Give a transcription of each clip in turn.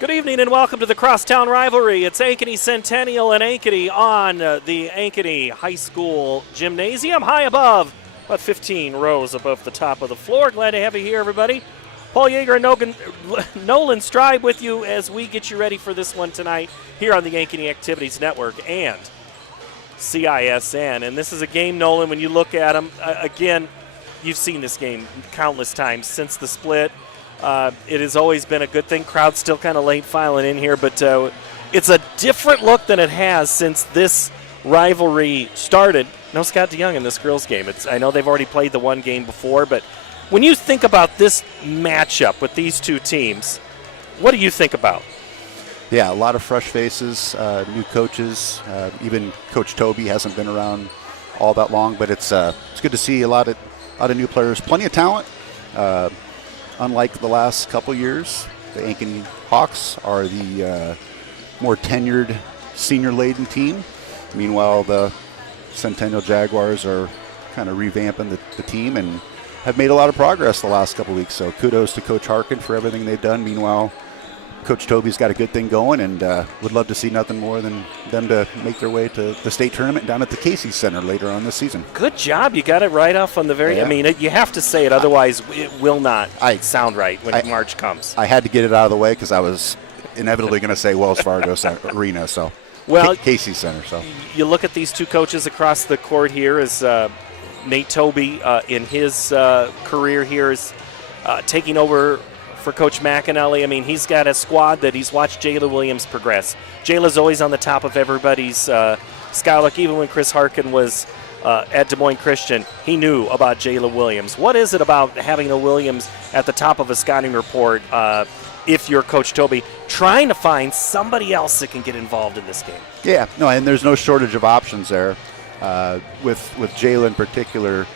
Good evening and welcome to the Crosstown Rivalry. It's Ankeny Centennial and Ankeny on the Ankeny High School Gymnasium, high above, about 15 rows above the top of the floor. Glad to have you here, everybody. Paul Yeager and Nolan Stribe with you as we get you ready for this one tonight here on the Ankeny Activities Network and CISN. And this is a game, Nolan, when you look at them, again, you've seen this game countless times since the split. It has always been a good thing. Crowd's still kind of late filing in here, but it's a different look than it has since this rivalry started. No Scott DeYoung in this girls' game. I know they've already played the one game before, but when you think about this matchup with these two teams, what do you think about? Yeah, a lot of fresh faces, new coaches. Even Coach Toby hasn't been around all that long, but it's good to see a lot of new players, plenty of talent. Unlike the last couple years, the Ankeny Hawks are the more tenured, senior-laden team. Meanwhile, the Centennial Jaguars are kind of revamping the team and have made a lot of progress the last couple weeks. So kudos to Coach Harkin for everything they've done. Meanwhile, Coach Toby's got a good thing going, and would love to see nothing more than them to make their way to the state tournament down at the Casey Center later on this season. Good job. You got it right off on the very Yeah. I mean, you have to say it, otherwise it will not sound right when March comes. I had to get it out of the way because I was inevitably going to say Wells Fargo Arena, so Casey Center. So you look at these two coaches across the court here as Nate Toby in his career here is taking over for Coach McAnally. I mean, he's got a squad that he's watched Jayla Williams progress. Jayla's always on the top of everybody's scout. Like even when Chris Harkin was at Des Moines Christian, he knew about Jayla Williams. What is it about having a Williams at the top of a scouting report if you're Coach Toby, trying to find somebody else that can get involved in this game? Yeah, no, and there's no shortage of options there. With Jayla in particular,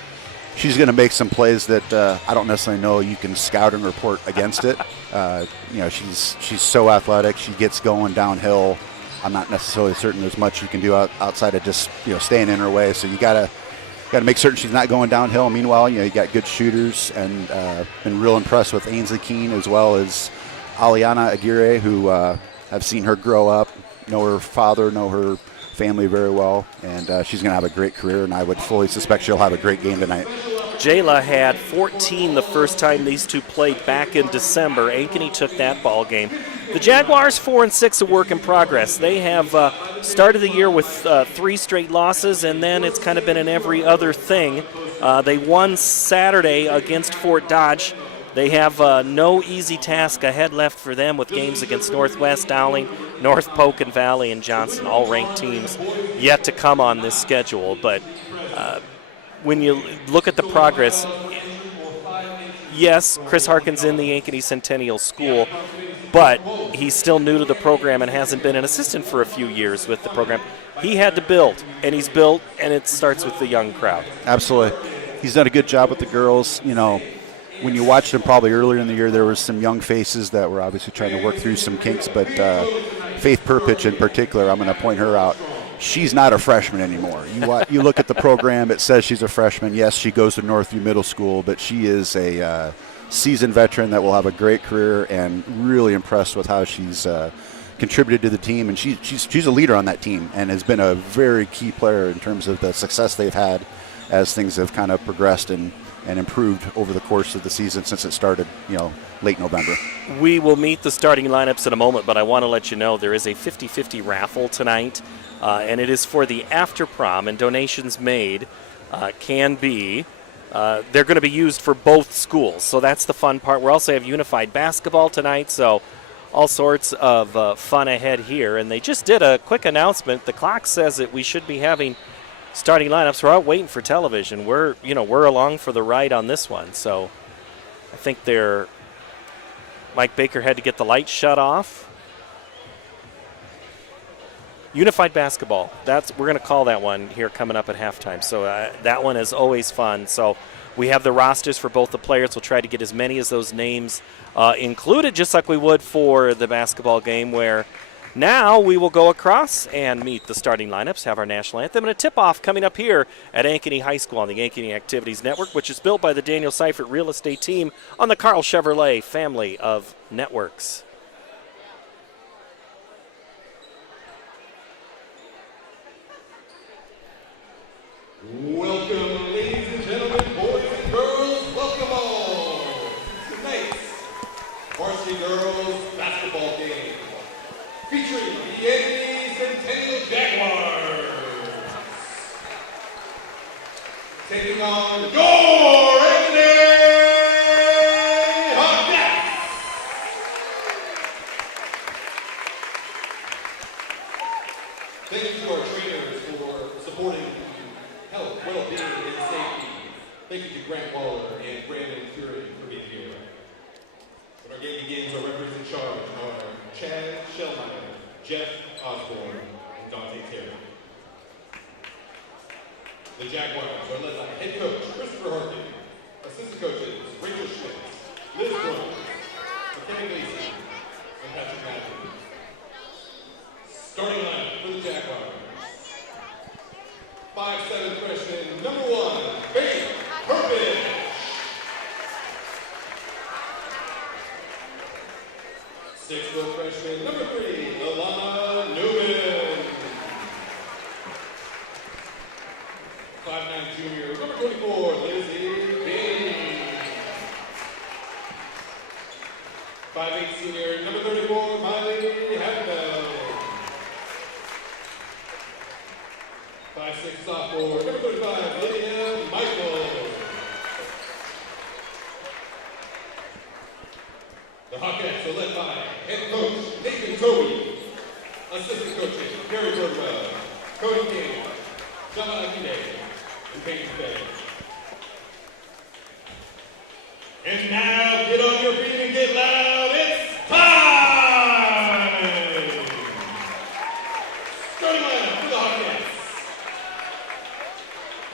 she's going to make some plays that I don't necessarily know you can scout and report against it. She's so athletic. She gets going downhill. I'm not necessarily certain there's much you can do outside of just staying in her way. So you got to make certain she's not going downhill. Meanwhile, you got good shooters, and been real impressed with Ainsley Keene as well as Aliana Aguirre, who have seen her grow up, know her father, know her family very well, and she's going to have a great career, and I would fully suspect she'll have a great game tonight. Jayla had 14 the first time these two played back in December. Ankeny took that ball game. The Jaguars 4-6, a work in progress. They have started the year with 3 straight losses, and then it's kind of been an every other thing. They won Saturday against Fort Dodge. They have no easy task ahead left for them with games against Northwest, Dowling, North Polk and Valley, and Johnson, all ranked teams yet to come on this schedule. But when you look at the progress, yes, Chris Harkin's in the Ankeny Centennial School, but he's still new to the program and hasn't been an assistant for a few years with the program. He had to build, and he's built, and it starts with the young crowd. Absolutely. He's done a good job with the girls. When you watched him probably earlier in the year, there were some young faces that were obviously trying to work through some kinks, but Faith Perpich in particular, I'm going to point her out. She's not a freshman anymore. You look at the program, it says she's a freshman. Yes, she goes to Northview Middle School, but she is a seasoned veteran that will have a great career, and really impressed with how she's contributed to the team. And she's a leader on that team and has been a very key player in terms of the success they've had as things have kind of progressed and improved over the course of the season since it started, late November. We will meet the starting lineups in a moment, but I want to let you know there is a 50-50 raffle tonight, and it is for the after prom, and donations made can be, they're going to be used for both schools, so that's the fun part. We also have unified basketball tonight, so all sorts of fun ahead here, and they just did a quick announcement. The clock says that we should be having starting lineups. We're out waiting for television. We're along for the ride on this one. So I think Mike Baker had to get the lights shut off. Unified basketball. We're going to call that one here coming up at halftime. So that one is always fun. So we have the rosters for both the players. We'll try to get as many of those names included, just like we would for the basketball game, where now we will go across and meet the starting lineups, have our national anthem, and a tip-off coming up here at Ankeny High School on the Ankeny Activities Network, which is built by the Daniel Seifert Real Estate Team on the Carl Chevrolet family of networks. Welcome, ladies and gentlemen, boys and girls, welcome all to tonight's varsity girls basketball game featuring the Ankeny Centennial Jaguars taking on your Ankeny Hawkeyes. Thank you to our trainers for supporting health, well-being, and safety. Thank you to Grant Waller and Brandon Fury for being here. When our game begins, our referees in charge are Chad Shellmeyer, Jeff Osborne, and Dante Terry. The Jaguars are led by head coach Christopher Harkin, assistant coaches Rachel Schmitz, Liz Bruns, McKenna Gleason, and Patrick Matthews. Starting lineup for the Jaguars. 5'7" freshman, number 1, Faith Purpich. 6' freshman, number 3, Alana Newman. 5'9" junior, number 24, Lizzie Bean. 5'8" senior, number 34, Miley Hacknell. 5'6" sophomore, number 35, Lydia Michael. The Hawkettes are led by head coach Nathan Toby, assistant coaches Gary Birdwell, Cody King, Jama Ankeny, and Peyton Fay. And now get on your feet and get loud, it's time! Starting lineup for the Hawkettes.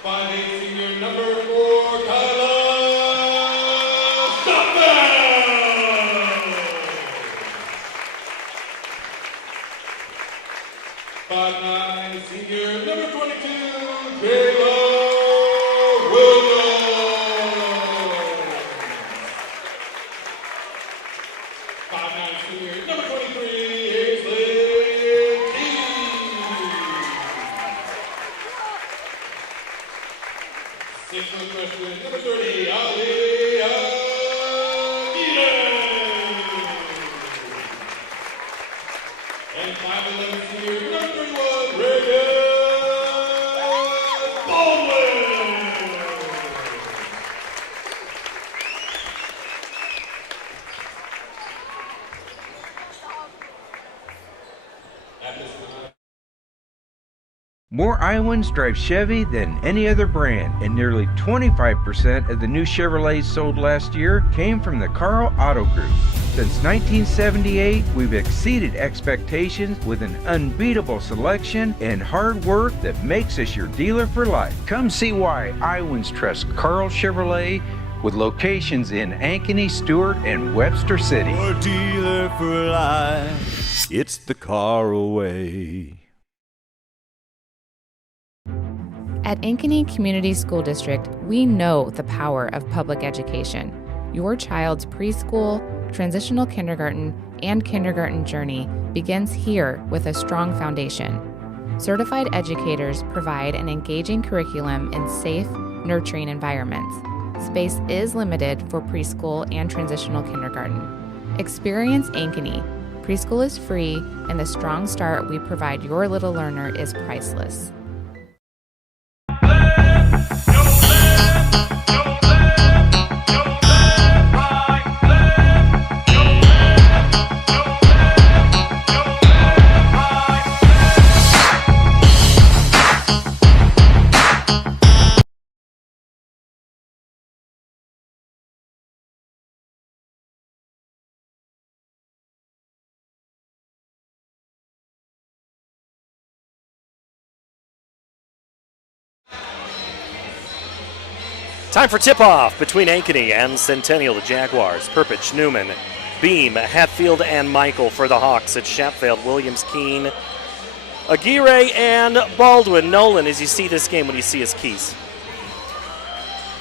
5'8" senior, number 4, Kyla Stockman. 5'9" senior, number 22, Kayla Williams. 5'9" senior, number 23, Ainsley Key. 6' freshman, number 30, Ali Eden. And 5'11" senior, number 31, Reagan Baldwin. At this time, More Iowans drive Chevy than any other brand, and nearly 25% of the new Chevrolets sold last year came from the Carl Auto Group. Since 1978, we've exceeded expectations with an unbeatable selection and hard work that makes us your dealer for life. Come see why Iowans trust Carl Chevrolet with locations in Ankeny, Stewart, and Webster City. Your dealer for life, it's the Carl way. At Ankeny Community School District, we know the power of public education. Your child's preschool, transitional kindergarten, and kindergarten journey begins here with a strong foundation. Certified educators provide an engaging curriculum in safe, nurturing environments. Space is limited for preschool and transitional kindergarten. Experience Ankeny. Preschool is free, and the strong start we provide your little learner is priceless. Time for tip-off between Ankeny and Centennial, the Jaguars. Purpich, Newman, Beam, Hatfield, and Michael for the Hawks. It's Shapfeld, Williams, Keene, Aguirre, and Baldwin. Nolan, as you see this game, what do you see as keys?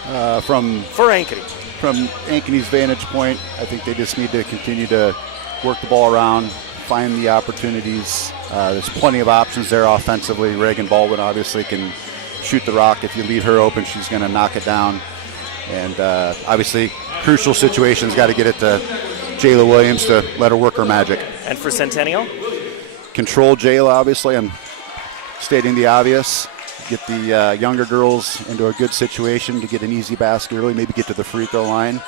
For Ankeny. From Ankeny's vantage point, I think they just need to continue to work the ball around, find the opportunities. There's plenty of options there offensively. Reagan Baldwin obviously can shoot the rock. If you leave her open, she's going to knock it down. And obviously, crucial situations, got to get it to Jayla Williams to let her work her magic. And for Centennial? Control Jayla, obviously. I'm stating the obvious. Get the younger girls into a good situation to get an easy basket early, maybe get to the free throw line.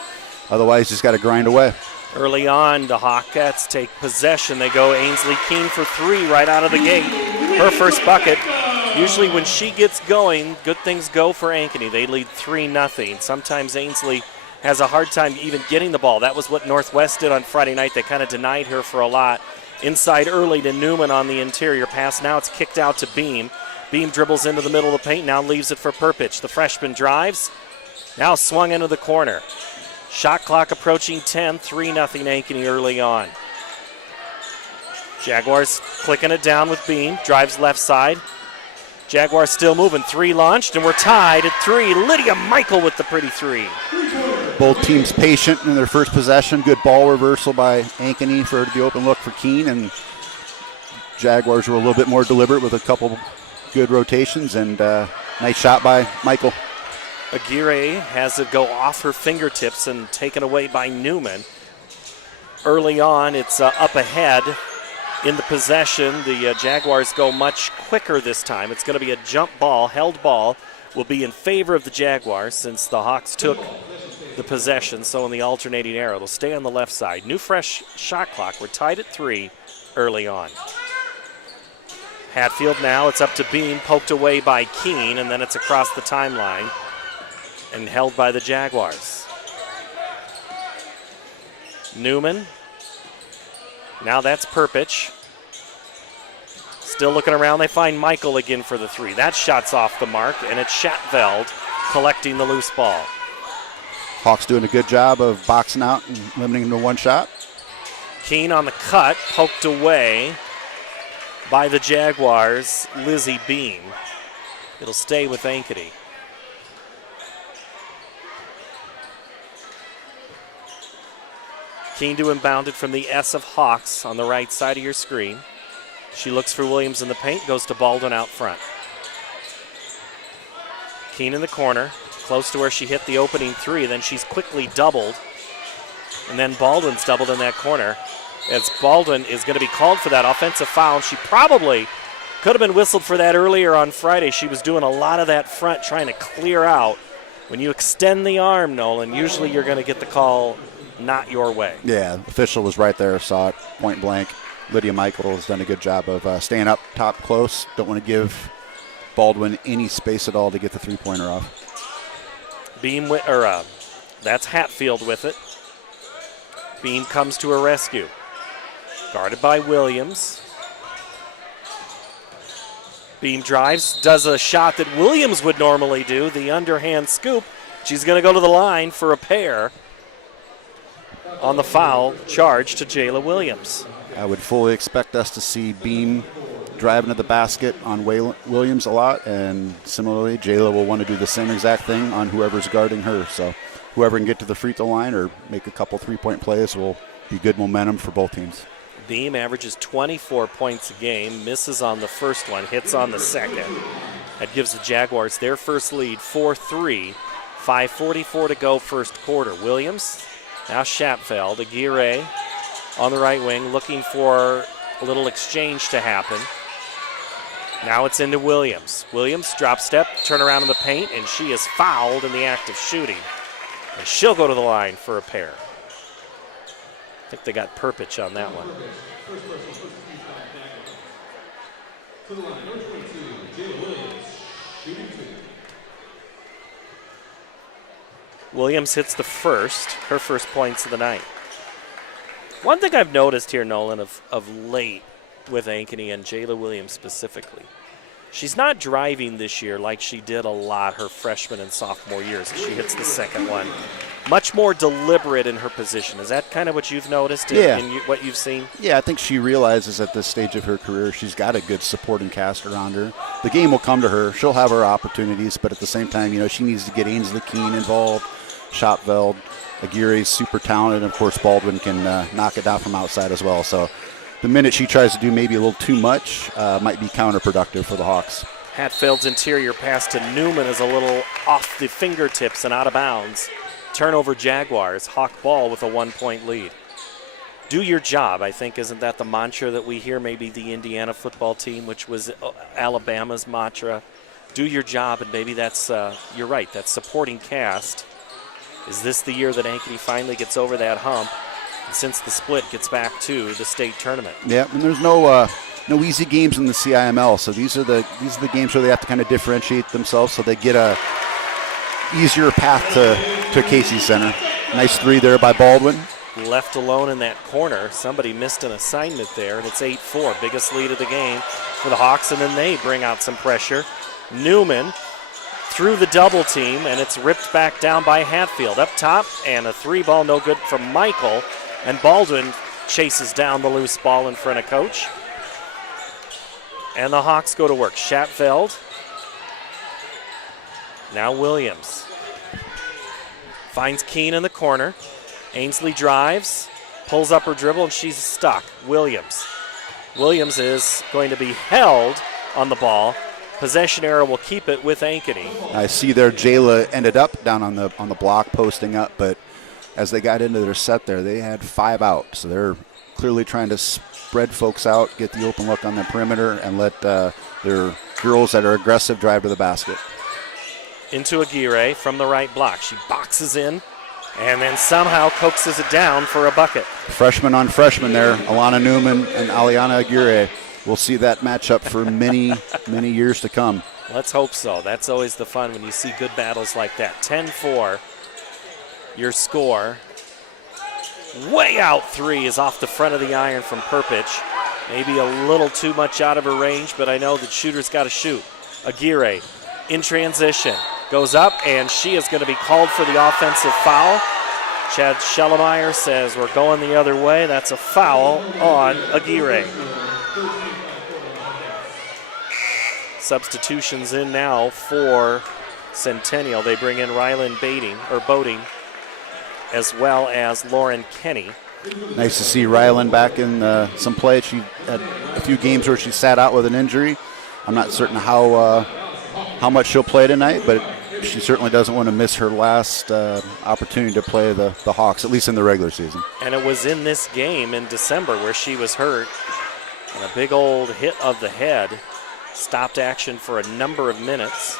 Otherwise, just got to grind away. Early on, the Hawkettes take possession. They go Ainsley Keene for 3 right out of the gate. Her first bucket. Usually when she gets going, good things go for Ankeny. They lead 3-0. Sometimes Ainsley has a hard time even getting the ball. That was what Northwest did on Friday night. They kind of denied her for a lot. Inside early to Newman on the interior pass. Now it's kicked out to Beam. Beam dribbles into the middle of the paint, now leaves it for Perpich. The freshman drives, now swung into the corner. Shot clock approaching 10, 3-0 Ankeny early on. Jaguars clicking it down with Beam, drives left side. Jaguars still moving, 3 launched, and we're tied at 3. Lydia Michael with the pretty 3. Both teams patient in their first possession. Good ball reversal by Ankeny for the open look for Keene, and Jaguars were a little bit more deliberate with a couple good rotations, and nice shot by Michael. Aguirre has it go off her fingertips and taken away by Newman. Early on, it's up ahead in the possession. The Jaguars go much quicker this time. It's going to be a jump ball, held ball, will be in favor of the Jaguars since the Hawks took the possession. So in the alternating arrow, they'll stay on the left side. New fresh shot clock. We're tied at 3 early on. Hatfield now, it's up to Beam, poked away by Keene, and then it's across the timeline and held by the Jaguars. Newman, now that's Perpich. Still looking around, they find Michael again for the 3. That shot's off the mark, and it's Schatveld collecting the loose ball. Hawks doing a good job of boxing out and limiting them to one shot. Keene on the cut, poked away by the Jaguars, Lizzie Beam. It'll stay with Ankeny. Keene to inbound it from the S of Hawks on the right side of your screen. She looks for Williams in the paint, goes to Baldwin out front. Keene in the corner, close to where she hit the opening 3, then she's quickly doubled. And then Baldwin's doubled in that corner. As Baldwin is going to be called for that offensive foul. She probably could have been whistled for that earlier on Friday. She was doing a lot of that front trying to clear out. When you extend the arm, Nolan, usually you're going to get the call not your way. Yeah, official was right there, saw it point blank. Lydia Michael has done a good job of staying up top close. Don't want to give Baldwin any space at all to get the three-pointer off. Beam that's Hatfield with it. Beam comes to her rescue. Guarded by Williams. Beam drives, does a shot that Williams would normally do, the underhand scoop. She's going to go to the line for a pair on the foul charge to Jayla Williams. I would fully expect us to see Beam driving to the basket on Williams a lot, and similarly, Jayla will want to do the same exact thing on whoever's guarding her. So whoever can get to the free throw line or make a couple three-point plays will be good momentum for both teams. Beam averages 24 points a game, misses on the first one, hits on the second. That gives the Jaguars their first lead, 4-3. 5:44 to go first quarter. Williams, now Schatveld, Aguirre on the right wing, looking for a little exchange to happen. Now it's into Williams. Williams, drop step, turn around in the paint, and she is fouled in the act of shooting. And she'll go to the line for a pair. I think they got Perpich on that one. To the line, number 22, Jayla Williams, shooting 2. Williams hits the first, her first points of the night. One thing I've noticed here, Nolan, of late with Ankeny and Jayla Williams specifically, she's not driving this year like she did a lot her freshman and sophomore years. She hits the second one. Much more deliberate in her position. Is that kind of what you've noticed in what you've seen? Yeah, I think she realizes at this stage of her career she's got a good supporting cast around her. The game will come to her. She'll have her opportunities, but at the same time, she needs to get Ainsley Keene involved, Schotveld. Aguirre's super talented, and of course Baldwin can knock it down from outside as well. So the minute she tries to do maybe a little too much might be counterproductive for the Hawks. Hatfield's interior pass to Newman is a little off the fingertips and out of bounds. Turnover Jaguars. Hawk ball with a 1-point lead. Do your job, I think, isn't that the mantra that we hear? Maybe the Indiana football team, which was Alabama's mantra. Do your job, and maybe that's, you're right, that supporting cast. Is this the year that Ankeny finally gets over that hump, and since the split gets back to the state tournament? Yeah, and there's no easy games in the CIML, so these are the games where they have to kind of differentiate themselves so they get a easier path to Casey Center. Nice three there by Baldwin. Left alone in that corner. Somebody missed an assignment there, and it's 8-4. Biggest lead of the game for the Hawks, and then they bring out some pressure. Newman through the double team, and it's ripped back down by Hatfield. Up top, and a three ball no good from Michael, and Baldwin chases down the loose ball in front of Coach. And the Hawks go to work. Shatfeld. Now Williams. Finds Keene in the corner. Ainsley drives, pulls up her dribble, and she's stuck. Williams. Williams is going to be held on the ball. Possession error will keep it with Ankeny. I see there Jayla ended up down on the block posting up, but as they got into their set there, they had 5 out. So they're clearly trying to spread folks out, get the open look on the perimeter, and let their girls that are aggressive drive to the basket. Into Aguirre from the right block. She boxes in and then somehow coaxes it down for a bucket. Freshman on freshman there, Alana Newman and Aliana Aguirre. We'll see that matchup for many, many years to come. Let's hope so. That's always the fun when you see good battles like that. 10-4, your score. Way out three is off the front of the iron from Perpich. Maybe a little too much out of her range, but I know that shooter's got to shoot. Aguirre in transition. Goes up, and she is going to be called for the offensive foul. Chad Schellemeyer says we're going the other way. That's a foul on Aguirre. Substitutions in now for Centennial. They bring in Rylan Boating, as well as Lauren Kenny. Nice to see Rylan back in some play. She had a few games where she sat out with an injury. I'm not certain how much she'll play tonight, but she certainly doesn't want to miss her last opportunity to play the Hawks, at least in the regular season. And it was in this game in December where she was hurt, and a big old hit of the head stopped action for a number of minutes.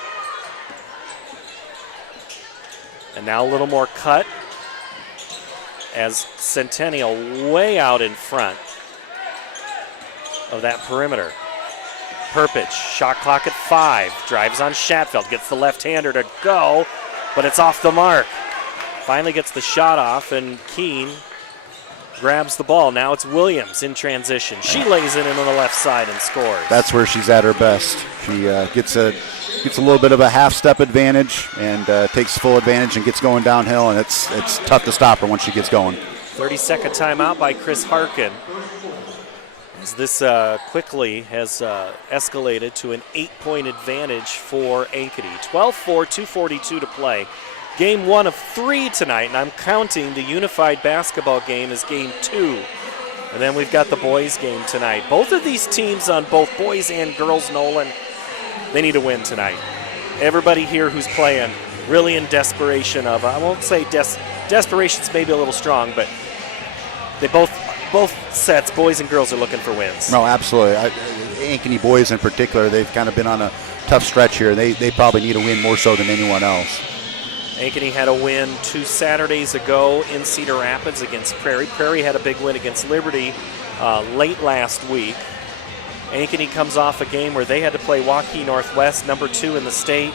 And now a little more cut as Centennial way out in front of that perimeter. Perpich, shot clock at 5, drives on Shatfeld, gets the left-hander to go, but it's off the mark. Finally gets the shot off, and Keene grabs the ball. Now it's Williams in transition. She lays it in on the left side and scores. That's where she's at her best. She gets a little bit of a half-step advantage and takes full advantage and gets going downhill, and it's tough to stop her once she gets going. 30-second timeout by Chris Harkin. As this quickly has escalated to an 8-point advantage for Ankeny. 12-4, 2:42 to play. Game 1 of 3 tonight, and I'm counting the unified basketball game as game 2. And then we've got the boys game tonight. Both of these teams on both boys and girls, Nolan, they need a win tonight. Everybody here who's playing really in desperation of, I won't say desperation's maybe a little strong, but they both sets, boys and girls, are looking for wins. No, absolutely. Ankeny boys in particular, they've kind of been on a tough stretch here. They probably need a win more so than anyone else. Ankeny had a win 2 Saturdays ago in Cedar Rapids against Prairie. Prairie had a big win against Liberty late last week. Ankeny comes off a game where they had to play Waukee Northwest, number 2 in the state.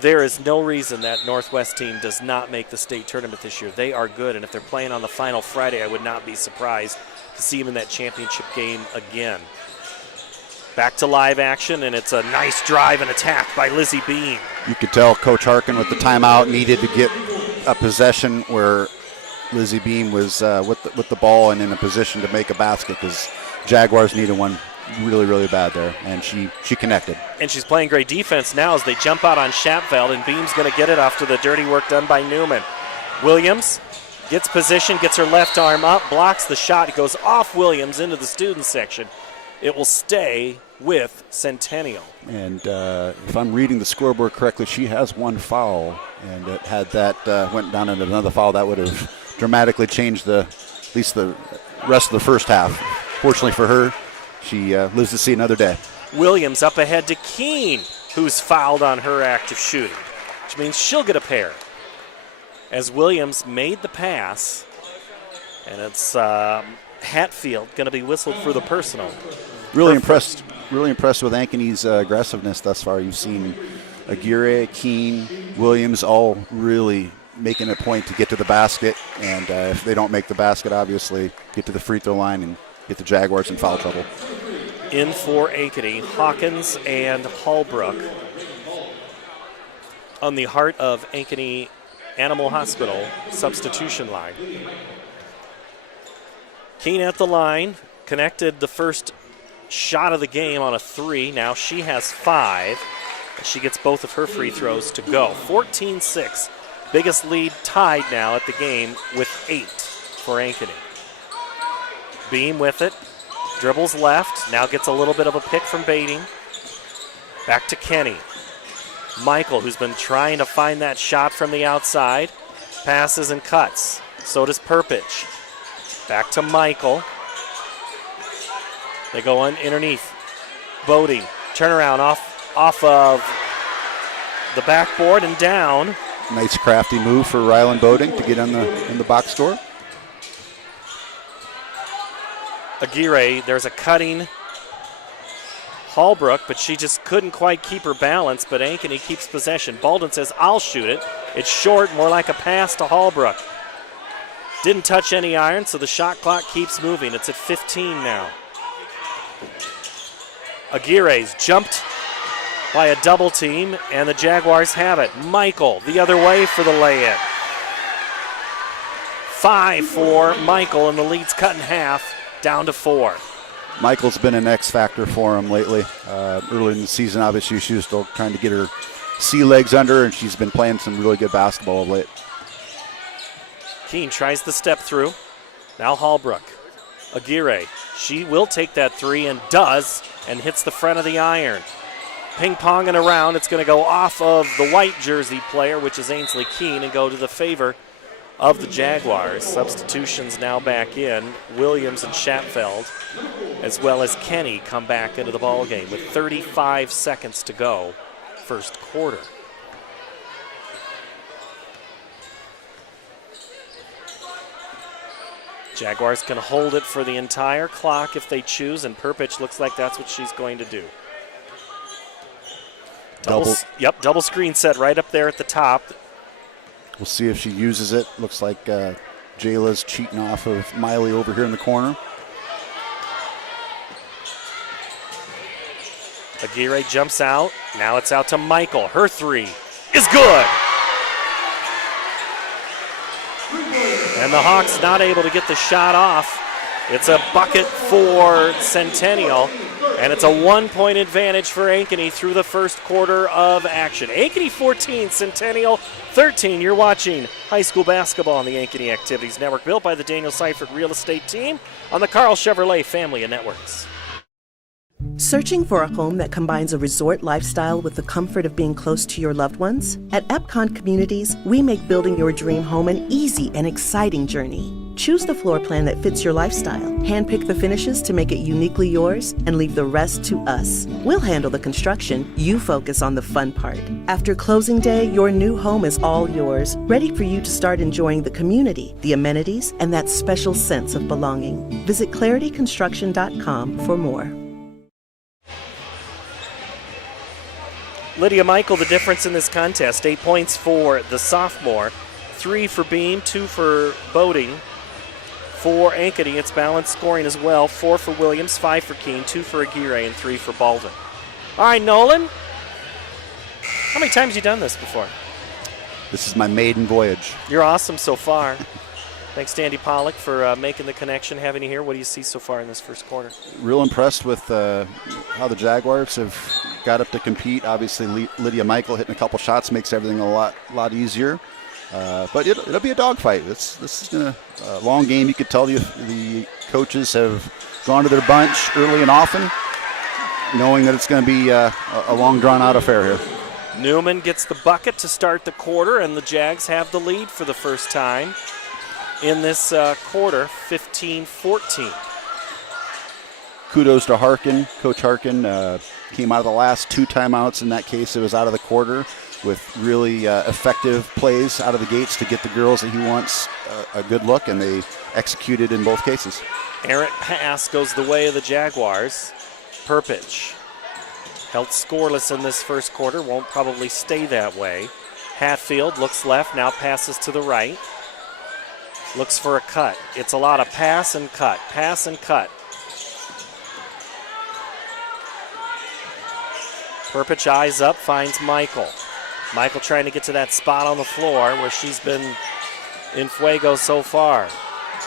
There is no reason that Northwest team does not make the state tournament this year. They are good, and if they're playing on the final Friday, I would not be surprised to see them in that championship game again. Back to live action, and it's a nice drive and attack by Lizzie Beam. You could tell Coach Harkin with the timeout needed to get a possession where Lizzie Beam was with the ball and in a position to make a basket, because Jaguars needed one really, really bad there, and she connected. And she's playing great defense now as they jump out on Shatfeld, and Beam's going to get it after the dirty work done by Newman. Williams gets position, gets her left arm up, blocks the shot. It goes off Williams into the student section. It will stay with Centennial. And if I'm reading the scoreboard correctly, she has one foul. And had that went down into another foul, that would have dramatically changed at least the rest of the first half. Fortunately for her, she lives to see another day. Williams up ahead to Keene, who's fouled on her active shooting, which means she'll get a pair. As Williams made the pass, and it's Hatfield going to be whistled for the personal. Really impressed with Ankeny's aggressiveness thus far. You've seen Aguirre, Keene, Williams all really making a point to get to the basket, and if they don't make the basket, obviously get to the free throw line and get the Jaguars in foul trouble. In for Ankeny, Hawkins and Hallbrook on the Heart of Ankeny Animal Hospital substitution line. Keene at the line, connected the first shot of the game on a 3. Now she has 5. She gets both of her free throws to go. 14-6. Biggest lead tied now at the game with 8 for Ankeny. Beam with it. Dribbles left. Now gets a little bit of a pick from Bating. Back to Kenny. Michael, who's been trying to find that shot from the outside. Passes and cuts. So does Perpich. Back to Michael. They go on underneath. Bodie, turnaround off of the backboard and down. Nice crafty move for Rylan Boding to get in the box score. Aguirre, there's a cutting Hallbrook, but she just couldn't quite keep her balance, but Ankeny keeps possession. Baldwin says, I'll shoot it. It's short, more like a pass to Hallbrook. Didn't touch any iron, so the shot clock keeps moving. It's at 15 now. Aguirre's jumped by a double team, and the Jaguars have it. Michael the other way for the lay-in. 5 for Michael, and the lead's cut in half, down to 4. Michael's been an X factor for him lately. Early in the season, obviously, she was still trying to get her sea legs under her, and she's been playing some really good basketball of late. Keene tries the step through. Now Hallbrook. Aguirre, she will take that 3 and does, and hits the front of the iron. Ping-ponging around, it's going to go off of the white jersey player, which is Ainsley Keene, and go to the favor of the Jaguars. Substitutions now back in. Williams and Schatfeld, as well as Kenny, come back into the ballgame with 35 seconds to go, first quarter. Jaguars can hold it for the entire clock if they choose, and Perpich looks like that's what she's going to do. Double screen set right up there at the top. We'll see if she uses it. Looks like Jayla's cheating off of Miley over here in the corner. Aguirre jumps out. Now it's out to Michael. Her 3 is good. And the Hawks not able to get the shot off. It's a bucket for Centennial, and it's a 1-point advantage for Ankeny through the first quarter of action. Ankeny 14, Centennial 13. You're watching high school basketball on the Ankeny Activities Network, built by the Daniel Seifert Real Estate Team on the Carl Chevrolet family of networks. Searching for a home that combines a resort lifestyle with the comfort of being close to your loved ones? At Epcon Communities, we make building your dream home an easy and exciting journey. Choose the floor plan that fits your lifestyle, handpick the finishes to make it uniquely yours, and leave the rest to us. We'll handle the construction, you focus on the fun part. After closing day, your new home is all yours, ready for you to start enjoying the community, the amenities, and that special sense of belonging. Visit clarityconstruction.com for more. Lydia Michael, the difference in this contest, 8 points for the sophomore, 3 for Beam, 2 for Boding. For Ankeny, it's balanced scoring as well, 4 for Williams, 5 for Keene, 2 for Aguirre, and 3 for Baldwin. All right, Nolan, how many times have you done this before? This is my maiden voyage. You're awesome so far. Thanks to Andy Pollock for making the connection, having you here. What do you see so far in this first quarter? Real impressed with how the Jaguars have got up to compete. Obviously, Lydia Michael hitting a couple shots makes everything a lot easier. But it'll be a dogfight. This is a long game. You could tell the coaches have gone to their bunch early and often, knowing that it's going to be a long, drawn-out affair here. Newman gets the bucket to start the quarter, and the Jags have the lead for the first time in this quarter, 15-14. Kudos to Harkin. Coach Harkin came out of the last 2 timeouts. In that case, it was out of the quarter with really effective plays out of the gates to get the girls that he wants a good look, and they executed in both cases. Errant pass goes the way of the Jaguars. Perpich held scoreless in this first quarter, won't probably stay that way. Hatfield looks left, now passes to the right. Looks for a cut. It's a lot of pass and cut, pass and cut. Perpich eyes up, finds Michael. Michael trying to get to that spot on the floor where she's been in fuego so far.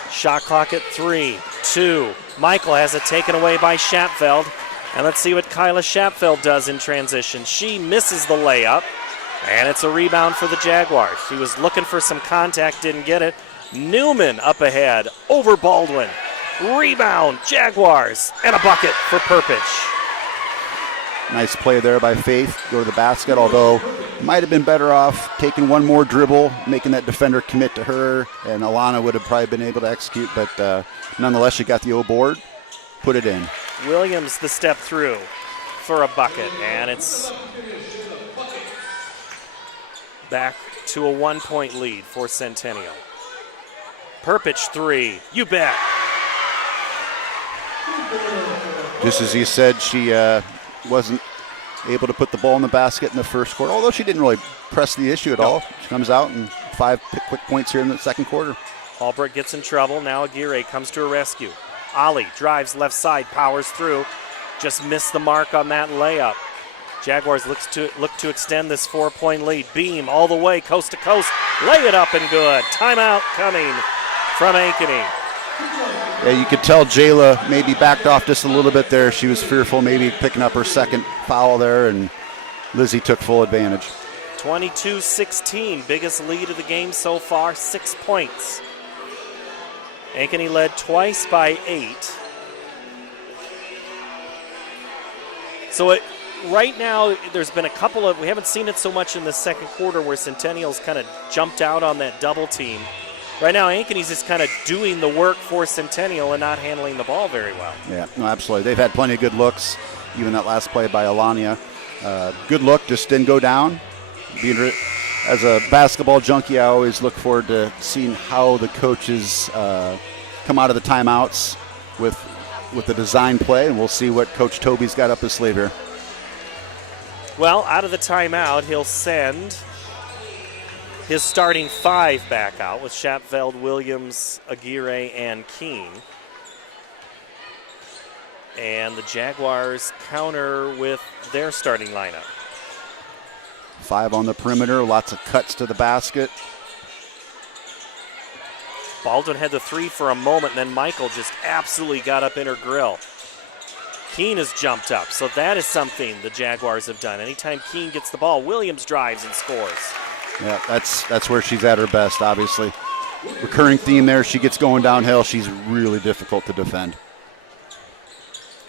Shot clock at 3, 2. Michael has it taken away by Schapfeld. And let's see what Kyla Schapfeld does in transition. She misses the layup, and it's a rebound for the Jaguars. She was looking for some contact, didn't get it. Newman up ahead over Baldwin. Rebound, Jaguars, and a bucket for Perpich. Nice play there by Faith. Go to the basket, although might have been better off taking one more dribble, making that defender commit to her, and Alana would have probably been able to execute, but nonetheless, she got the O board, put it in. Williams the step through for a bucket, and it's back to a 1-point lead for Centennial. Perpich 3, you bet. Just as you said, she wasn't able to put the ball in the basket in the first quarter, although she didn't really press the issue at all. She comes out and 5 quick points here in the second quarter. Albrecht gets in trouble. Now Aguirre comes to a rescue. Ollie drives left side, powers through. Just missed the mark on that layup. Jaguars look to extend this 4-point lead. Beam all the way, coast to coast. Lay it up and good. Timeout coming from Ankeny. Yeah, you could tell Jayla maybe backed off just a little bit there. She was fearful maybe picking up her second foul there, and Lizzie took full advantage. 22-16, biggest lead of the game so far, 6 points. Ankeny led twice by 8. So right now, there's been a couple of, we haven't seen it so much in the second quarter where Centennial's kind of jumped out on that double team. Right now, Ankeny's just kind of doing the work for Centennial and not handling the ball very well. Yeah, no, absolutely. They've had plenty of good looks, even that last play by Alania. Good look, just didn't go down. As a basketball junkie, I always look forward to seeing how the coaches come out of the timeouts with the design play, and we'll see what Coach Toby's got up his sleeve here. Well, out of the timeout, he'll send his starting 5 back out with Schapfeld, Williams, Aguirre, and Keene. And the Jaguars counter with their starting lineup. 5 on the perimeter, lots of cuts to the basket. Baldwin had the 3 for a moment, and then Michael just absolutely got up in her grill. Keene has jumped up, so that is something the Jaguars have done. Anytime Keene gets the ball, Williams drives and scores. Yeah, that's where she's at her best, obviously. Recurring theme there, she gets going downhill. She's really difficult to defend.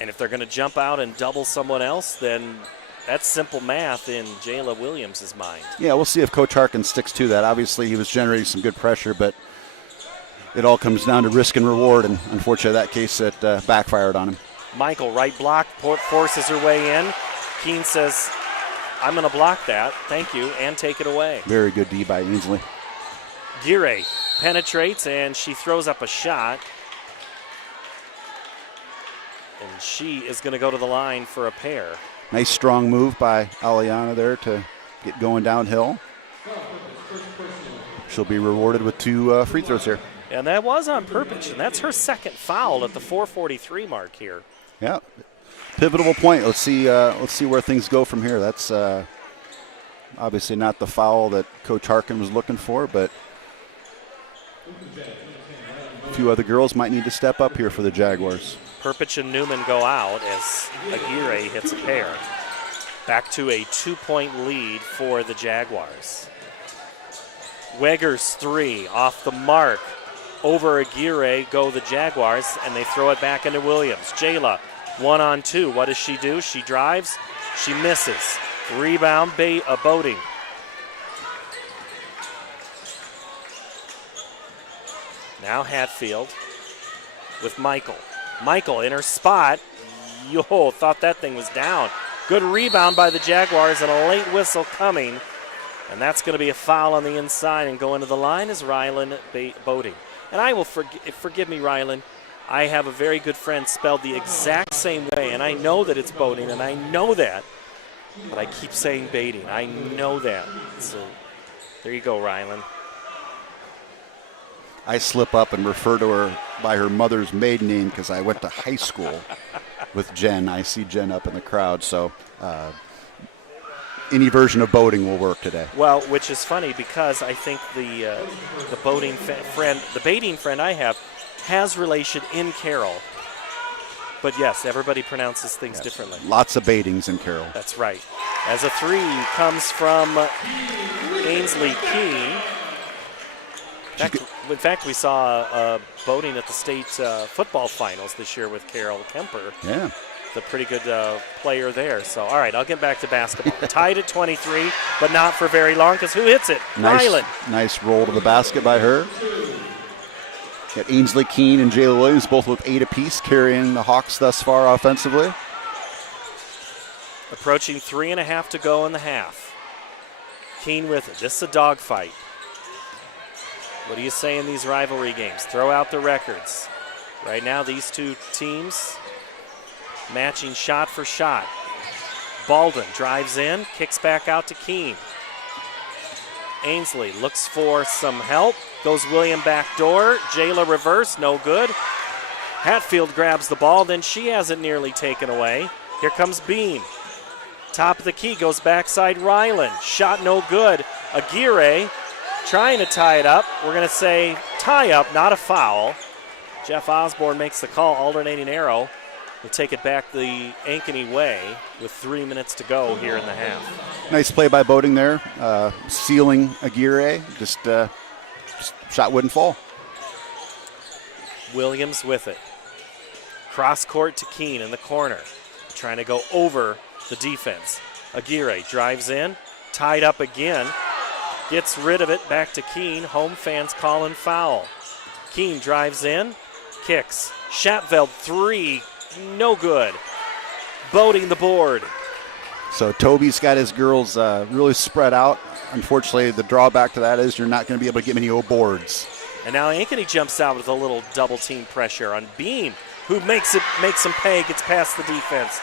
And if they're going to jump out and double someone else, then that's simple math in Jayla Williams' mind. Yeah, we'll see if Coach Harkin sticks to that. Obviously, he was generating some good pressure, but it all comes down to risk and reward, and unfortunately, that case, it backfired on him. Michael, right block, forces her way in. Keene says, I'm going to block that, thank you, and take it away. Very good D by Ainsley. Aguirre penetrates, and she throws up a shot. And she is going to go to the line for a pair. Nice strong move by Aliana there to get going downhill. She'll be rewarded with 2 free throws here. And that was on Perpich, and that's her second foul at the 4:43 mark here. Yeah, pivotal point. Let's see where things go from here. That's obviously not the foul that Coach Harkin was looking for, but a few other girls might need to step up here for the Jaguars. Perpich and Newman go out as Aguirre hits a pair. Back to a 2-point lead for the Jaguars. Weggers 3 off the mark. Over Aguirre go the Jaguars, and they throw it back into Williams. Jayla, 1-on-2. What does she do? She drives. She misses. Rebound, Boating. Now Hatfield with Michael. Michael in her spot. Yo, thought that thing was down. Good rebound by the Jaguars and a late whistle coming. And that's going to be a foul on the inside, and go into the line is Rylan Boating. And I will forgive me, Rylan. I have a very good friend spelled the exact same way, and I know that it's Boating, and I know that. But I keep saying Baiting. I know that. So there you go, Rylan. I slip up and refer to her by her mother's maiden name because I went to high school with Jen. I see Jen up in the crowd, so any version of Boating will work today. Well, which is funny because I think the Boating friend, the Baiting friend I have, has relation in Carroll. But yes, everybody pronounces things differently. Lots of Baitings in Carroll. That's right. As a three comes from Ainsley Keene. In fact, we saw Boating at the state football finals this year with Carol Kemper. Yeah. The pretty good player there. So, all right, I'll get back to basketball. Tied at 23, but not for very long because who hits it? Rylan. Nice roll to the basket by her. Got Ainsley Keene and Jayla Williams both with 8 apiece, carrying the Hawks thus far offensively. Approaching 3.5 to go in the half. Keene with it. This is a dogfight. What do you say in these rivalry games? Throw out the records. Right now, these two teams matching shot for shot. Baldwin drives in, kicks back out to Keene. Ainsley looks for some help. Goes William back door. Jayla reverse, no good. Hatfield grabs the ball, then she has it nearly taken away. Here comes Bean. Top of the key goes backside Rylan. Shot no good. Aguirre trying to tie it up. We're going to say tie up, not a foul. Jeff Osborne makes the call, alternating arrow. We'll take it back the Ankeny way with 3 minutes to go here in the half. Nice play by Boating there, sealing Aguirre. Just shot wouldn't fall. Williams with it. Cross court to Keene in the corner. Trying to go over the defense. Aguirre drives in, tied up again. Gets rid of it, back to Keene. Home fans calling foul. Keene drives in, kicks. Schatveld three, no good. Boating the board. So Toby's got his girls really spread out. Unfortunately, the drawback to that is you're not going to be able to get many boards. And now Ankeny jumps out with a little double team pressure on Beam, who makes him pay, gets past the defense.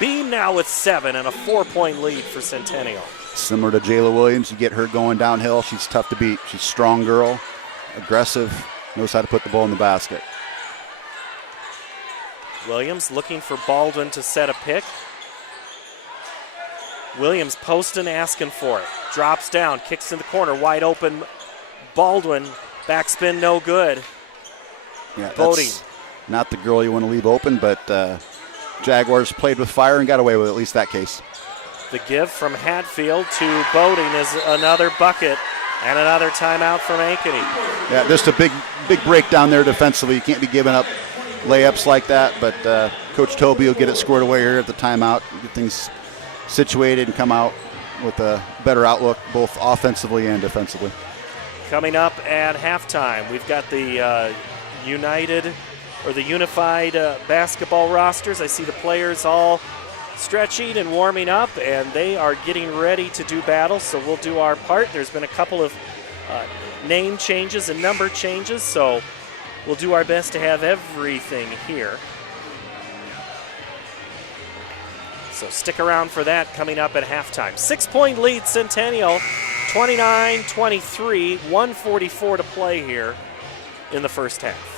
Beam now with 7 and a 4-point lead for Centennial. Similar to Jayla Williams, you get her going downhill. She's tough to beat. She's a strong girl, aggressive, knows how to put the ball in the basket. Williams looking for Baldwin to set a pick. Williams posting, asking for it. Drops down, kicks in the corner, wide open. Baldwin, backspin, no good. Yeah, Boating. that's not the girl you want to leave open, but Jaguars played with fire and got away with at least that case. The give from Hatfield to Boating is another bucket and another timeout from Ankeny. Yeah, just a big breakdown there defensively. You can't be giving up layups like that, but Coach Toby will get it squared away here at the timeout, get things situated and come out with a better outlook both offensively and defensively. Coming up at halftime, we've got the unified basketball rosters. I see the players all stretching and warming up, and they are getting ready to do battle, so we'll do our part. There's been a couple of name changes and number changes, so we'll do our best to have everything here. So stick around for that coming up at halftime. 6-point lead, Centennial, 29-23, 1:44 to play here in the first half.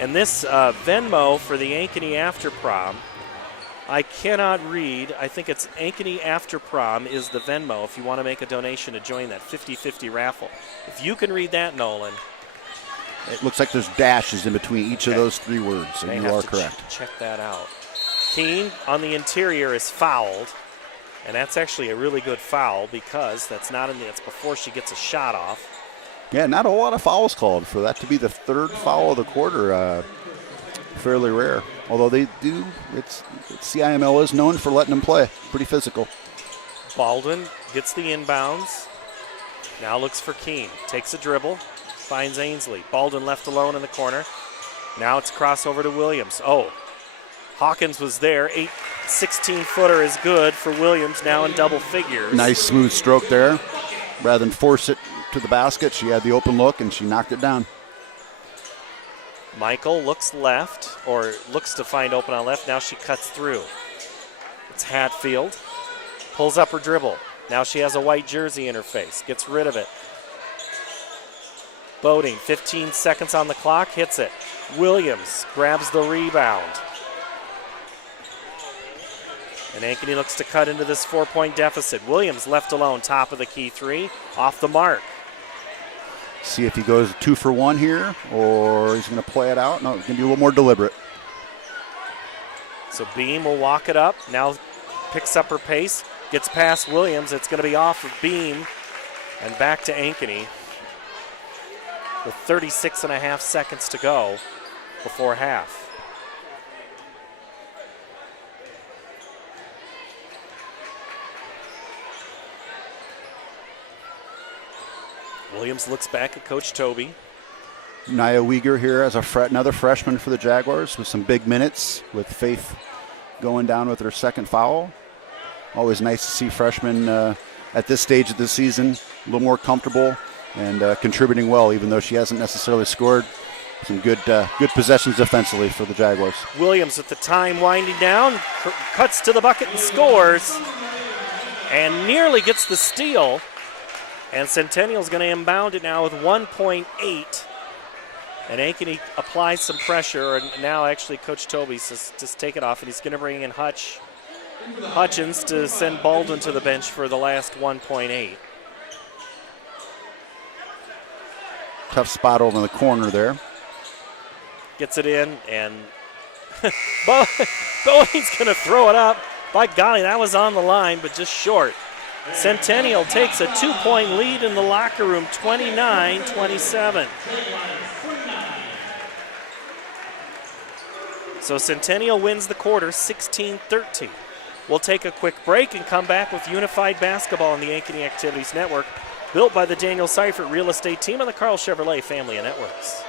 And this Venmo for the Ankeny After Prom, I cannot read. I think it's Ankeny After Prom is the Venmo if you want to make a donation to join that 50-50 raffle. If you can read that, Nolan. It looks like there's dashes in between each of those 3 words, so you are correct. Check that out. Keene on the interior is fouled. And that's actually a really good foul because that's before she gets a shot off. Yeah, not a lot of fouls called for that to be the third foul of the quarter. Fairly rare. Although CIML is known for letting them play. Pretty physical. Baldwin gets the inbounds. Now looks for Keene. Takes a dribble. Finds Ainsley. Baldwin left alone in the corner. Now it's crossover to Williams. Oh, Hawkins was there. 16-footer is good for Williams, now in double figures. Nice smooth stroke there. Rather than force it to the basket, she had the open look and she knocked it down. Michael looks left, or looks to find open on left. Now she cuts through. It's Hatfield. Pulls up her dribble. Now she has a white jersey in her face. Gets rid of it. Boating, 15 seconds on the clock, hits it. Williams grabs the rebound. And Ankeny looks to cut into this 4-point deficit. Williams left alone, top of the key three, off the mark. See if he goes 2 for 1 here, or he's going to play it out. No, he's going to be a little more deliberate. So Beam will walk it up. Now picks up her pace, gets past Williams. It's going to be off of Beam and back to Ankeny with 36.5 seconds to go before half. Williams looks back at Coach Toby. Nia Uyghur here as another freshman for the Jaguars with some big minutes, with Faith going down with her second foul. Always nice to see freshmen at this stage of the season a little more comfortable and contributing well, even though she hasn't necessarily scored. Some good possessions defensively for the Jaguars. Williams with the time winding down, cuts to the bucket and scores, and nearly gets the steal. And Centennial's going to inbound it now with 1.8. And Ankeny applies some pressure, and now actually Coach Toby says just take it off, and he's going to bring in Hutchins to send Baldwin to the bench for the last 1.8. Tough spot over in the corner there. Gets it in, and Boeing's going to throw it up. By golly, that was on the line, but just short. Centennial takes a 2-point lead in the locker room, 29-27. So Centennial wins the quarter, 16-13. We'll take a quick break and come back with Unified Basketball on the Ankeny Activities Network, built by the Daniel Seifert Real Estate Team and the Carl Chevrolet Family of Networks.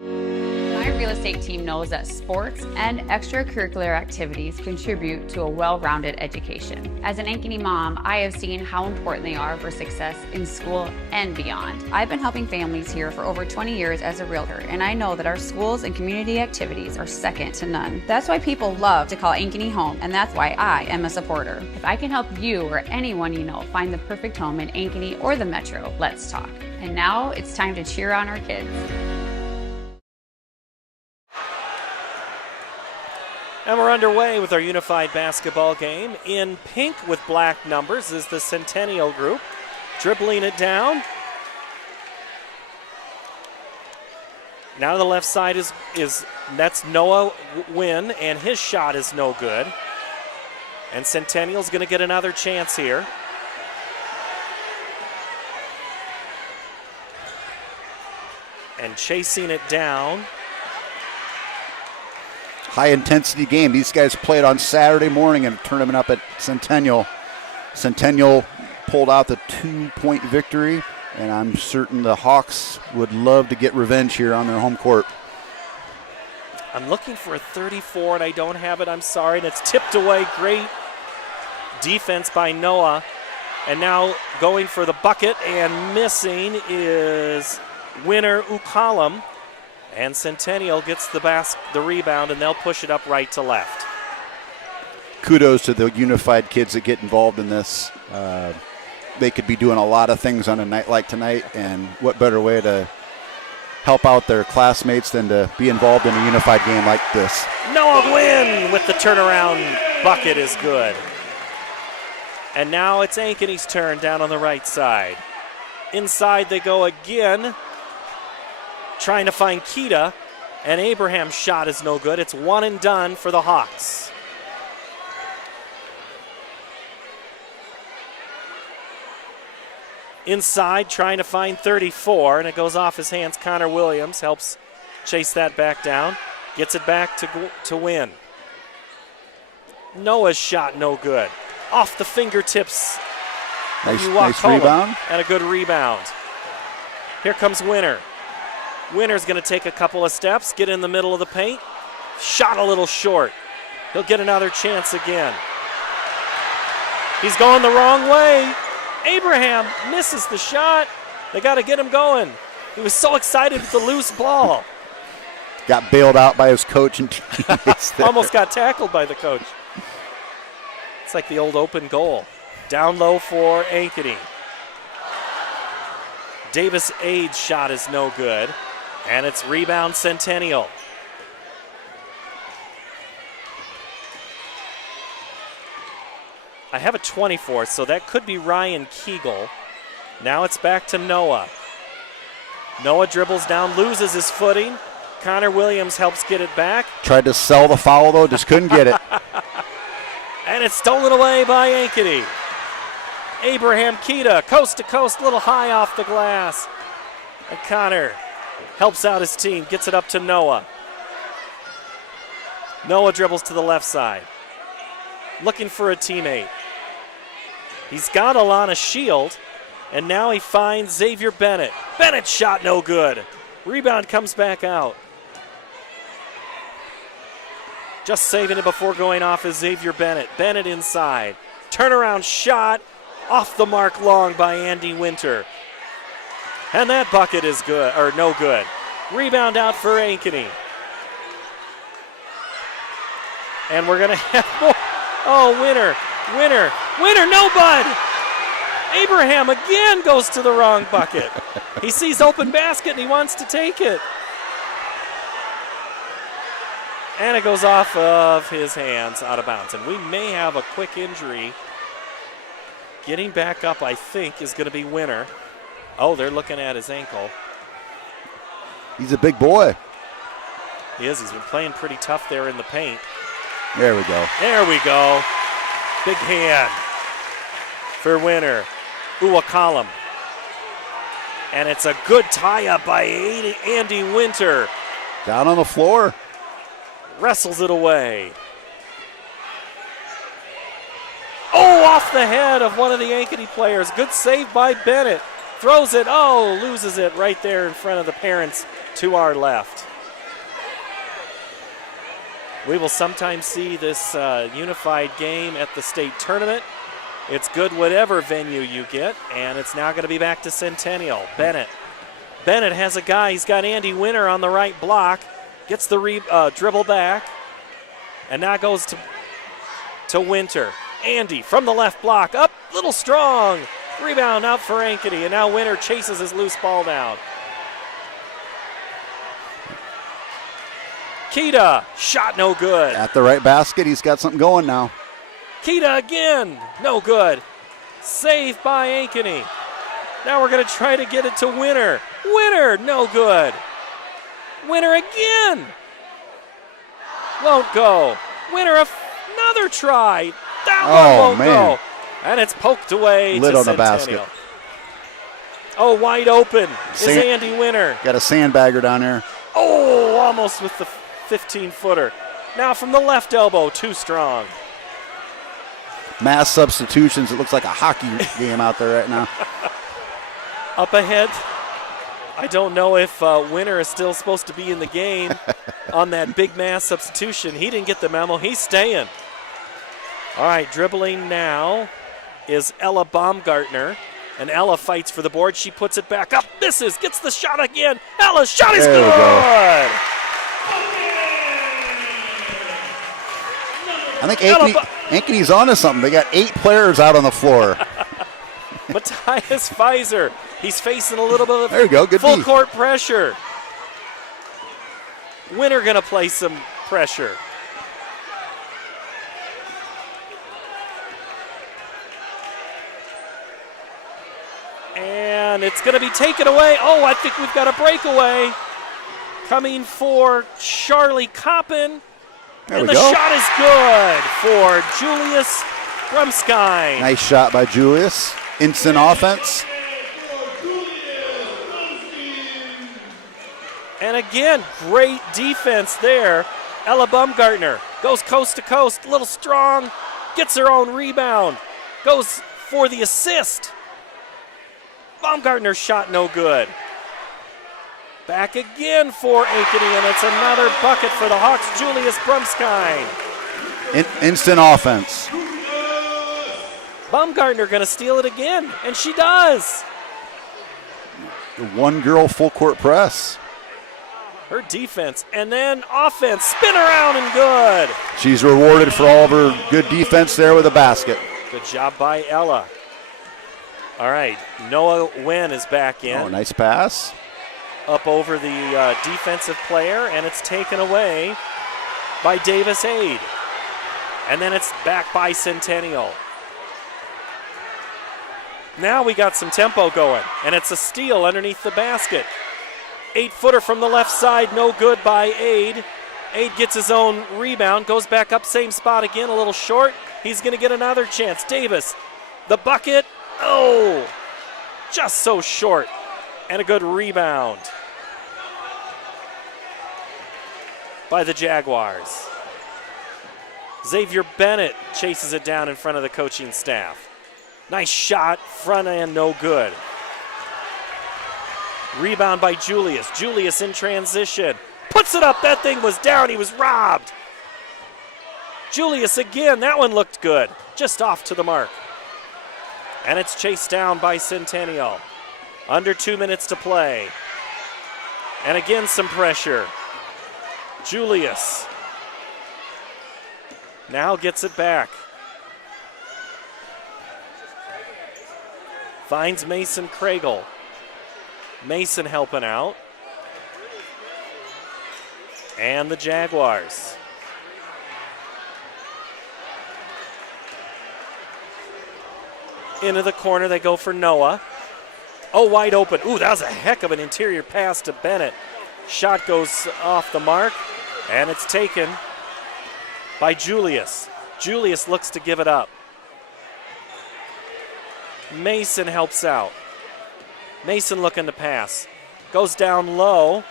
My real estate team knows that sports and extracurricular activities contribute to a well-rounded education. As an Ankeny mom, I have seen how important they are for success in school and beyond. I've been helping families here for over 20 years as a realtor, and I know that our schools and community activities are second to none. That's why people love to call Ankeny home, and that's why I am a supporter. If I can help you or anyone you know find the perfect home in Ankeny or the Metro, let's talk. And now it's time to cheer on our kids. And we're underway with our unified basketball game. In pink with black numbers is the Centennial group. Dribbling it down. Now the left side that's Noah Wynn, and his shot is no good. And Centennial's going to get another chance here. And chasing it down. High-intensity game. These guys played on Saturday morning in a tournament up at Centennial. Centennial pulled out the 2-point victory, and I'm certain the Hawks would love to get revenge here on their home court. I'm looking for a 34, and I don't have it. I'm sorry. And it's tipped away. Great defense by Noah. And now going for the bucket and missing is winner Ukalam. And Centennial gets the rebound, and they'll push it up right to left. Kudos to the unified kids that get involved in this. They could be doing a lot of things on a night like tonight, and what better way to help out their classmates than to be involved in a unified game like this. Noah Wynn with the turnaround bucket is good. And now it's Ankeny's turn down on the right side. Inside they go again, trying to find Kita. And Abraham's shot is no good. It's one and done for the Hawks. Inside, trying to find 34, and it goes off his hands. Connor Williams helps chase that back down. Gets it back to win. Noah's shot no good. Off the fingertips. Nice rebound. And a good rebound. Here comes Winter. Winter's going to take a couple of steps, get in the middle of the paint. Shot a little short. He'll get another chance again. He's going the wrong way. Abraham misses the shot. They got to get him going. He was so excited with the loose ball. Got bailed out by his coach and teammates there. Almost got tackled by the coach. It's like the old open goal. Down low for Ankeny. Davis Ade's shot is no good. And it's rebound Centennial. I have a 24, so that could be Ryan Kegel. Now it's back to Noah. Noah dribbles down, loses his footing. Connor Williams helps get it back. Tried to sell the foul, though, just couldn't get it. And it's stolen away by Ankeny. Abraham Kita, coast to coast, little high off the glass. And Connor helps out his team, gets it up to Noah. Noah dribbles to the left side. Looking for a teammate. He's got Alana Shield, and now he finds Xavier Bennett. Bennett's shot no good. Rebound comes back out. Just saving it before going off is Xavier Bennett. Bennett inside. Turnaround shot off the mark long by Andy Winter. And that bucket is good, or no good. Rebound out for Ankeny. And we're going to have more. Oh, Winter, no bud. Abraham again goes to the wrong bucket. He sees open basket and he wants to take it. And it goes off of his hands, out of bounds. And we may have a quick injury. Getting back up, I think, is going to be Winter. Oh, they're looking at his ankle. He's a big boy. He is. He's been playing pretty tough there in the paint. There we go. There we go. Big hand for Winter. Uwakallam. And it's a good tie-up by Andy Winter. Down on the floor. Wrestles it away. Oh, off the head of one of the Ankeny players. Good save by Bennett. Throws it. Oh, loses it right there in front of the parents to our left. We will sometimes see this unified game at the state tournament. It's good whatever venue you get, and it's now going to be back to Centennial. Bennett has a guy. He's got Andy Winter on the right block. Gets the dribble back, and now goes to Winter. Andy from the left block, up, little strong. Rebound out for Ankeny, and now Winter chases his loose ball down. Kita, shot no good. At the right basket, he's got something going now. Kita again, no good. Saved by Ankeny. Now we're going to try to get it to Winter. Winter, no good. Winter again. Won't go. Winter, another try. That one won't go. And it's poked away Lid to on the Centennial. basket. Oh, wide open is Andy Winter. Got a sandbagger down there. Oh, almost with the 15-footer. Now from the left elbow, too strong. Mass substitutions. It looks like a hockey game out there right now. Up ahead. I don't know if Winter is still supposed to be in the game on that big mass substitution. He didn't get the memo. He's staying. All right, dribbling now is Ella Baumgartner. And Ella fights for the board. She puts it back up. Misses. Gets the shot again. Ella's shot is There we good. go. I think Ankeny's onto something. They got 8 players out on the floor. Matthias Pfizer. He's facing a little bit of There you go. Good full D. court pressure. Winter going to play some pressure. And it's going to be taken away. Oh, I think we've got a breakaway. coming for Charlie Coppin. There And we the go. shot is good for Julius Brumskine. Nice shot by Julius. Instant offense. And again, great defense there. Ella Baumgartner goes coast to coast, a little strong, gets her own rebound, goes for the assist. Baumgartner's shot no good. Back again for Ankeny, and it's another bucket for the Hawks. Julius Brumskine. Instant offense. Baumgartner going to steal it again, and she does. The one-girl full-court press. Her defense, and then offense, spin around and good. She's rewarded for all of her good defense there with a basket. Good job by Ella. All right, Noah Wen is back in. Oh, nice pass. Up over the defensive player, and it's taken away by Davis Aid. And then it's back by Centennial. Now we got some tempo going, and it's a steal underneath the basket. 8-footer from the left side, no good by Aid. Aid gets his own rebound, goes back up, same spot again, a little short. He's going to get another chance. Davis, the bucket. Oh, just so short. And a good rebound by the Jaguars. Xavier Bennett chases it down in front of the coaching staff. Nice shot, front end, no good. Rebound by Julius. Julius in transition. Puts it up. That thing was down. He was robbed. Julius again. That one looked good. Just off to the mark. And it's chased down by Centennial. Under 2 minutes to play. And again some pressure. Julius now gets it back. Finds Mason Kragel. Mason helping out. And the Jaguars. Into the corner they go for Noah. Oh, wide open. Ooh, that was a heck of an interior pass to Bennett. Shot goes off the mark, and it's taken by Julius. Julius looks to give it up. Mason helps out. Mason looking to pass. Goes down low.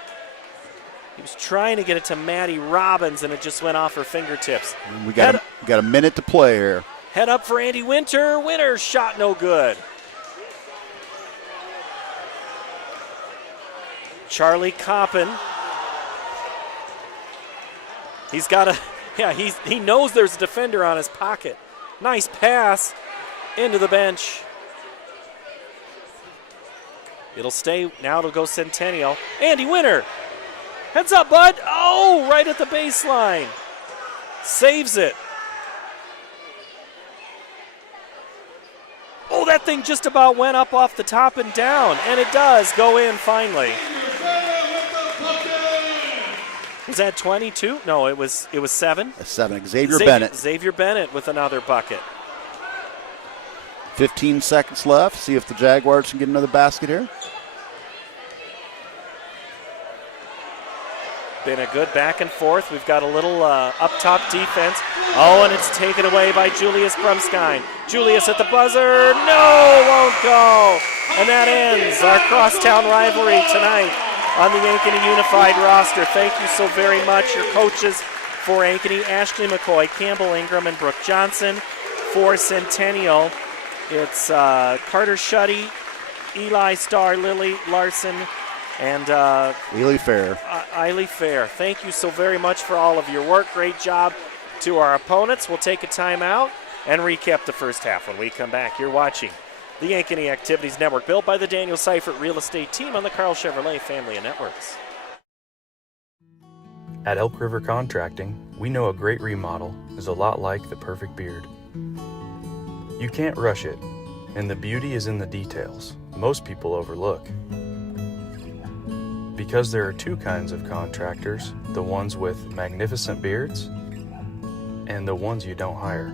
He was trying to get it to Maddie Robbins, and it just went off her fingertips. We got a minute to play here. Head up for Andy Winter. Winter's shot no good. Charlie Coppin. He's got a, he knows there's a defender on his pocket. Nice pass into the bench. It'll stay, now it'll go Centennial. Andy Winter. Heads up, bud. Oh, right at the baseline. Saves it. Oh, that thing just about went up off the top and down, and it does go in finally. Was that 22? No, it was 7. 7. Xavier Bennett. Xavier Bennett with another bucket. 15 seconds left. See if the Jaguars can get another basket here. Been a good back and forth. We've got a little up top defense. Oh, and it's taken away by Julius Brumskine. Julius at the buzzer. No, won't go. And that ends our crosstown rivalry tonight on the Ankeny Unified roster. Thank you so very much. Your coaches for Ankeny, Ashley McCoy, Campbell Ingram, and Brooke Johnson. For Centennial, it's Carter Shuddy, Eli Starr, Lily Larson, and Eiley Fair. Eiley Fair. Thank you so very much for all of your work. Great job to our opponents. We'll take a timeout and recap the first half when we come back. You're watching the Ankeny Activities Network, built by the Daniel Seifert Real Estate Team on the Carl Chevrolet family of networks. At Elk River Contracting, we know a great remodel is a lot like the perfect beard. You can't rush it, and the beauty is in the details most people overlook. Because there are two kinds of contractors, the ones with magnificent beards and the ones you don't hire.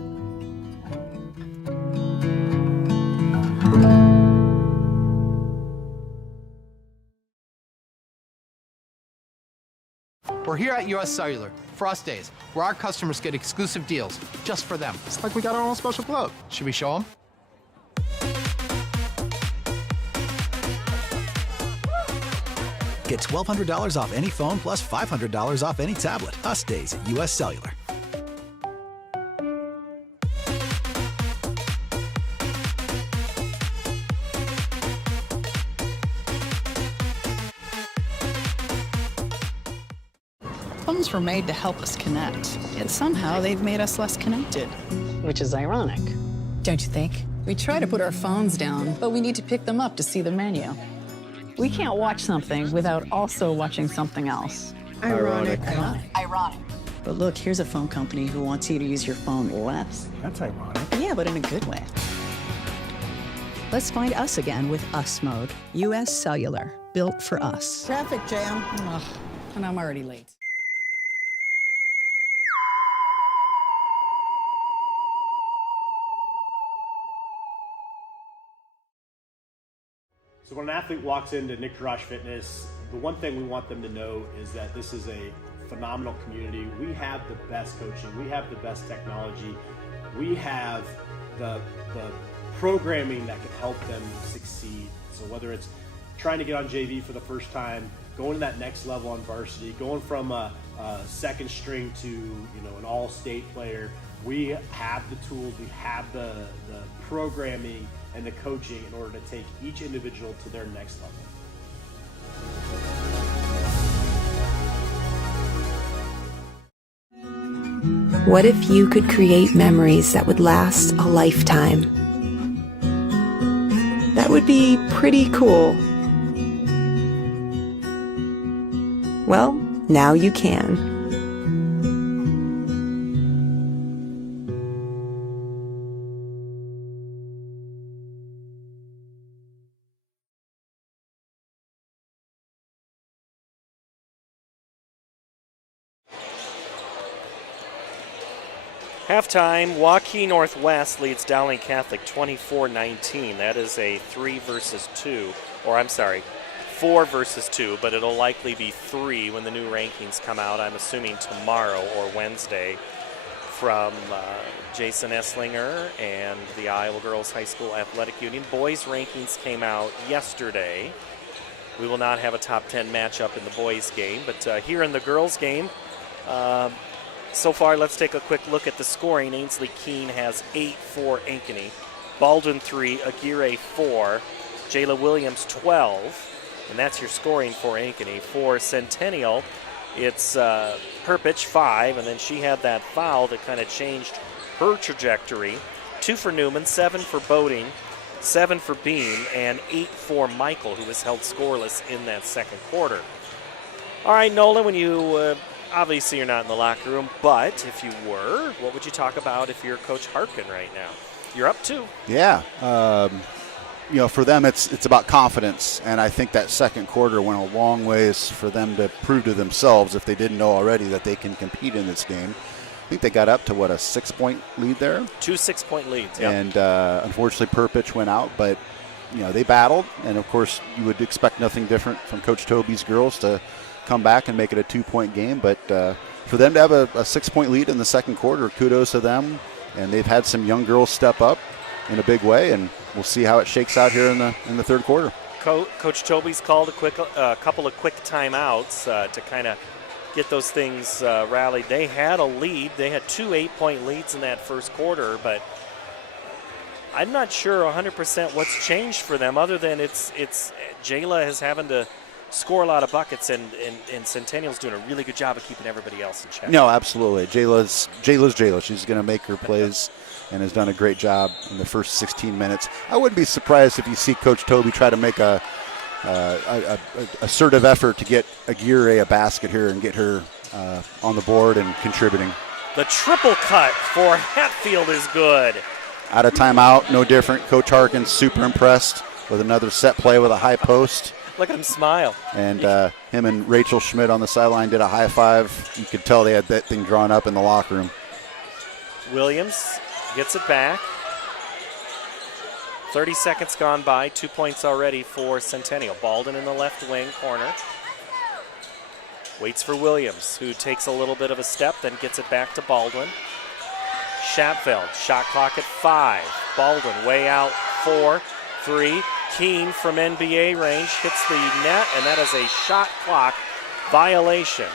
We're here at US Cellular, Frost Days, where our customers get exclusive deals just for them. It's like we got our own special club. Should we show them? Get $1,200 off any phone plus $500 off any tablet. Us Days at US Cellular. Phones were made to help us connect, yet somehow they've made us less connected. Which is ironic. Don't you think? We try to put our phones down, but we need to pick them up to see the menu. We can't watch something without also watching something else. Ironic. Ironic. But look, here's a phone company who wants you to use your phone less. That's ironic. Yeah, but in a good way. Let's find us again with Us Mode. US Cellular, built for us. Traffic jam. Ugh, and I'm already late. So when an athlete walks into Nick Jarash Fitness, the one thing we want them to know is that this is a phenomenal community. We have the best coaching. We have the best technology. We have the programming that can help them succeed. So whether it's trying to get on JV for the first time, going to that next level on varsity, going from a second string to an all-state player, we have the tools, we have the programming and the coaching in order to take each individual to their next level. What if you could create memories that would last a lifetime? That would be pretty cool. Well, now you can. Halftime, Waukee Northwest leads Dowling Catholic 24-19. That is a 4 versus 2, but it'll likely be 3 when the new rankings come out, I'm assuming tomorrow or Wednesday, from Jason Esslinger and the Iowa Girls High School Athletic Union. Boys rankings came out yesterday. We will not have a top 10 matchup in the boys game, but here in the girls game, so far, let's take a quick look at the scoring. Ainsley Keene has 8 for Ankeny. Baldwin 3, Aguirre 4, Jayla Williams 12, and that's your scoring for Ankeny. For Centennial, it's Perpich 5, and then she had that foul that kind of changed her trajectory. 2 for Newman, 7 for Boating, 7 for Beam, and 8 for Michael, who was held scoreless in that second quarter. All right, Nolan, when you... obviously, you're not in the locker room, but if you were, what would you talk about if you're Coach Harkin right now? You're up 2. Yeah. For them, it's about confidence, and I think that second quarter went a long ways for them to prove to themselves, if they didn't know already, that they can compete in this game. I think they got up to, a 6-point lead there? 2 6-point leads, yeah. And unfortunately, Perpich went out, but, they battled, and of course, you would expect nothing different from Coach Toby's girls to come back and make it a 2-point game, but for them to have a 6-point lead in the second quarter, kudos to them, and they've had some young girls step up in a big way, and we'll see how it shakes out here in the third quarter. Coach Toby's called a couple of quick timeouts to kind of get those things rallied. They had a lead. They had 2 8-point leads in that first quarter, but I'm not sure 100% what's changed for them, other than it's Jayla is having to score a lot of buckets, and Centennial's doing a really good job of keeping everybody else in check. No, absolutely. Jayla's Jayla. She's going to make her plays and has done a great job in the first 16 minutes. I wouldn't be surprised if you see Coach Toby try to make a assertive effort to get Aguirre a basket here and get her on the board and contributing. The triple cut for Hatfield is good. Out of timeout, no different. Coach Harkin's super impressed with another set play with a high post. Look at him smile. And him and Rachel Schmidt on the sideline did a high five. You could tell they had that thing drawn up in the locker room. Williams gets it back. 30 seconds gone by, 2 points already for Centennial. Baldwin in the left wing corner. Waits for Williams, who takes a little bit of a step, then gets it back to Baldwin. Schatfeld, shot clock at 5. Baldwin way out, 4, 3. Keene from NBA range hits the net, and that is a shot clock violation.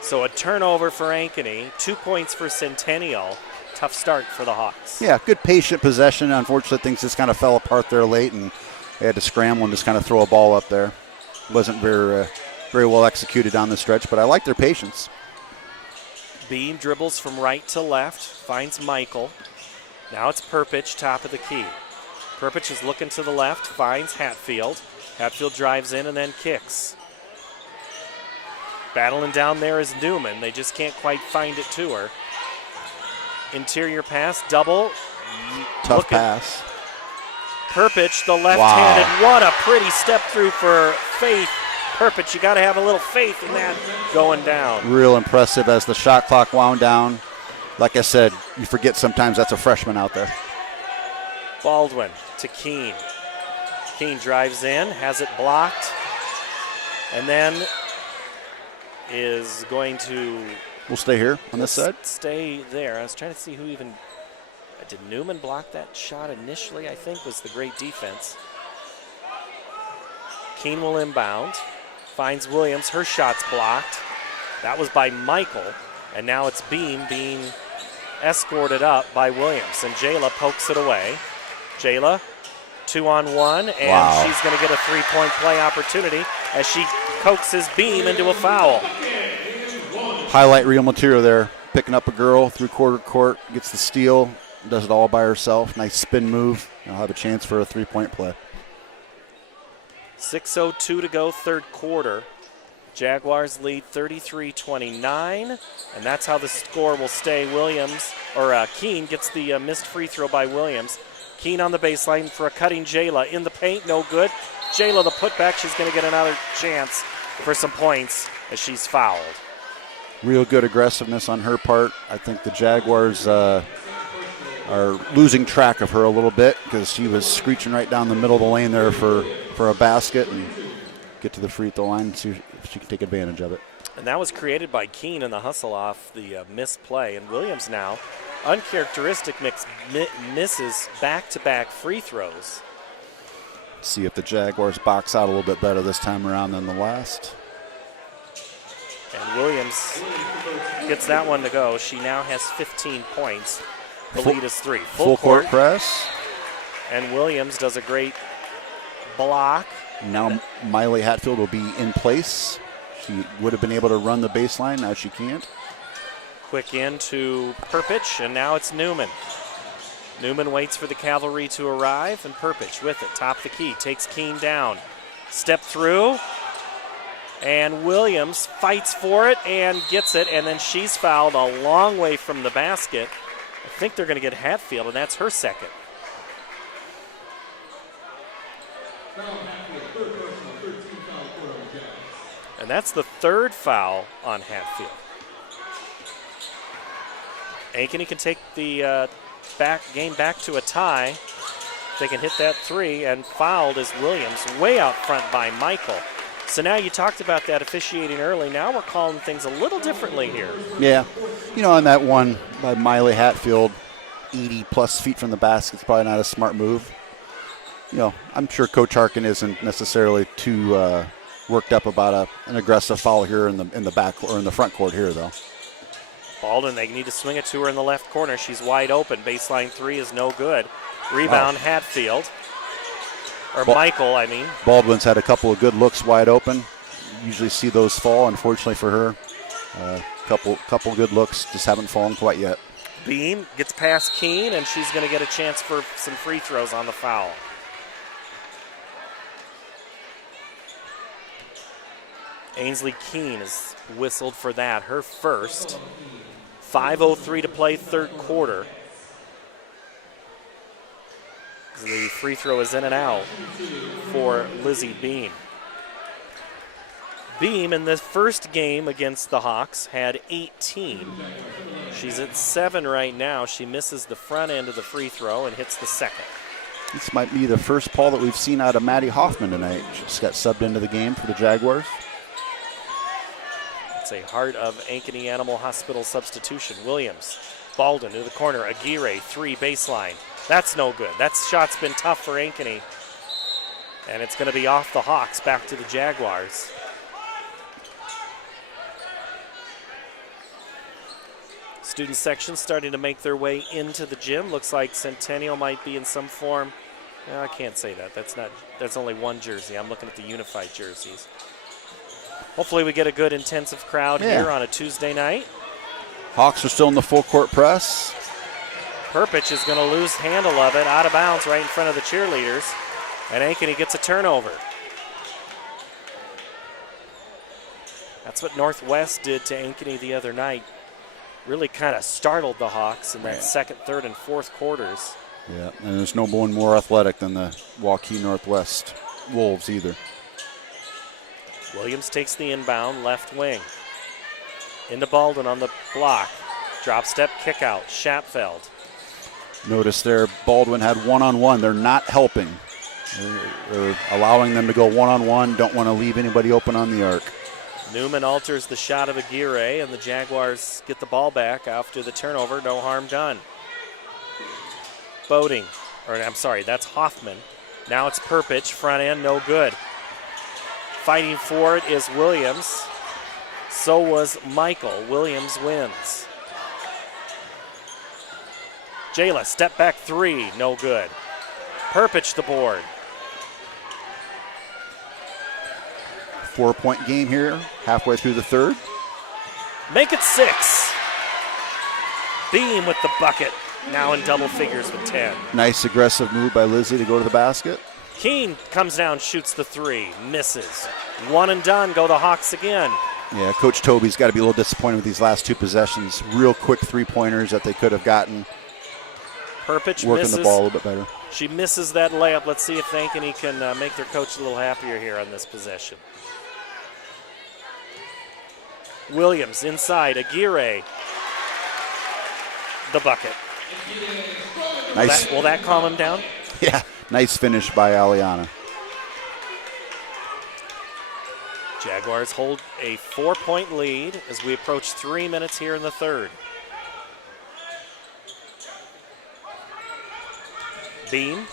So a turnover for Ankeny, 2 points for Centennial. Tough start for the Hawks. Yeah, good patient possession. Unfortunately, things just kind of fell apart there late, and they had to scramble and just kind of throw a ball up there. Wasn't very well executed down the stretch, but I like their patience. Beam dribbles from right to left, finds Michael. Now it's Perpich, top of the key. Perpich is looking to the left, finds Hatfield. Hatfield drives in and then kicks. Battling down there is Newman. They just can't quite find it to her. Interior pass, double. Tough pass. Perpich, the left-handed. Wow. What a pretty step through for Faith. Perpich, you got to have a little faith in that going down. Real impressive as the shot clock wound down. Like I said, you forget sometimes that's a freshman out there. Baldwin to Keene. Keene drives in, has it blocked, and then is going to... We'll stay here on this side. Stay there. I was trying to see who even... Did Newman block that shot initially? I think was the great defense. Keene will inbound. Finds Williams. Her shot's blocked. That was by Michael. And now it's Beam being escorted up by Williams. And Jayla pokes it away. Jayla, 2-on-1. And she's going to get a three-point play opportunity as she coaxes Beam into a foul. Highlight reel material there. Picking up a girl through quarter court. Gets the steal. Does it all by herself. Nice spin move. I'll have a chance for a three-point play. 6:02 to go, third quarter. Jaguars lead 33-29, and that's how the score will stay. Keene gets the missed free throw by Williams. Keene on the baseline for a cutting Jayla. In the paint, no good. Jayla, the putback, she's going to get another chance for some points as she's fouled. Real good aggressiveness on her part. I think the Jaguars are losing track of her a little bit because she was screeching right down the middle of the lane there for a basket and get to the free throw line and see if she can take advantage of it. And that was created by Keene in the hustle off the missed play. And Williams now, uncharacteristic misses back-to-back free throws. See if the Jaguars box out a little bit better this time around than the last. And Williams gets that one to go. She now has 15 points. The lead is 3. Full court press. And Williams does a great block. Now Miley Hatfield will be in place. She would have been able to run the baseline. Now she can't. Quick in to Perpich, and now it's Newman. Newman waits for the cavalry to arrive, and Perpich with it. Top the key, takes Keene down. Step through, and Williams fights for it and gets it, and then she's fouled a long way from the basket. I think they're going to get Hatfield, and that's her second. And that's the third foul on Hatfield. Ankeny can take the game back to a tie. They can hit that three, and fouled is Williams, way out front by Michael. So now you talked about that officiating early. Now we're calling things a little differently here. Yeah. On that one by Miley Hatfield, 80-plus feet from the basket is probably not a smart move. I'm sure Coach Harkin isn't necessarily too worked up about an aggressive foul here in the back or in the front court here, though. Baldwin, they need to swing it to her in the left corner. She's wide open. Baseline three is no good. Rebound, Hatfield. Michael, I mean. Baldwin's had a couple of good looks wide open. Usually see those fall. Unfortunately for her, couple good looks just haven't fallen quite yet. Beam gets past Keene, and she's going to get a chance for some free throws on the foul. Ainsley Keene is whistled for that, her first. 5:03 to play, third quarter. The free throw is in and out for Lizzie Beam. Beam in the first game against the Hawks had 18. She's at 7 right now. She misses the front end of the free throw and hits the second. This might be the first ball that we've seen out of Maddie Hoffman tonight. She just got subbed into the game for the Jaguars. It's a Heart of Ankeny Animal Hospital substitution. Williams, Baldwin to the corner. Aguirre, 3 baseline. That's no good. That shot's been tough for Ankeny. And it's going to be off the Hawks, back to the Jaguars. Student section starting to make their way into the gym. Looks like Centennial might be in some form. No, I can't say that. That's only one jersey. I'm looking at the unified jerseys. Hopefully we get a good intensive crowd here on a Tuesday night. Hawks are still in the full court press. Perpich is going to lose handle of it, out of bounds right in front of the cheerleaders. And Ankeny gets a turnover. That's what Northwest did to Ankeny the other night. Really kind of startled the Hawks in that second, third, and fourth quarters. Yeah, and there's no one more athletic than the Waukee Northwest Wolves either. Williams takes the inbound, left wing. Into Baldwin on the block. Drop step, kick out, Shapfeld. Notice there, Baldwin had one-on-one. They're not helping. They're allowing them to go one-on-one, don't want to leave anybody open on the arc. Newman alters the shot of Aguirre, and the Jaguars get the ball back after the turnover. No harm done. Boating, or I'm sorry, that's Hoffman. Now it's Perpich, front end, no good. Fighting for it is Williams. So was Michael. Williams wins. Jayla, step back 3, no good. Perpich the board. 4-point game here, halfway through the third. Make it 6. Beam with the bucket, now in double figures with 10. Nice aggressive move by Lizzie to go to the basket. Keene comes down, shoots the 3, misses. One and done, go the Hawks again. Yeah, Coach Toby's got to be a little disappointed with these last 2 possessions. Real quick 3-pointers that they could have gotten. Perpich working misses. the ball a little bit better. She misses that layup. Let's see if Ankeny can make their coach a little happier here on this possession. Williams inside, Aguirre. The bucket. Nice. Will that calm him down? Yeah, nice finish by Aliana. Jaguars hold a 4-point lead as we approach 3 minutes here in the third. Beam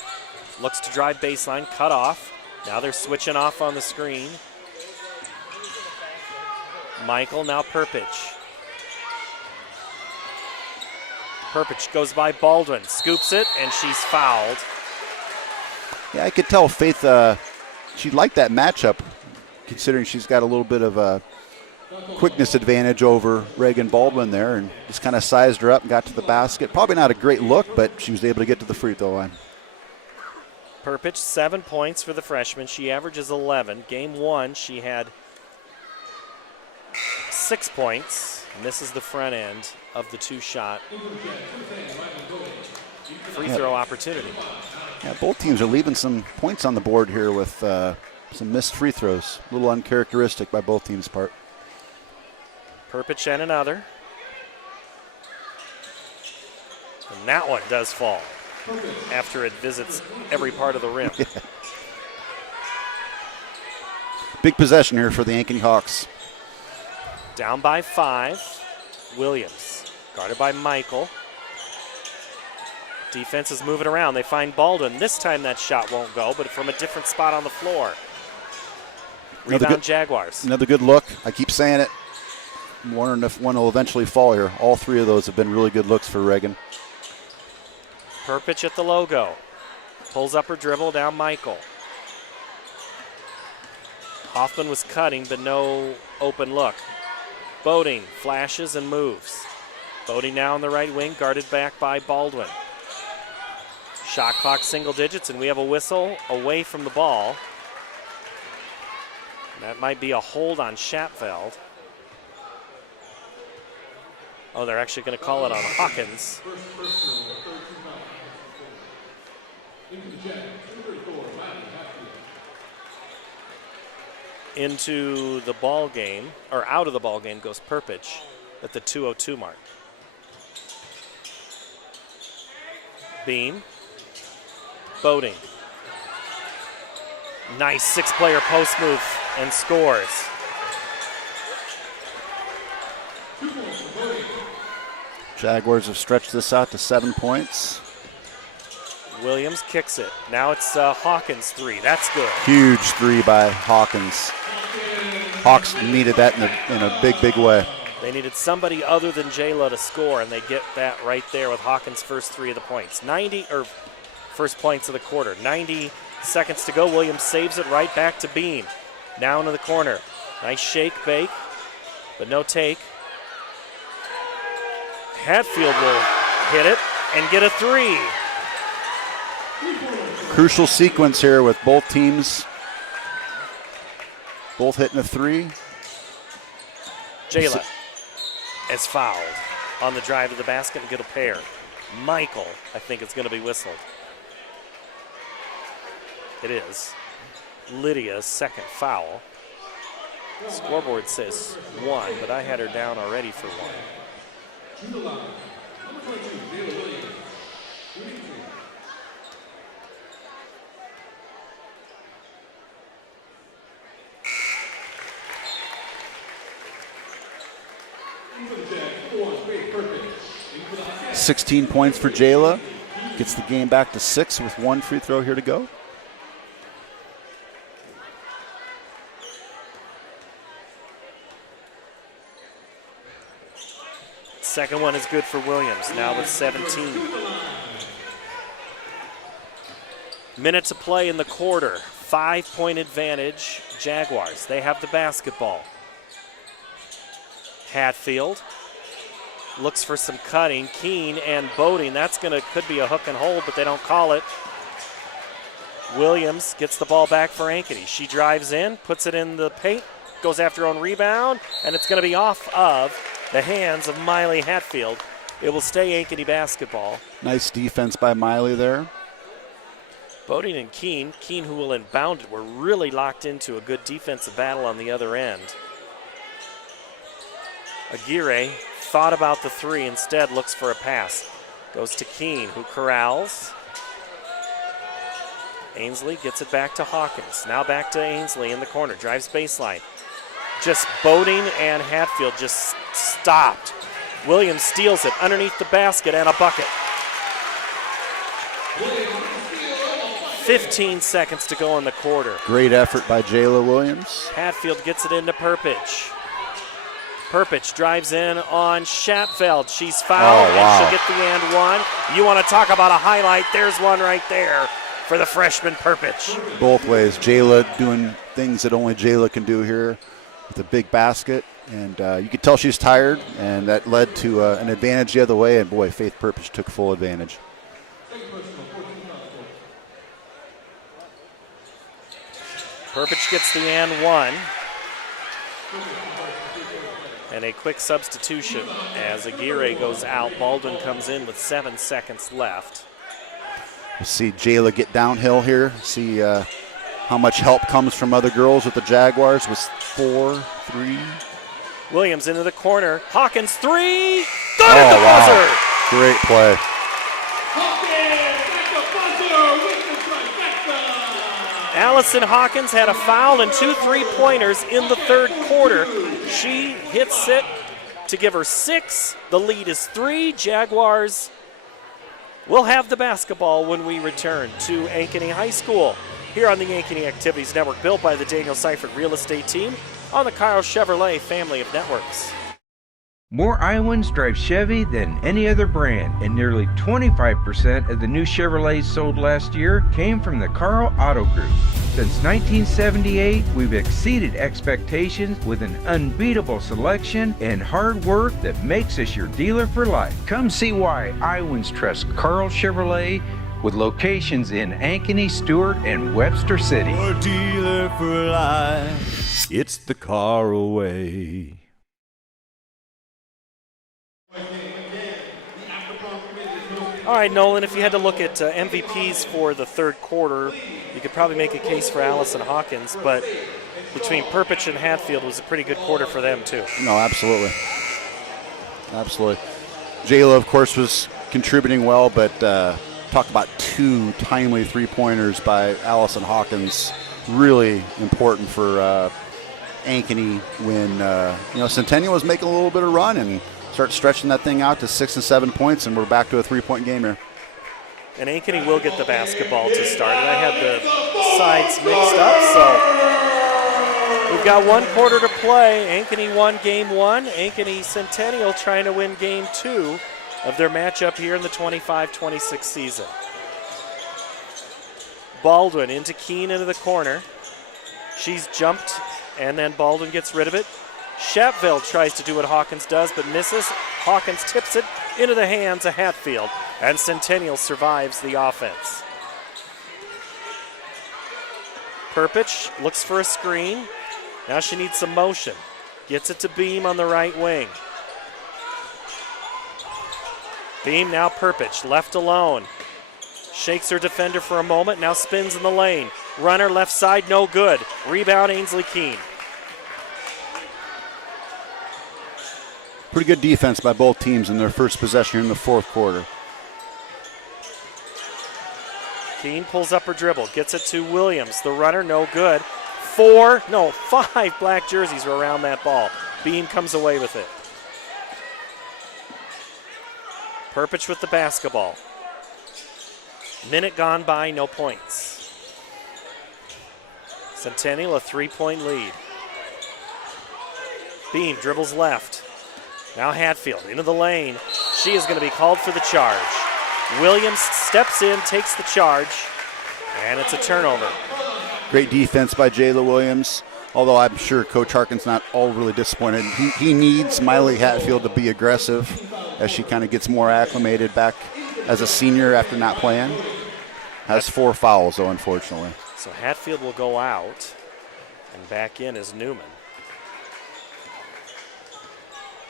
looks to drive baseline, cut off. Now they're switching off on the screen. Michael, now Perpich. Perpich goes by Baldwin, scoops it, and she's fouled. Yeah, I could tell Faith, she liked that matchup, considering she's got a little bit of a quickness advantage over Reagan Baldwin there, and just kind of sized her up and got to the basket. Probably not a great look, but she was able to get to the free throw line. Perpich, 7 points for the freshman. She averages 11. Game 1, she had 6 points. Misses the front end of the 2-shot free throw opportunity. Yeah, both teams are leaving some points on the board here with some missed free throws. A little uncharacteristic by both teams' part. Perpich and another. And that one does fall after it visits every part of the rim. Yeah. Big possession here for the Ankeny Hawks. Down by 5. Williams, guarded by Michael. Defense is moving around. They find Baldwin. This time that shot won't go, but from a different spot on the floor. Rebound Jaguars. Another good look. I keep saying it. I'm wondering if one will eventually fall here. All 3 of those have been really good looks for Reagan. Perpich at the logo. Pulls up her dribble, down Michael. Hoffman was cutting, but no open look. Boating flashes and moves. Boating now on the right wing, guarded back by Baldwin. Shot clock single digits, and we have a whistle away from the ball. That might be a hold on Shapfeld. Oh, they're actually going to call it on Hawkins. Into the ball game, or out of the ball game, goes Perpich at the 2:02 mark. Beam. Boating. Nice 6-player post move and scores. Jaguars have stretched this out to 7 points. Williams kicks it. Now it's Hawkins' three. That's good. Huge three by Hawkins. Hawks needed that in a big, big way. They needed somebody other than Jayla to score, and they get that right there with Hawkins' first three of the points. First points of the quarter. 90 seconds to go. Williams saves it right back to Bean. Now into the corner. Nice shake, bake, but no take. Hatfield will hit it and get a three. Crucial sequence here with both teams both hitting a three. Jayla is fouled on the drive to the basket and get a pair. Michael, I think it's going to be whistled. It is. Lydia's second foul. Scoreboard says 1, but I had her down already for 1. 16 points for Jayla. Gets the game back to 6 with 1 free throw here to go. Second one is good for Williams, now with 17. Minute to play in the quarter. 5-point advantage, Jaguars. They have the basketball. Hatfield looks for some cutting. Keene and Boding. Could be a hook and hold, but they don't call it. Williams gets the ball back for Ankeny. She drives in, puts it in the paint, goes after her own rebound, and it's going to be off of the hands of Miley Hatfield. It will stay Ankeny basketball. Nice defense by Miley there. Boding and Keene, who will inbound it, were really locked into a good defensive battle on the other end. Aguirre thought about the three, instead looks for a pass. Goes to Keene, who corrals. Ainsley gets it back to Hawkins. Now back to Ainsley in the corner, drives baseline. Just Boding and Hatfield just stopped. Williams steals it underneath the basket and a bucket. 15 seconds to go in the quarter. Great effort by Jayla Williams. Hatfield gets it into Perpich. Perpich drives in on Shatfeld. She's fouled, and she'll get the and one. You want to talk about a highlight? There's one right there for the freshman Perpich. Both ways. Jayla doing things that only Jayla can do here with a big basket. And you could tell she's tired, and that led to an advantage the other way. And, boy, Faith Perpich took full advantage. Perpich gets the and one. And a quick substitution as Aguirre goes out. Baldwin comes in with 7 seconds left. We'll see Jayla get downhill here. See how much help comes from other girls with the Jaguars. Was 4-3. Williams into the corner. Hawkins three. Good at the buzzer. Great play. Allison Hawkins had a foul and 2 3-pointers in the third quarter. She hits it to give her 6. The lead is 3. Jaguars will have the basketball when we return to Ankeny High School here on the Ankeny Activities Network, built by the Daniel Seifert Real Estate Team on the Kyle Chevrolet family of networks. More Iowans drive Chevy than any other brand, and nearly 25% of the new Chevrolets sold last year came from the Carl Auto Group. Since 1978, we've exceeded expectations with an unbeatable selection and hard work that makes us your dealer for life. Come see why Iowans trust Carl Chevrolet, with locations in Ankeny, Stewart, and Webster City. Your dealer for life. It's the Carl-O-Way. All right, Nolan, if you had to look at MVPs for the third quarter, you could probably make a case for Allison Hawkins, but between Perpich and Hatfield, it was a pretty good quarter for them, too. No, absolutely. Absolutely. Jayla, of course, was contributing well, but talk about 2 timely three-pointers by Allison Hawkins. Really important for Ankeny when Centennial was making a little bit of run, and start stretching that thing out to 6 and 7 points, and we're back to a 3-point game here. And Ankeny will get the basketball to start. And I had the sides mixed up, so we've got 1 quarter to play. Ankeny won game 1. Ankeny Centennial trying to win game 2 of their matchup here in the 25-26 season. Baldwin into Keene into the corner. She's jumped, and then Baldwin gets rid of it. Shapville tries to do what Hawkins does, but misses. Hawkins tips it into the hands of Hatfield, and Centennial survives the offense. Perpich looks for a screen. Now she needs some motion. Gets it to Beam on the right wing. Beam, now Perpich, left alone. Shakes her defender for a moment, now spins in the lane. Runner left side, no good. Rebound, Ainsley Keene. Pretty good defense by both teams in their first possession in the fourth quarter. Keene pulls up her dribble, gets it to Williams. The runner, no good. 5 black jerseys were around that ball. Beam comes away with it. Perpich with the basketball. Minute gone by, no points. Centennial a 3-point lead. Beam dribbles left. Now Hatfield into the lane. She is going to be called for the charge. Williams steps in, takes the charge, and it's a turnover. Great defense by Jayla Williams, although I'm sure Coach Harkin's not all really disappointed. He needs Miley Hatfield to be aggressive as she kind of gets more acclimated back as a senior after not playing. Has 4 fouls, though, unfortunately. So Hatfield will go out, and back in is Newman.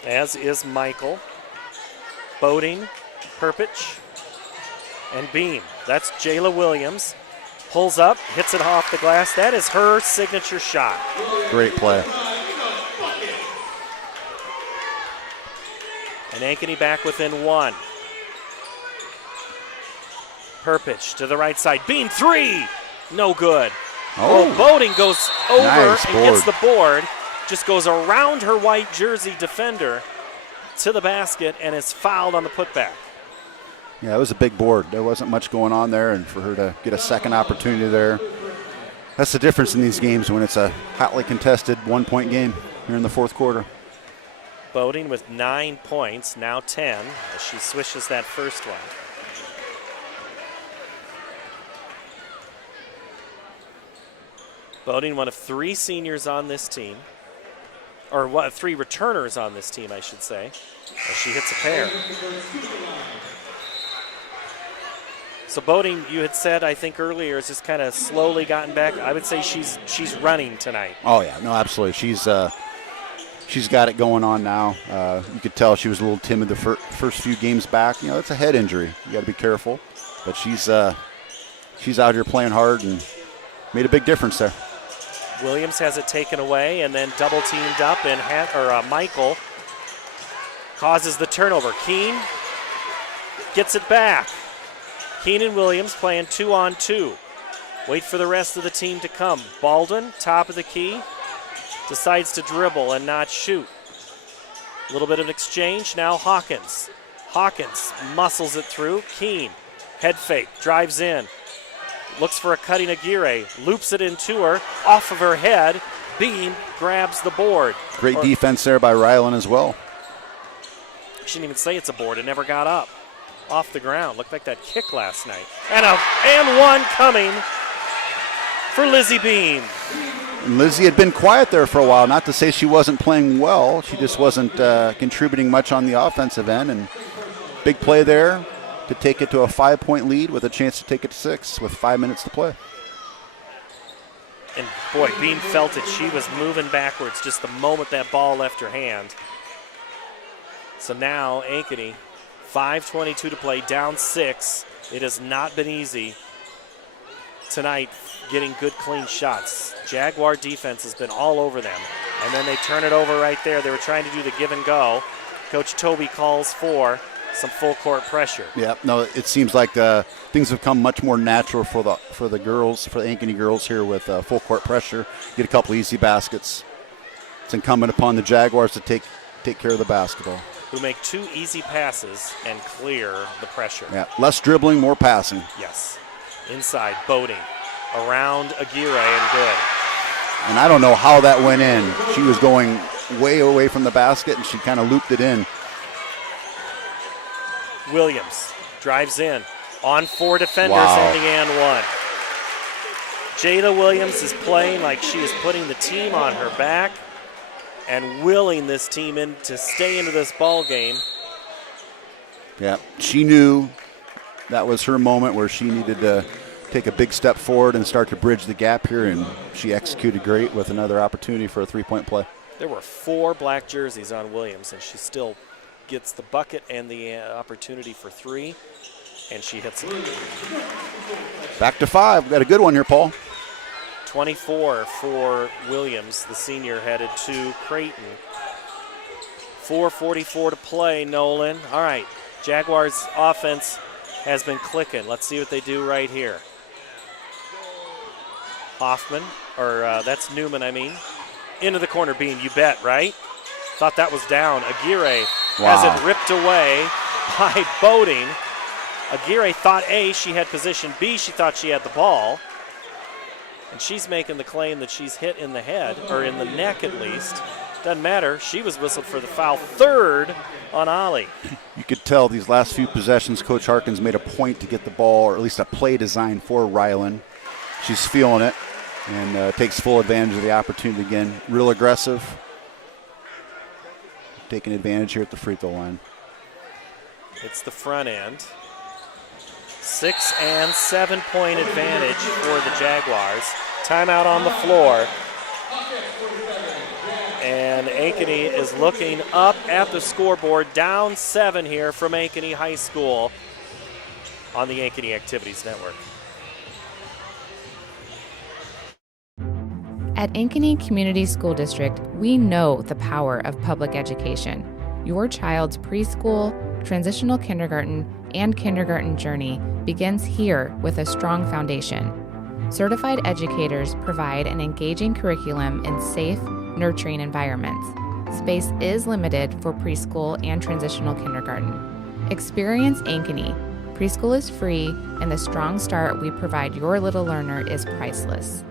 As is Michael. Boating, Perpich, and Beam. That's Jayla Williams. Pulls up, hits it off the glass. That is her signature shot. Great play. And Ankeny back within 1. Perpich to the right side. Beam 3! No good. Oh, Boating goes over nice and board. gets the board. Just goes around her white jersey defender to the basket and is fouled on the putback. Yeah, it was a big board. There wasn't much going on there, and for her to get a second opportunity there, that's the difference in these games when it's a hotly contested 1-point game here in the fourth quarter. Boating with 9 points, now 10, as she swishes that first one. Boating, one of 3 seniors on this team, or 3 returners on this team, I should say, as she hits a pair. So Boating, you had said, I think earlier, has just kind of slowly gotten back. I would say she's running tonight. Oh yeah, no, absolutely. She's got it going on now. You could tell she was a little timid the first few games back. You know, it's a head injury. You got to be careful, but she's out here playing hard and made a big difference there. Williams has it taken away and then double teamed up, and Michael causes the turnover. Keene gets it back. Keene and Williams playing 2-on-2. Wait for the rest of the team to come. Baldwin, top of the key, decides to dribble and not shoot. A little bit of an exchange. Now Hawkins. Hawkins muscles it through. Keene, head fake, drives in. Looks for a cutting Aguirre, loops it into her, off of her head. Beam grabs the board. Great defense there by Rylan as well. She didn't even say it's a board. It never got up. Off the ground. Looked like that kick last night. And one coming for Lizzie Beam. And Lizzie had been quiet there for a while. Not to say she wasn't playing well. She just wasn't contributing much on the offensive end. And big play there to take it to a 5-point lead with a chance to take it to 6 with 5 minutes to play. And boy, Beam felt it. She was moving backwards just the moment that ball left her hand. So now Ankeny, 5:22 to play, down 6. It has not been easy tonight getting good, clean shots. Jaguar defense has been all over them. And then they turn it over right there. They were trying to do the give and go. Coach Toby calls for some full court pressure. Yeah, no, it seems like things have come much more natural for the girls, for the Ankeny girls here with full court pressure. Get a couple easy baskets. It's incumbent upon the Jaguars to take care of the basketball. who make 2 easy passes and clear the pressure. Yeah, less dribbling, more passing. Yes. Inside, Boating. Around Aguirre and good. And I don't know how that went in. She was going way away from the basket, and she kind of looped it in. Williams drives in. On 4 defenders, Wow. ending and 1. Jada Williams is playing like she is putting the team on her back and willing this team in to stay into this ball game. Yeah, she knew that was her moment where she needed to take a big step forward and start to bridge the gap here, and she executed great with another opportunity for a 3-point play. There were 4 black jerseys on Williams, and she still gets the bucket and the opportunity for 3, and she hits it. Back to 5. We've got a good one here, Paul. 24 for Williams, the senior, headed to Creighton. 4:44 to play, Nolan. All right, Jaguars offense has been clicking. Let's see what they do right here. Hoffman, or that's Newman, I mean. Into the corner, Bean, you bet, right? Thought that was down. Aguirre has it ripped away by Boating. Aguirre thought A, she had position. B, she thought she had the ball. And she's making the claim that she's hit in the head, or in the neck at least. Doesn't matter. She was whistled for the foul. 3rd on Ollie. You could tell these last few possessions, Coach Harkins made a point to get the ball, or at least a play design for Rylan. She's feeling it and takes full advantage of the opportunity again. Real aggressive. Taking advantage here at the free throw line. It's the front end. 6 and 7 point advantage for the Jaguars. Timeout on the floor. And Ankeny is looking up at the scoreboard, down 7 here from Ankeny High School on the Ankeny Activities Network. At Ankeny Community School District, we know the power of public education. Your child's preschool, transitional kindergarten, and kindergarten journey begins here with a strong foundation. Certified educators provide an engaging curriculum in safe, nurturing environments. Space is limited for preschool and transitional kindergarten. Experience Ankeny. Preschool is free, and the strong start we provide your little learner is priceless.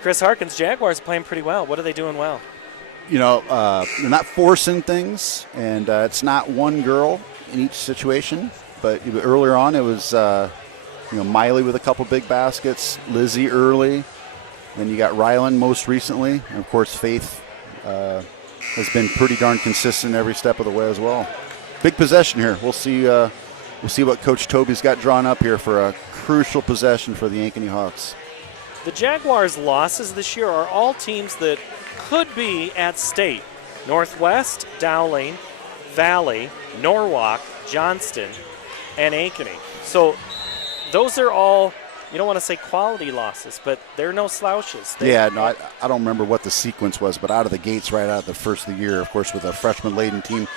Chris Harkins, Jaguars playing pretty well. What are they doing well? You know, they're not forcing things, and it's not one girl in each situation. But earlier on, it was Miley with a couple big baskets, Lizzie early, then you got Rylan most recently, and of course Faith has been pretty darn consistent every step of the way as well. Big possession here. We'll see what Coach Toby's got drawn up here for a crucial possession for the Ankeny Hawks. The Jaguars' losses this year are all teams that could be at state. Northwest, Dowling, Valley, Norwalk, Johnston, and Ankeny. So those are all, you don't want to say quality losses, but they're no slouches. I don't remember what the sequence was, but out of the gates right out of the first of the year, of course, with a freshman-laden team,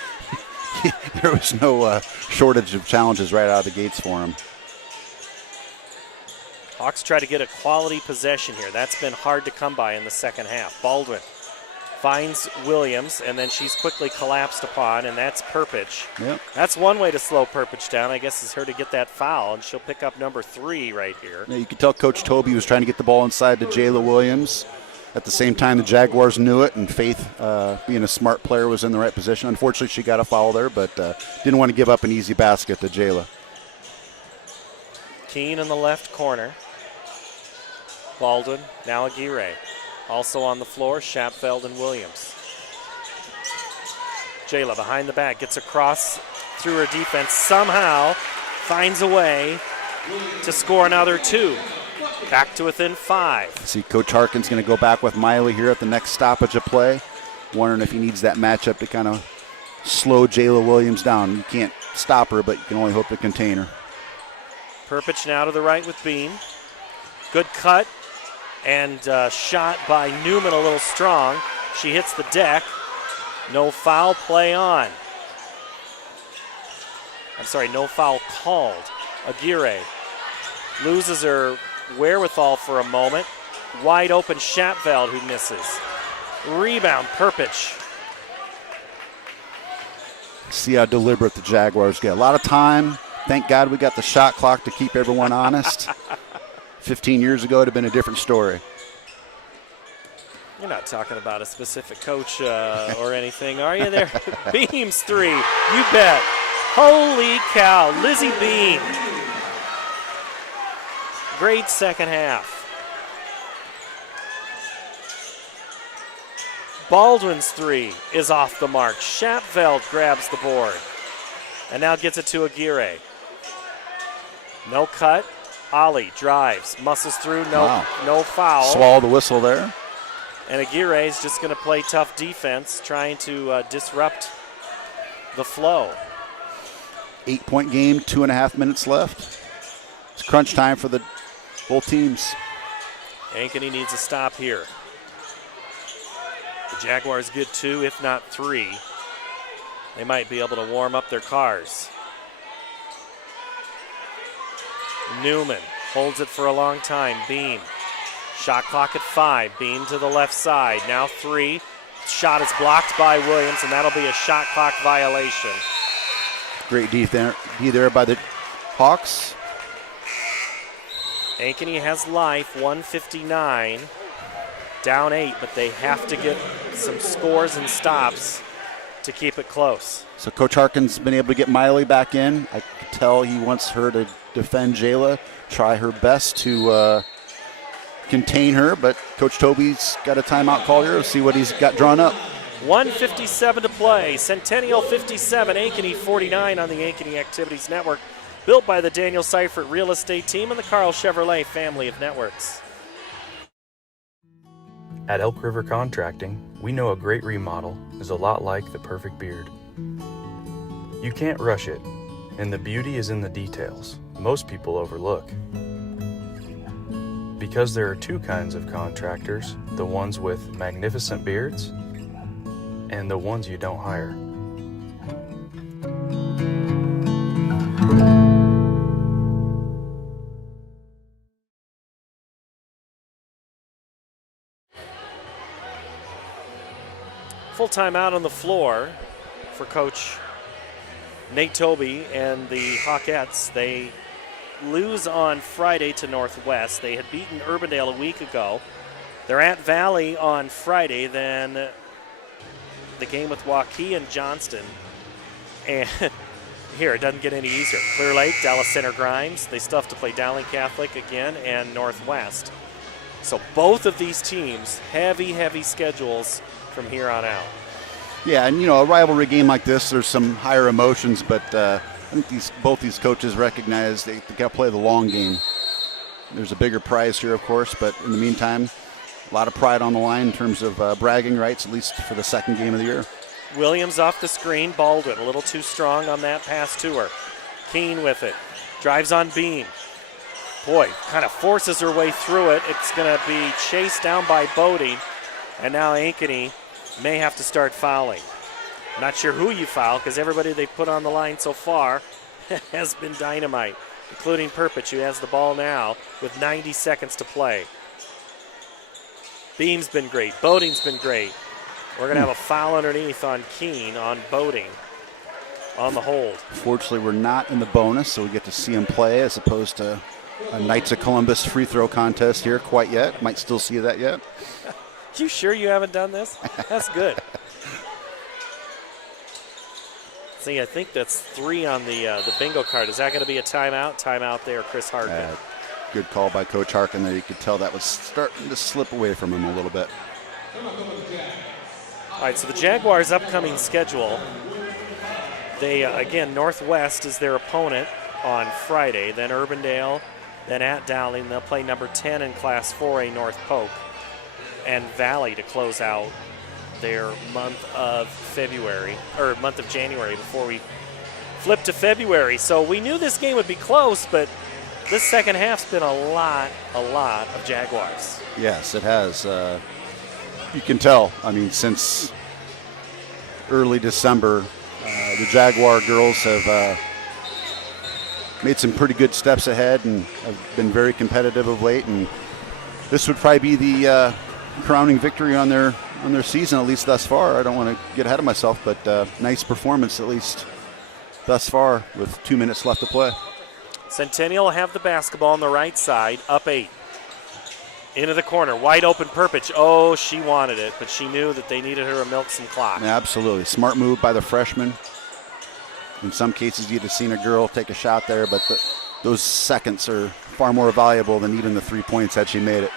there was no shortage of challenges right out of the gates for them. Hawks try to get a quality possession here. That's been hard to come by in the second half. Baldwin finds Williams, and then she's quickly collapsed upon, and that's Perpich. Yep. That's one way to slow Perpich down, I guess, is her to get that foul, and she'll pick up number 3 right here. Yeah, you could tell Coach Toby was trying to get the ball inside to Jayla Williams. At the same time, the Jaguars knew it, and Faith, being a smart player, was in the right position. Unfortunately, she got a foul there, but didn't want to give up an easy basket to Jayla. Keene in the left corner. Baldwin, now Aguirre. Also on the floor, Schapfeld and Williams. Jayla behind the back, gets across through her defense, somehow finds a way to score another 2. Back to within 5. See, Coach Harkin's going to go back with Miley here at the next stoppage of play. Wondering if he needs that matchup to kind of slow Jayla Williams down. You can't stop her, but you can only hope to contain her. Perpich now to the right with Bean. Good cut and shot by Newman, a little strong. She hits the deck. No foul play on. I'm sorry, no foul called. Aguirre loses her wherewithal for a moment. Wide open Schapfeld who misses. Rebound, Perpich. See how deliberate the Jaguars get. A lot of time. Thank God we got the shot clock to keep everyone honest. 15 years ago, it would have been a different story. You're not talking about a specific coach or anything, are you there? Beams 3, you bet. Holy cow, Lizzie Beam. Great second half. Baldwin's 3 is off the mark. Schapfeld grabs the board and now gets it to Aguirre. No cut. Ollie drives, muscles through, no foul. Swallow the whistle there. And Aguirre is just going to play tough defense, trying to disrupt the flow. 8-point game, 2.5 minutes left. It's crunch time for both teams. Ankeny needs a stop here. The Jaguars get 2, if not 3. They might be able to warm up their cars. Newman holds it for a long time. Beam. Shot clock at 5. Beam to the left side. Now 3. Shot is blocked by Williams, and that'll be a shot clock violation. Great D there by the Hawks. Ankeny has life, 159. Down 8, but they have to get some scores and stops to keep it close. So Coach Harkin's been able to get Miley back in. I could tell he wants her to defend Jayla, try her best to contain her, but Coach Toby's got a timeout call here. Let's see what he's got drawn up. 1:57 to play. Centennial 57, Ankeny 49 on the Ankeny Activities Network. Built by the Daniel Seifert Real Estate Team and the Carl Chevrolet family of networks. At Elk River Contracting, we know a great remodel is a lot like the perfect beard. You can't rush it, and the beauty is in the details most people overlook. Because there are two kinds of contractors, the ones with magnificent beards and the ones you don't hire. Full timeout on the floor for Coach Nate Toby and the Hawkettes. They lose on Friday to Northwest. They had beaten Urbandale a week ago. They're at Valley on Friday, then the game with Waukee and Johnston. And here, it doesn't get any easier. Clear Lake, Dallas Center Grimes. They still have to play Dowling Catholic again and Northwest. So both of these teams, heavy schedules from here on out. Yeah, and a rivalry game like this, there's some higher emotions, but I think both these coaches recognize they got to play the long game. There's a bigger prize here, of course, but in the meantime, a lot of pride on the line in terms of bragging rights, at least for the second game of the year. Williams off the screen. Baldwin a little too strong on that pass to her. Keene with it. Drives on Beam. Boy, kind of forces her way through it. It's going to be chased down by Bodie. And now Ankeny may have to start fouling. I'm not sure who you foul because everybody they put on the line so far has been dynamite, including Perpich, who has the ball now with 90 seconds to play. Beam's been great. Boding's been great. We're going to have a foul underneath on Keene on Boding on the hold. Fortunately, we're not in the bonus, so we get to see him play as opposed to a Knights of Columbus free throw contest here quite yet. Might still see that yet. You sure you haven't done this? That's good. See, I think that's 3 on the bingo card. Is that going to be a timeout? Timeout there, Chris Harkin. Good call by Coach Harkin there. You could tell that was starting to slip away from him a little bit. All right, so the Jaguars' upcoming schedule, they, again, Northwest is their opponent on Friday, then Urbandale, then at Dowling. They'll play number 10 in Class 4A North Polk, and Valley to close out their month of January before we flip to February. So we knew this game would be close, but this second half's been a lot of Jaguars. Yes, it has. You can tell. I mean, since early December, the Jaguar girls have made some pretty good steps ahead and have been very competitive of late. And this would probably be the crowning victory on their on their season, at least thus far. I don't want to get ahead of myself, but nice performance at least thus far with 2 minutes left to play. Centennial have the basketball on the right side, up 8. Into the corner, wide open Perpich. Oh, she wanted it, but she knew that they needed her to milk some clock. Absolutely. Smart move by the freshman. In some cases, you'd have seen a girl take a shot there, but those seconds are far more valuable than even the 3 points had she made it.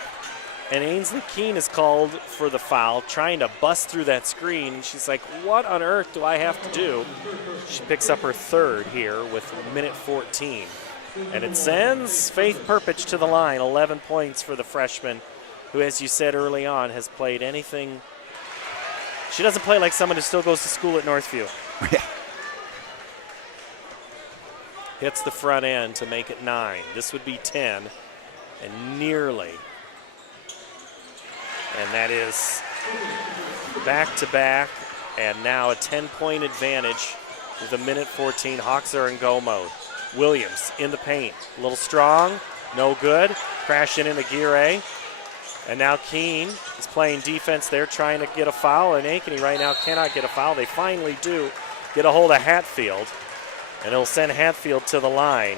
And Ainsley Keene is called for the foul, trying to bust through that screen. She's like, what on earth do I have to do? She picks up her third here with minute 14. And it sends Faith Perpich to the line, 11 points for the freshman, who, as you said early on, has played anything. She doesn't play like someone who still goes to school at Northview. Yeah. Hits the front end to make it 9. This would be 10, and nearly. And that is back-to-back, and now a 10-point advantage with a minute 14. Hawks are in go mode. Williams in the paint, a little strong, no good. Crashing into Aguirre. And now Keene is playing defense there, trying to get a foul, and Ankeny right now cannot get a foul. They finally do get a hold of Hatfield, and it'll send Hatfield to the line.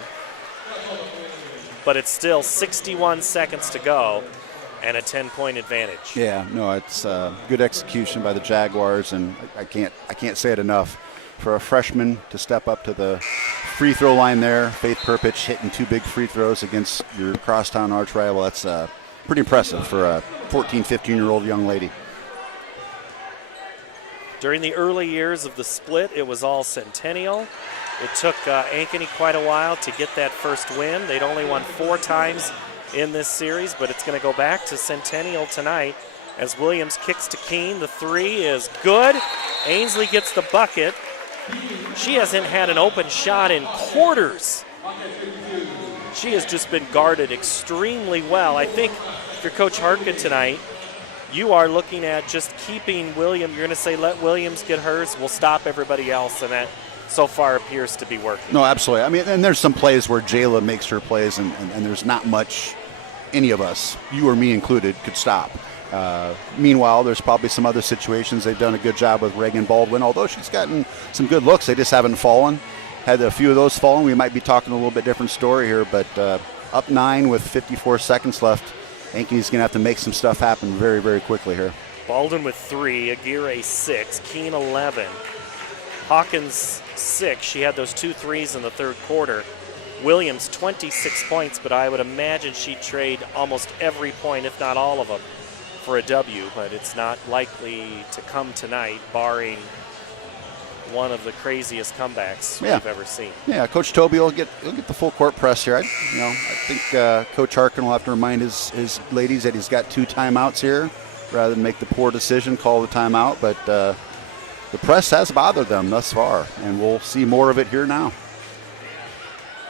But it's still 61 seconds to go and a 10-point advantage. Yeah, no, it's good execution by the Jaguars, and I can't say it enough. For a freshman to step up to the free throw line there, Faith Perpich hitting 2 big free throws against your crosstown arch rival, that's pretty impressive for a 14, 15-year-old young lady. During the early years of the split, it was all Centennial. It took Ankeny quite a while to get that first win. They'd only won 4 times in this series, but it's going to go back to Centennial tonight as Williams kicks to Keene. The 3 is good. Ainsley gets the bucket. She hasn't had an open shot in quarters. She has just been guarded extremely well. I think if you're Coach Harkin tonight, you are looking at just keeping Williams. You're going to say, let Williams get hers. We'll stop everybody else, and that so far appears to be working. No, absolutely. I mean, and there's some plays where Jayla makes her plays, and there's not much any of us, you or me included, could stop. Meanwhile, there's probably some other situations they've done a good job with Reagan Baldwin. Although she's gotten some good looks, they just haven't fallen. Had a few of those fallen, we might be talking a little bit different story here. But up 9 with 54 seconds left. Ankeny's going to have to make some stuff happen very, very quickly here. Baldwin with 3, Aguirre 6, Keene 11, Hawkins 6. She had those 2 threes in the third quarter. Williams 26 points, but I would imagine she'd trade almost every point, if not all of them, for a W, but it's not likely to come tonight, barring one of the craziest comebacks we've ever seen. Yeah, Coach Toby will get the full court press here. I think Coach Harkin will have to remind his ladies that he's got 2 timeouts here, rather than make the poor decision, call the timeout. But the press has bothered them thus far, and we'll see more of it here now.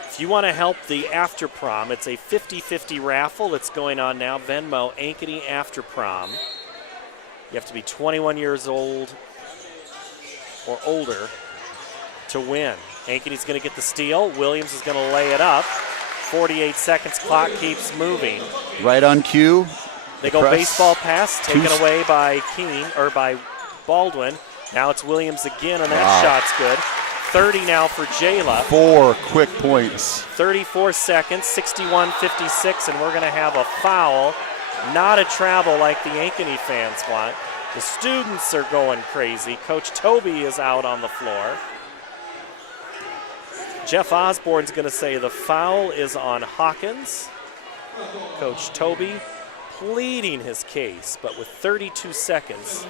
If you want to help the After Prom, it's a 50-50 raffle that's going on now. Venmo, Ankeny After Prom. You have to be 21 years old or older to win. Ankeny's going to get the steal. Williams is going to lay it up. 48 seconds, clock keeps moving. Right on cue. They go press. Baseball pass, taken away by Keene, or by Baldwin. Now it's Williams again, and that shot's good. 30 now for Jayla. 4 quick points. 34 seconds, 61-56, and we're going to have a foul. Not a travel like the Ankeny fans want. The students are going crazy. Coach Toby is out on the floor. Jeff Osborne's going to say the foul is on Hawkins. Coach Toby pleading his case, but with 32 seconds.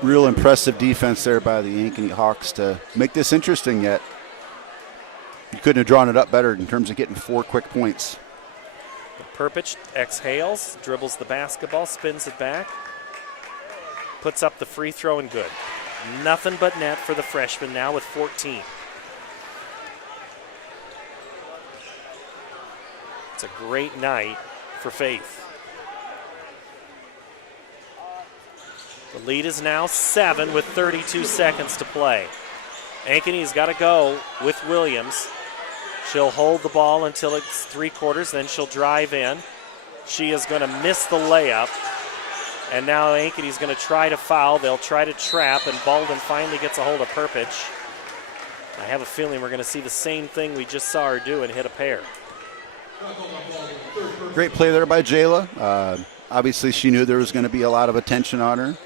Real impressive defense there by the Ankeny Hawks to make this interesting yet. You couldn't have drawn it up better in terms of getting 4 quick points. Perpich exhales, dribbles the basketball, spins it back, puts up the free throw, and good. Nothing but net for the freshman now with 14. It's a great night for Faith. The lead is now 7 with 32 seconds to play. Ankeny's got to go with Williams. She'll hold the ball until it's 3 quarters, then she'll drive in. She is going to miss the layup, And now Ankeny's going to try to foul. They'll try to trap, and Baldwin finally gets a hold of Perpich. I have a feeling we're going to see the same thing we just saw her do and hit a pair. Great play there by Jayla. Obviously, she knew there was going to be a lot of attention on her.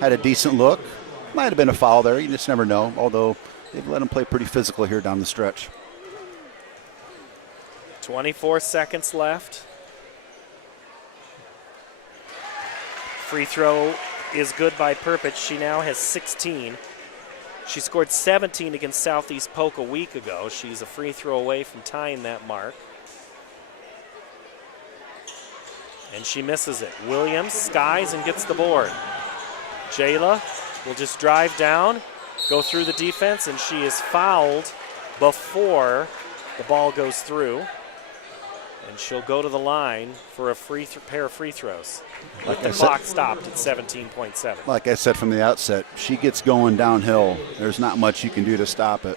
Had a decent look. Might have been a foul there. You just never know, although they've let them play pretty physical here down the stretch. 24 seconds left. Free throw is good by Perpich. She now has 16. She scored 17 against Southeast Polk a week ago. She's a free throw away from tying that mark. And she misses it. Williams skies and gets the board. Jayla will just drive down, go through the defense, and she is fouled before the ball goes through. And she'll go to the line for a pair of free throws. With the clock stopped at 17.7. Like I said from the outset, she gets going downhill. There's not much you can do to stop it.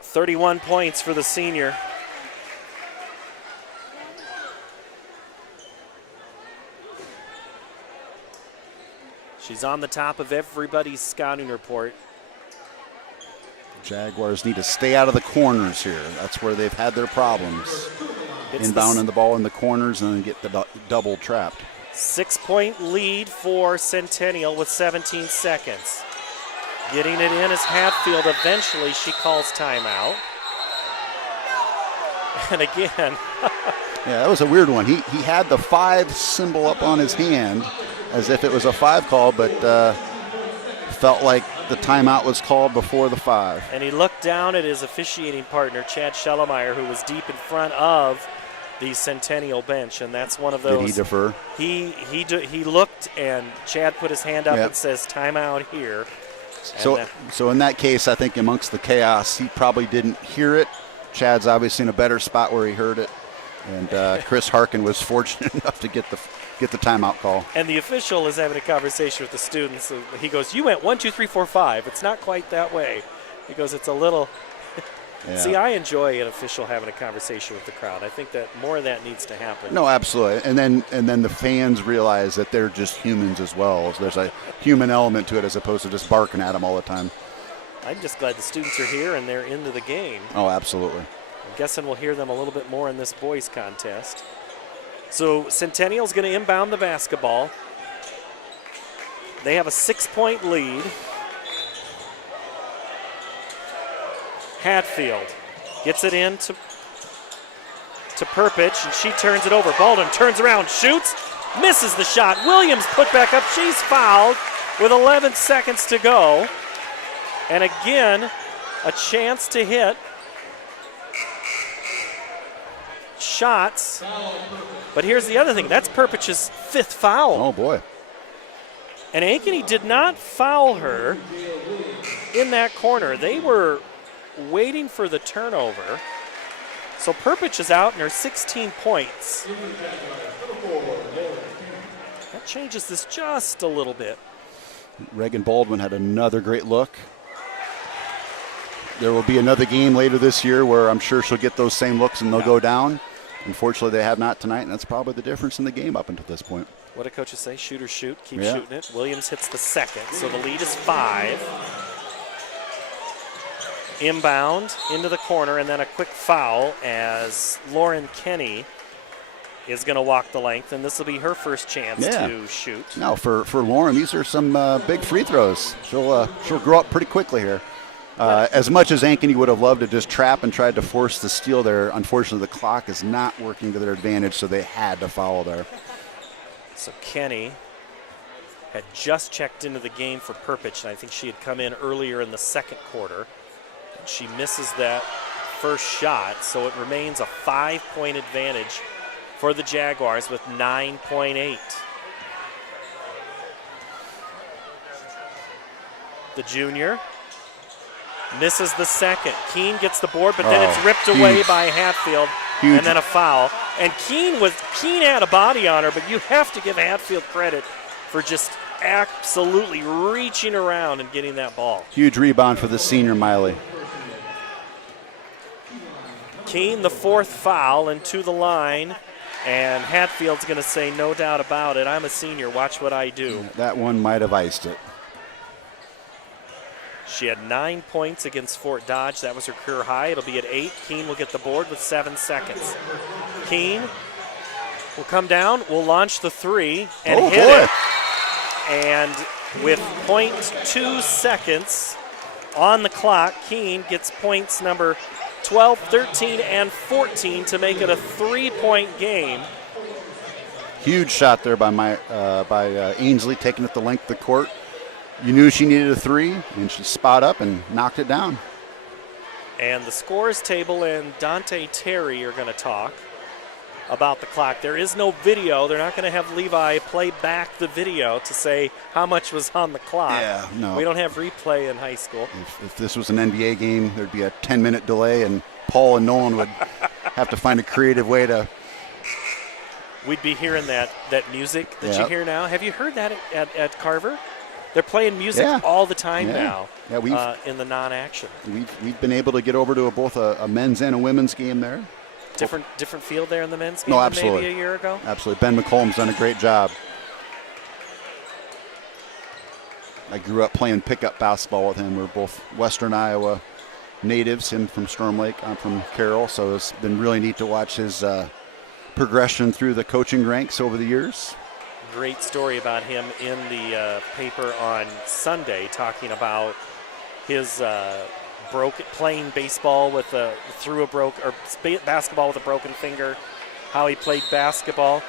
.31 points for the senior. She's on the top of everybody's scouting report. Jaguars need to stay out of the corners here. That's where they've had their problems. Inbounding the ball in the corners and then get the double trapped. 6-point lead for Centennial with 17 seconds. Getting it in is Hatfield. Eventually she calls timeout. And again. Yeah, that was a weird one. He had the 5 symbol up on his hand as if it was a 5 call, but felt like the timeout was called before the 5. And he looked down at his officiating partner, Chad Schellemeyer, who was deep in front of the Centennial bench, and that's one of those. Did he defer? He looked, and Chad put his hand up and says, timeout here. So in that case, I think amongst the chaos, he probably didn't hear it. Chad's obviously in a better spot where he heard it, and Chris Harkin was fortunate enough to get the timeout call. And the official is having a conversation with the students. He goes, you went 1, 2, 3, 4, 5. It's not quite that way. He goes, it's a little. Yeah. See, I enjoy an official having a conversation with the crowd. I think that more of that needs to happen. No, absolutely. And then the fans realize that they're just humans as well. So there's a human element to it as opposed to just barking at them all the time. I'm just glad the students are here and they're into the game. Oh, absolutely. I'm guessing we'll hear them a little bit more in this boys contest. So Centennial's going to inbound the basketball. They have a 6-point lead. Hatfield gets it in to Perpich, and she turns it over. Baldwin turns around, shoots, misses the shot. Williams put back up. She's fouled with 11 seconds to go. And again, a chance to hit shots. But here's the other thing. That's Perpich's 5th foul. Oh, boy. And Ankeny did not foul her in that corner. They were waiting for the turnover. So Perpich is out and her 16 points. That changes this just a little bit. Reagan Baldwin had another great look. There will be another game later this year where I'm sure she'll get those same looks and they'll go down. Unfortunately, they have not tonight, and that's probably the difference in the game up until this point. What do coaches say? Shoot or shoot. Keep shooting it. Williams hits the 2nd, so the lead is 5. Inbound into the corner, and then a quick foul as Lauren Kenny is going to walk the length, and this will be her first chance to shoot. Now, for Lauren, these are some big free throws. She'll grow up pretty quickly here. As much as Ankeny would have loved to just trap and tried to force the steal there, unfortunately the clock is not working to their advantage, so they had to foul there. So Kenny had just checked into the game for Perpich, and I think she had come in earlier in the 2nd quarter. And she misses that first shot, so it remains a 5-point advantage for the Jaguars with 9.8. The junior misses the 2nd. Keene gets the board, but then it's ripped away by Hatfield, and then a foul. And Keene had a body on her, but you have to give Hatfield credit for just absolutely reaching around and getting that ball. Huge rebound for the senior Miley. Keene, the fourth foul, and to the line. And Hatfield's going to say, no doubt about it, I'm a senior, watch what I do. That one might have iced it. She had 9 points against Fort Dodge. That was her career high. It'll be at 8. Keene will get the board with 7 seconds. Keene will come down, will launch the 3, and hit it. And with 0.2 seconds on the clock, Keene gets points number 12, 13, and 14 to make it a 3-point game. Huge shot there by Ainsley, taking it the length of the court. You knew she needed a 3, and she spot up and knocked it down. And the scores table and Dante Terry are going to talk about the clock. There is no video. They're not going to have Levi play back the video to say how much was on the clock. Yeah, no. We don't have replay in high school. If this was an NBA game, there'd be a 10-minute delay, and Paul and Nolan would have to find a creative way to... We'd be hearing that music that you hear now. Have you heard that at Carver? They're playing music all the time now in the non-action. We've been able to get over to both a men's and a women's game there. Different field there in the men's game than maybe a year ago? Absolutely. Ben McCollum's done a great job. I grew up playing pickup basketball with him. We're both Western Iowa natives, him from Storm Lake, I'm from Carroll, so it's been really neat to watch his progression through the coaching ranks over the years. Great story about him in the paper on Sunday, talking about his playing baseball with basketball with a broken finger, how he played basketball.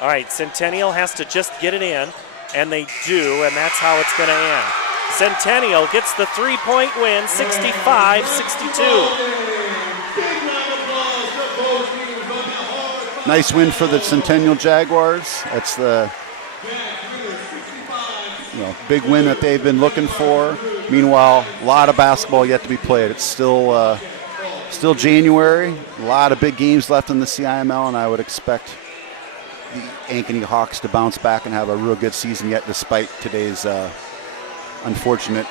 All right, Centennial has to just get it in, and they do, and that's how it's going to end. Centennial gets the 3-point win, 65-62. Nice win for the Centennial Jaguars. That's the big win that they've been looking for. Meanwhile, a lot of basketball yet to be played. It's still January. A lot of big games left in the CIML, and I would expect the Ankeny Hawks to bounce back and have a real good season yet, despite today's unfortunate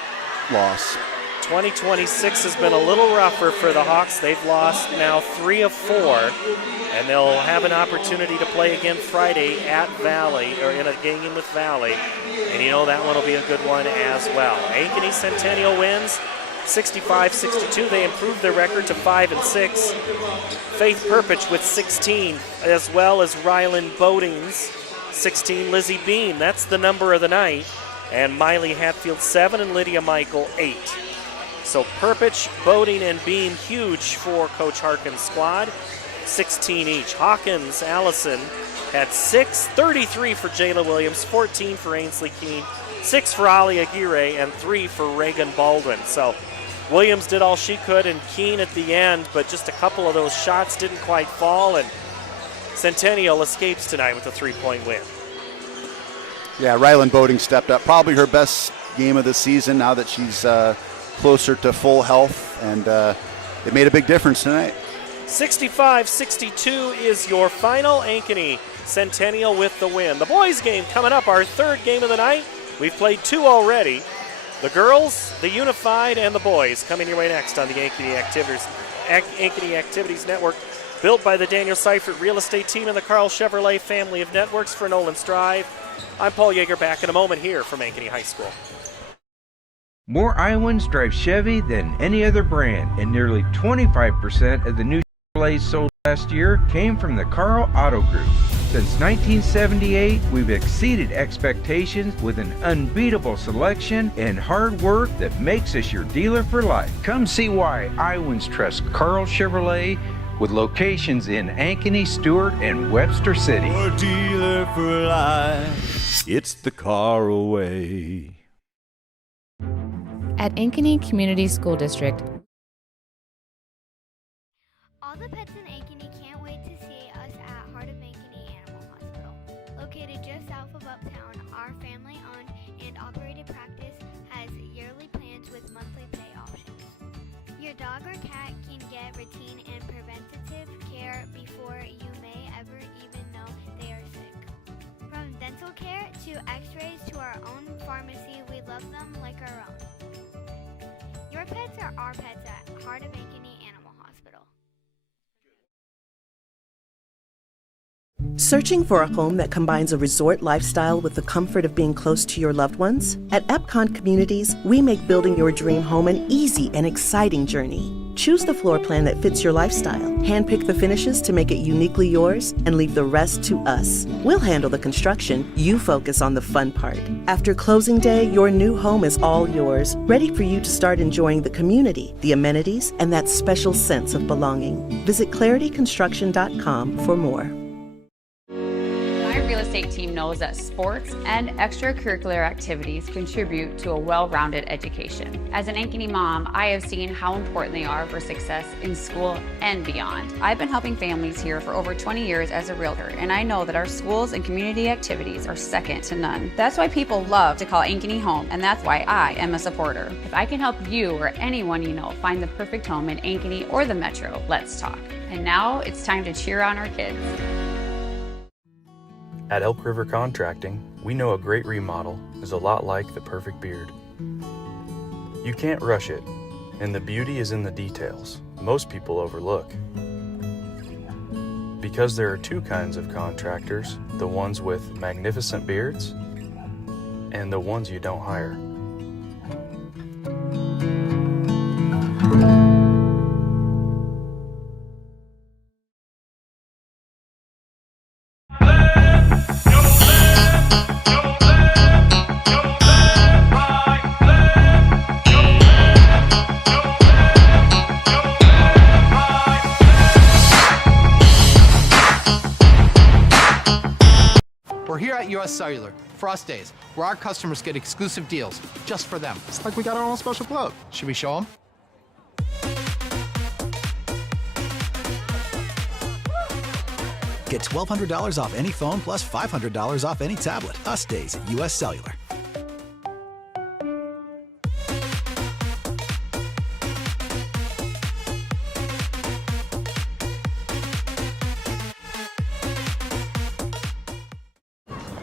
loss. 2026 has been a little rougher for the Hawks. They've lost now 3 of 4, and they'll have an opportunity to play again Friday at Valley, or in a game with Valley. And that one will be a good one as well. Ankeny Centennial wins 65-62. They improved their record to 5-6. Faith Perpich with 16, as well as Rylan Bodings, 16. Lizzie Beam, that's the number of the night. And Miley Hatfield, 7, and Lydia Michael, 8. So Perpich, Boding, and Beam huge for Coach Harkin's squad, 16 each. Hawkins, Allison had 6, 33 for Jayla Williams, 14 for Ainsley Keene, 6 for Ali Aguirre, and 3 for Reagan Baldwin. So Williams did all she could, and Keene at the end, but just a couple of those shots didn't quite fall, and Centennial escapes tonight with a 3-point win. Yeah, Rylan Boding stepped up. Probably her best game of the season now that she's closer to full health, and it made a big difference tonight. 65-62 is your final. Ankeny Centennial with the win. The boys game coming up, our third game of the night. We've played 2 already. The girls, the Unified, and the boys coming your way next on the Ankeny Activities Network, built by the Daniel Seifert Real Estate Team and the Carl Chevrolet family of networks for Nolan Strive. I'm Paul Yeager, back in a moment here from Ankeny High School. More Iowans drive Chevy than any other brand, and nearly 25% of the new Chevrolets sold last year came from the Carl Auto Group. Since 1978, we've exceeded expectations with an unbeatable selection and hard work that makes us your dealer for life. Come see why Iowans trust Carl Chevrolet, with locations in Ankeny, Stewart, and Webster City. Your dealer for life. It's the Carl way. At Ankeny Community School District, all the pets in Ankeny can't wait to see us at Heart of Ankeny Animal Hospital. Located just south of Uptown, our family-owned and operated practice has yearly plans with monthly pay options. Your dog or cat can get routine and preventative care before you may ever even know they are sick. From dental care to x-rays to our own pharmacy, we love them like our own. Your pets are our pets at Heart of Ankeny Animal Hospital. Searching for a home that combines a resort lifestyle with the comfort of being close to your loved ones? At Epcon Communities, we make building your dream home an easy and exciting journey. Choose the floor plan that fits your lifestyle, handpick the finishes to make it uniquely yours, and leave the rest to us. We'll handle the construction, you focus on the fun part. After closing day, your new home is all yours, ready for you to start enjoying the community, the amenities, and that special sense of belonging. Visit clarityconstruction.com for more. My real estate team knows that sports and extracurricular activities contribute to a well-rounded education. As an Ankeny mom, I have seen how important they are for success in school and beyond. I've been helping families here for over 20 years as a realtor, and I know that our schools and community activities are second to none. That's why people love to call Ankeny home, and that's why I am a supporter. If I can help you or anyone you know find the perfect home in Ankeny or the Metro, let's talk. And now it's time to cheer on our kids. At Elk River Contracting, we know a great remodel is a lot like the perfect beard. You can't rush it, and the beauty is in the details most people overlook. Because there are two kinds of contractors, the ones with magnificent beards and the ones you don't hire. We're here at US Cellular, Frost Days, where our customers get exclusive deals just for them. It's like we got our own special club. Should we show them? Get $1,200 off any phone plus $500 off any tablet. Us days at US Cellular.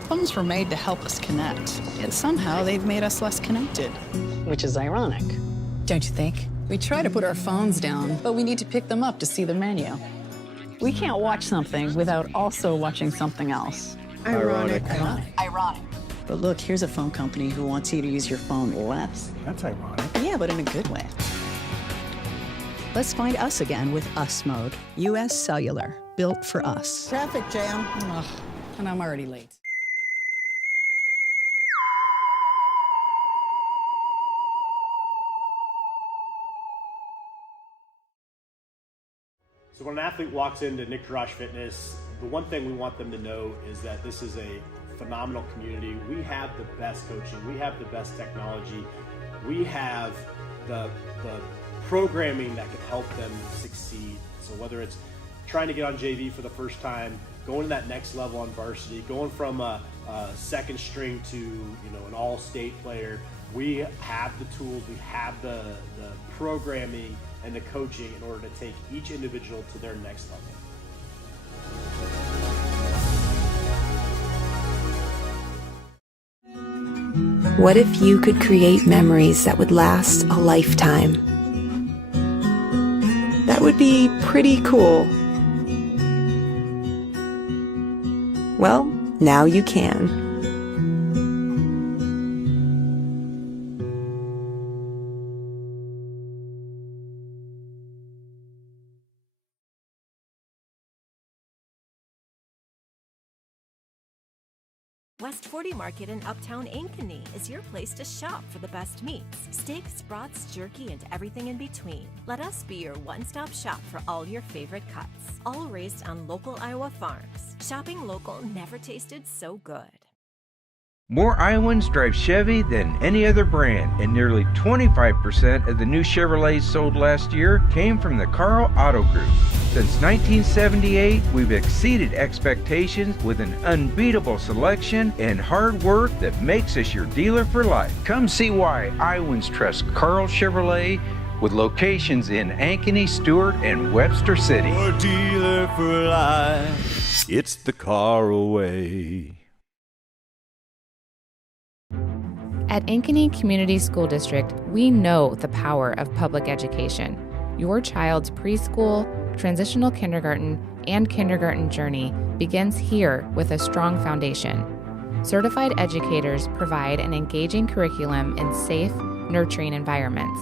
Phones were made to help us connect, yet somehow they've made us less connected. Which is ironic. Don't you think? We try to put our phones down, but we need to pick them up to see the menu. We can't watch something without also watching something else. Ironic. Ironic. But look, here's a phone company who wants you to use your phone less. That's ironic. Yeah, but in a good way. Let's find us again with Us Mode. US Cellular, built for us. Traffic jam. Ugh, and I'm already late. So when an athlete walks into Nick Garage Fitness, the one thing we want them to know is that this is a phenomenal community. We have the best coaching. We have the best technology. We have the programming that can help them succeed. So whether it's trying to get on JV for the first time, going to that next level on varsity, going from a second string to an all-state player, we have the tools, we have the programming and the coaching in order to take each individual to their next level. What if you could create memories that would last a lifetime? That would be pretty cool. Well, now you can. West 40 Market in Uptown Ankeny is your place to shop for the best meats, steaks, brats, jerky, and everything in between. Let us be your one-stop shop for all your favorite cuts, all raised on local Iowa farms. Shopping local never tasted so good. More Iowans drive Chevy than any other brand, and nearly 25% of the new Chevrolets sold last year came from the Carl Auto Group. Since 1978, we've exceeded expectations with an unbeatable selection and hard work that makes us your dealer for life. Come see why Iowans trust Carl Chevrolet, with locations in Ankeny, Stewart, and Webster City. Your dealer for life. It's the Carl way. At Ankeny Community School District, we know the power of public education. Your child's preschool, transitional kindergarten, and kindergarten journey begins here with a strong foundation. Certified educators provide an engaging curriculum in safe, nurturing environments.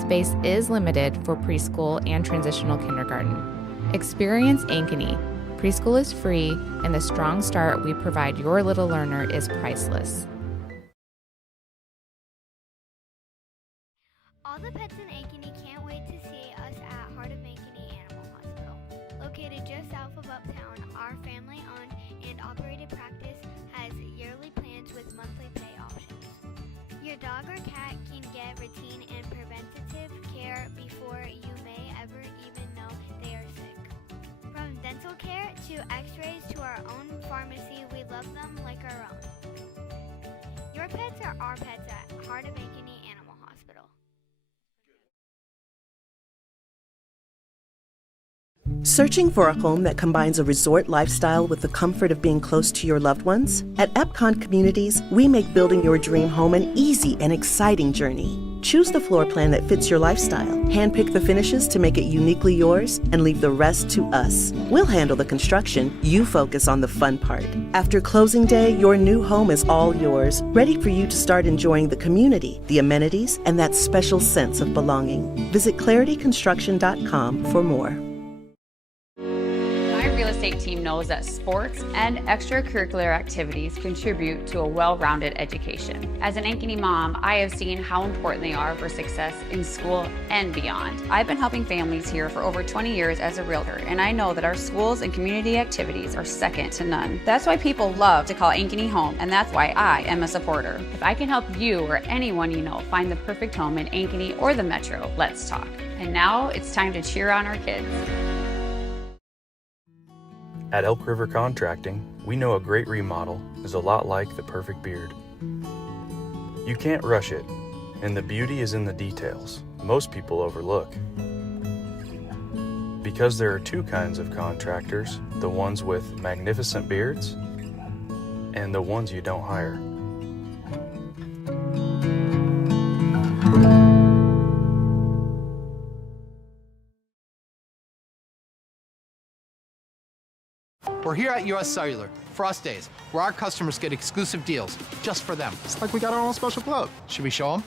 Space is limited for preschool and transitional kindergarten. Experience Ankeny. Preschool is free, and the strong start we provide your little learner is priceless. All the pets in Ankeny can't wait to see us at Heart of Ankeny Animal Hospital. Located just south of Uptown, our family-owned and operated practice has yearly plans with monthly pay options. Your dog or cat can get routine and preventative care before you may ever even know they are sick. From dental care to x-rays to our own pharmacy, we love them like our own. Your pets are our pets at Heart of Ankeny Animal Hospital. Searching for a home that combines a resort lifestyle with the comfort of being close to your loved ones? At Epcon Communities, we make building your dream home an easy and exciting journey. Choose the floor plan that fits your lifestyle, handpick the finishes to make it uniquely yours, and leave the rest to us. We'll handle the construction, you focus on the fun part. After closing day, your new home is all yours, ready for you to start enjoying the community, the amenities, and that special sense of belonging. Visit clarityconstruction.com for more. Real estate team knows that sports and extracurricular activities contribute to a well-rounded education. As an Ankeny mom, I have seen how important they are for success in school and beyond. I've been helping families here for over 20 years as a realtor, and I know that our schools and community activities are second to none. That's why people love to call Ankeny home, and that's why I am a supporter. If I can help you or anyone you know find the perfect home in Ankeny or the Metro, let's talk. And now it's time to cheer on our kids. At Elk River Contracting, we know a great remodel is a lot like the perfect beard. You can't rush it, and the beauty is in the details most people overlook. Because there are two kinds of contractors, the ones with magnificent beards and the ones you don't hire. We're here at US Cellular, Frost Days, where our customers get exclusive deals just for them. It's like we got our own special club. Should we show them?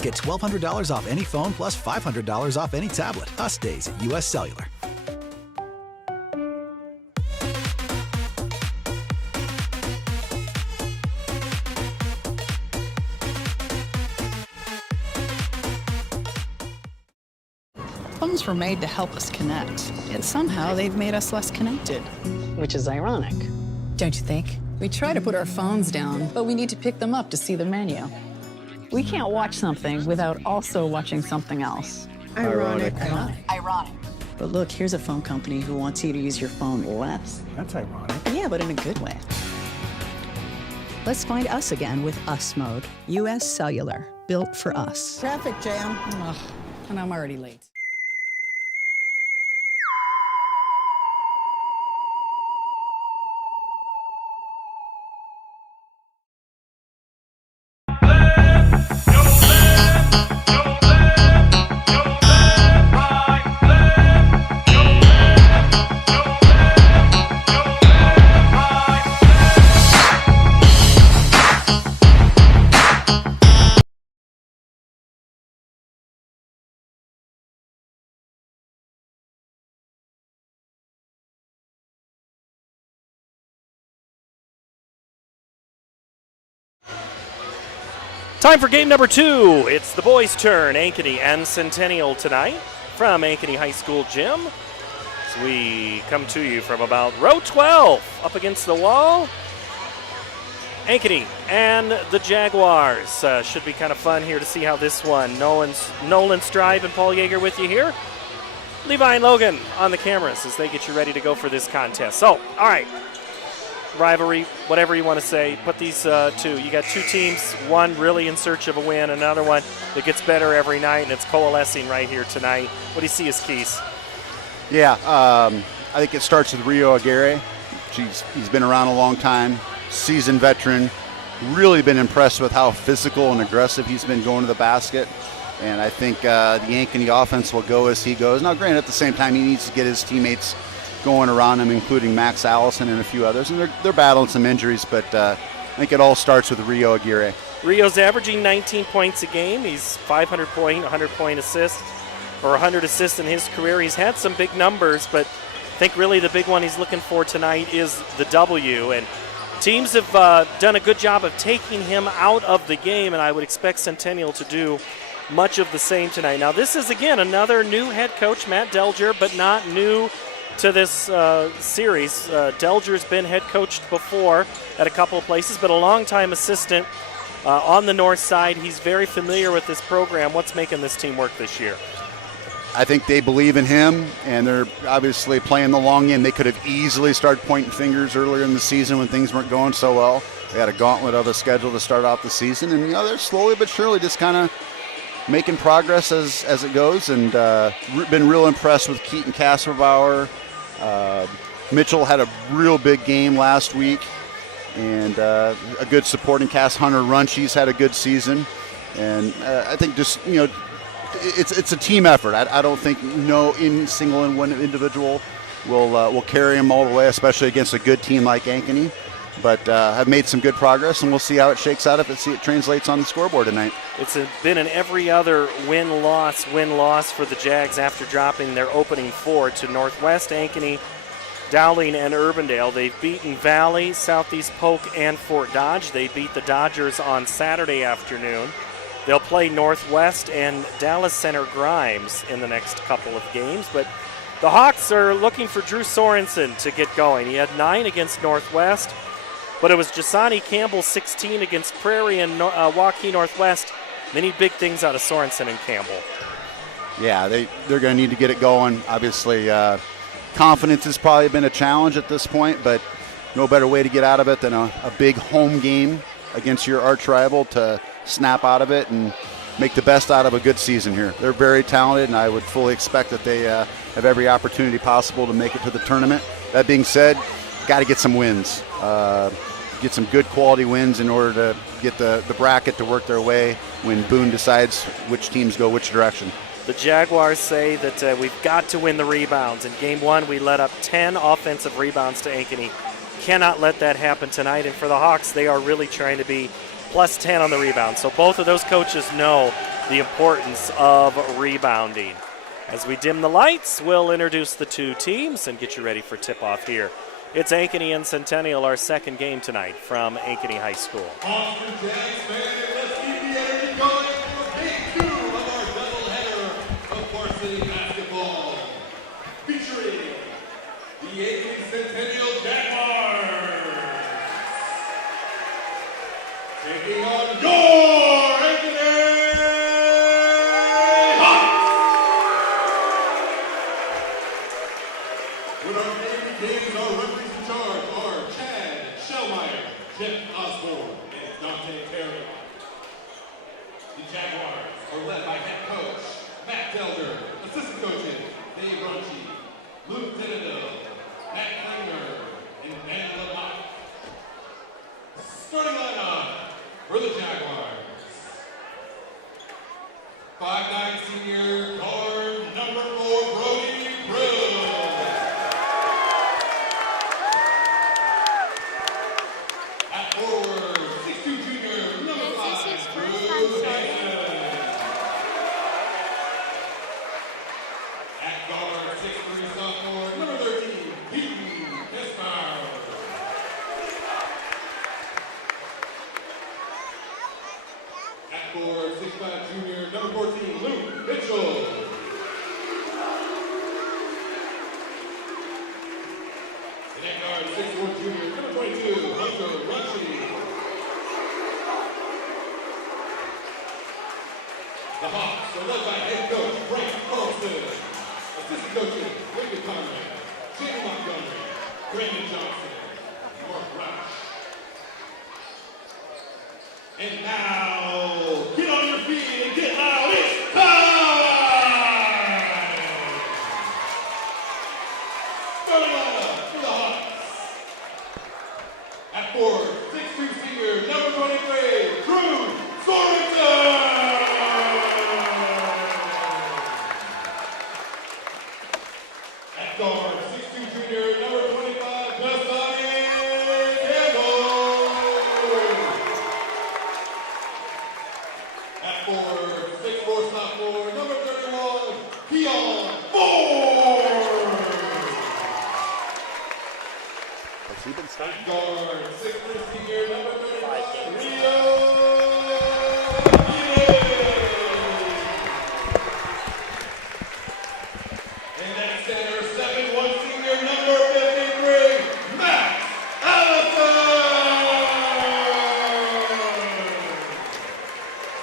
Get $1,200 off any phone plus $500 off any tablet. Us days at US Cellular. Phones were made to help us connect, yet somehow they've made us less connected. Which is ironic. Don't you think? We try to put our phones down, but we need to pick them up to see the menu. We can't watch something without also watching something else. Ironic. Ironic. But look, here's a phone company who wants you to use your phone less. That's ironic. Yeah, but in a good way. Let's find us again with Us Mode. US Cellular, built for us. Traffic jam. Ugh, and I'm already late. Time for game number 2. It's the boys' turn. Ankeny and Centennial tonight from Ankeny High School Gym. As we come to you from about row 12, up against the wall. Ankeny and the Jaguars. Should be kind of fun here to see how this one. Nolan Strive and Paul Yeager with you here. Levi and Logan on the cameras as they get you ready to go for this contest. So, all right. Rivalry, whatever you want to say, put these two. You got two teams, one really in search of a win, another one that gets better every night, and it's coalescing right here tonight. What do you see as keys? Yeah, I think it starts with Rio Aguirre. He's been around a long time, seasoned veteran, really been impressed with how physical and aggressive he's been going to the basket. And I think the Ankeny offense will go as he goes. Now, granted, at the same time, he needs to get his teammates going around him, including Max Allison and a few others. And they're battling some injuries, but I think it all starts with Rio Aguirre. Rio's averaging 19 points a game. He's 100-point assist, or 100 assists in his career. He's had some big numbers, but I think really the big one he's looking for tonight is the W. And teams have done a good job of taking him out of the game, and I would expect Centennial to do much of the same tonight. Now, this is, again, another new head coach, Matt Delger, but not new to this series. Delger's been head coached before at a couple of places, but a longtime assistant on the north side. He's very familiar with this program. What's making this team work this year? I think they believe in him, and they're obviously playing the long game. They could have easily started pointing fingers earlier in the season when things weren't going so well. They had a gauntlet of a schedule to start off the season, and they're slowly but surely just kind of making progress as it goes, and been real impressed with Keaton Kasperbauer. Mitchell had a real big game last week, and a good supporting cast. Hunter Runche's had a good season, and I think just it's a team effort. I don't think one individual will carry him all the way, especially against a good team like Ankeny. But have made some good progress, and we'll see how it shakes out if it translates on the scoreboard tonight. It's been an every other win-loss for the Jags after dropping their opening 4 to Northwest, Ankeny, Dowling, and Urbandale. They've beaten Valley, Southeast Polk, and Fort Dodge. They beat the Dodgers on Saturday afternoon. They'll play Northwest and Dallas Center Grimes in the next couple of games. But the Hawks are looking for Drew Sorensen to get going. He had 9 against Northwest. But it was Jasani Campbell, 16 against Prairie and Waukee Northwest. They need big things out of Sorensen and Campbell. Yeah, they're going to need to get it going. Obviously, confidence has probably been a challenge at this point, but no better way to get out of it than a big home game against your arch rival to snap out of it and make the best out of a good season here. They're very talented, and I would fully expect that they have every opportunity possible to make it to the tournament. That being said, got to get some wins. Get some good quality wins in order to get the bracket to work their way when Boone decides which teams go which direction. The Jaguars say that we've got to win the rebounds. In Game 1, we let up 10 offensive rebounds to Ankeny. Cannot let that happen tonight. And for the Hawks, they are really trying to be plus 10 on the rebound. So both of those coaches know the importance of rebounding. As we dim the lights, we'll introduce the two teams and get you ready for tip-off here. It's Ankeny and Centennial, our second game tonight from Ankeny High School. Austin Jags fans, let's keep the energy going for Game 2 of our doubleheader of varsity basketball. Featuring the Ankeny Centennial Jaguars. Taking on your Ankeny Hawks. With our Ankeny games, our referees in charge are Chad Shellmeyer, Jeff Osborne, and Dante Terry. The Jaguars are led by head coach Matt Delger, assistant coaches Dave Runche, Luke Ciml, Matt Klinger, and Ben Lamont. Starting lineup for the Jaguars. 5'9" senior guard number 4, Brody Brill. At forward, 6'2" junior number 5, Drew Hanson. At guard, 6'3" sophomore number 13, Keaton Kasperbauer. At forward, 6'5" junior number 14, Luke Mitchell. And at guard, 6'4" junior number 22, Hunter Runche. The Hawks are led by head coach Frank Carlson, assistant coaches Lincoln Conrad, Jamie Montgomery, Brandon Johnson, and Mark Roush. And now, get on your feet and get loud. It's time! Starting lineup for the Hawks. At forward, 6'2" senior number 23, Drew Sorensen. At guard, 6'2" junior, number 25, Justine Campbell. At forward, 6'4" sophomore, number 31, Keon Ford. Has he been starting? At guard, 6'3" senior, number 35, Rio. And at center, 7'1" senior, number 53, Max Allison.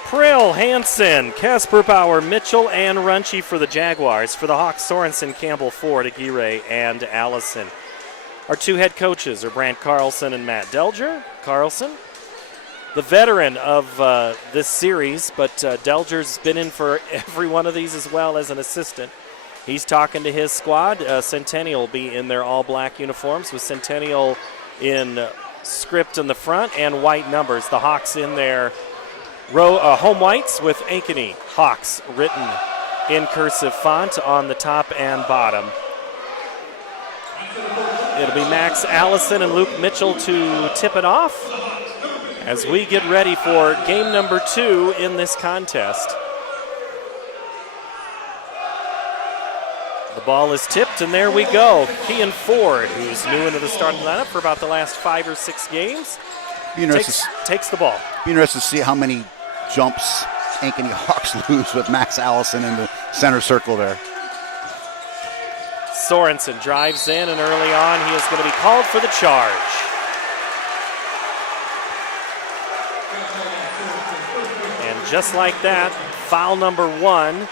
Prill, Hansen, Casper Bauer, Mitchell, and Runchi for the Jaguars. For the Hawks, Sorensen, Campbell, Ford, Aguirre, and Allison. Our two head coaches are Brant Carlson and Matt Delger. Carlson, the veteran of this series, but Delger's been in for every one of these as well as an assistant. He's talking to his squad. Centennial will be in their all-black uniforms with Centennial in script in the front and white numbers. The Hawks in their home whites with Ankeny Hawks written in cursive font on the top and bottom. It'll be Max Allison and Luke Mitchell to tip it off as we get ready for game number 2 in this contest. The ball is tipped, and there we go. Keon Ford, who's new into the starting lineup for about the last 5 or 6 games, takes the ball. Be interested to see how many jumps Ankeny Hawks lose with Max Allison in the center circle there. Sorensen drives in, and early on he is going to be called for the charge. And just like that, foul number 1,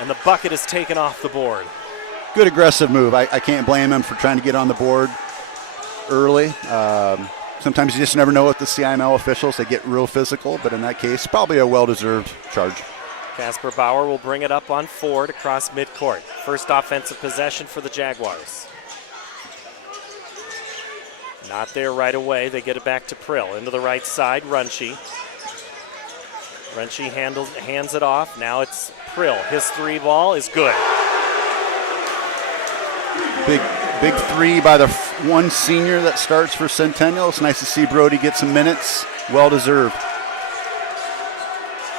and the bucket is taken off the board. Good aggressive move. I can't blame him for trying to get on the board early. Sometimes you just never know with the CIML officials. They get real physical, but in that case, probably a well-deserved charge. Casper Bauer will bring it up on Ford across midcourt. First offensive possession for the Jaguars. Not there right away. They get it back to Prill. Into the right side, Runchi. Runchi hands it off. Now it's Prill. His 3 ball is good. Big 3 by the one senior that starts for Centennial. It's nice to see Brody get some minutes. Well-deserved.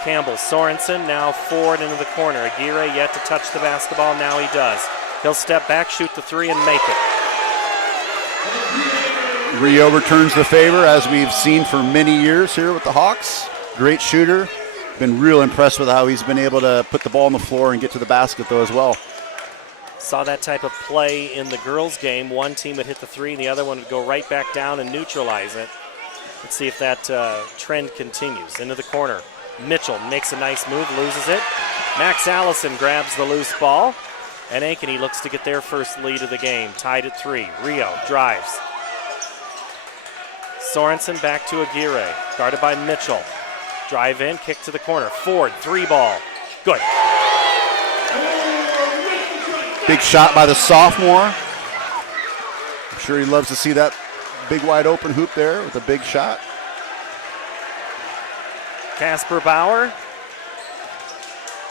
Campbell, Sorensen, now Ford into the corner. Aguirre yet to touch the basketball. Now he does. He'll step back, shoot the 3, and make it. Rio returns the favor, as we've seen for many years here with the Hawks. Great shooter. Been real impressed with how he's been able to put the ball on the floor and get to the basket, though, as well. Saw that type of play in the girls' game. One team would hit the 3, and the other one would go right back down and neutralize it. Let's see if that trend continues. Into the corner. Mitchell makes a nice move, loses it. Max Allison grabs the loose ball, and Ankeny looks to get their first lead of the game. Tied at 3. Rio drives. Sorensen back to Aguirre, guarded by Mitchell. Drive in, kick to the corner. Ford, 3 ball. Good. Big shot by the sophomore. I'm sure he loves to see that big wide open hoop there with a big shot. Casper Bauer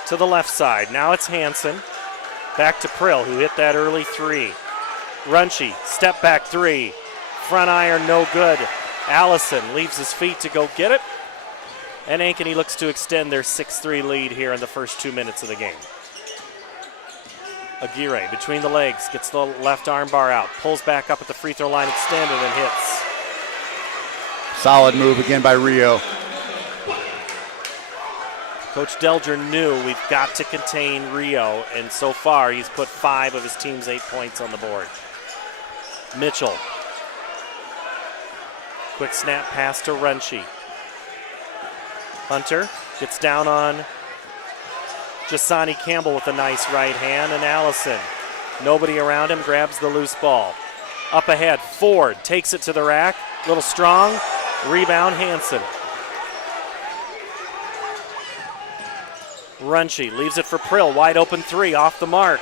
to the left side. Now it's Hansen. Back to Prill, who hit that early 3. Runchi, step back 3. Front iron, no good. Allison leaves his feet to go get it. And Ankeny looks to extend their 6-3 lead here in the first 2 minutes of the game. Aguirre between the legs, gets the left arm bar out, pulls back up at the free throw line extended and hits. Solid move again by Rio. Coach Delger knew we've got to contain Rio, and so far he's put 5 of his team's 8 points on the board. Mitchell. Quick snap pass to Runchi. Hunter gets down on Jasani Campbell with a nice right hand, and Allison. Nobody around him, grabs the loose ball. Up ahead, Ford takes it to the rack. Little strong, rebound Hansen. Runchi leaves it for Prill, wide open 3, off the mark.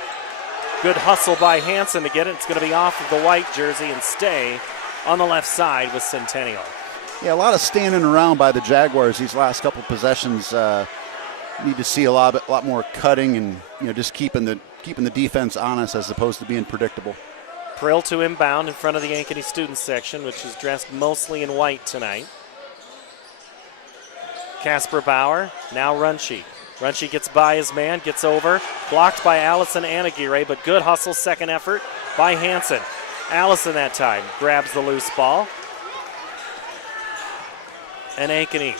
Good hustle by Hansen to get it. It's going to be off of the white jersey and stay on the left side with Centennial. Yeah, a lot of standing around by the Jaguars these last couple possessions. Need to see a lot more cutting and just keeping the defense honest as opposed to being predictable. Prill to inbound in front of the Ankeny student section, which is dressed mostly in white tonight. Casper Bauer, now Runshie. Runshie gets by his man, gets over, blocked by Allison Anaguirre, but good hustle, second effort by Hansen. Allison that time grabs the loose ball. And Ankeny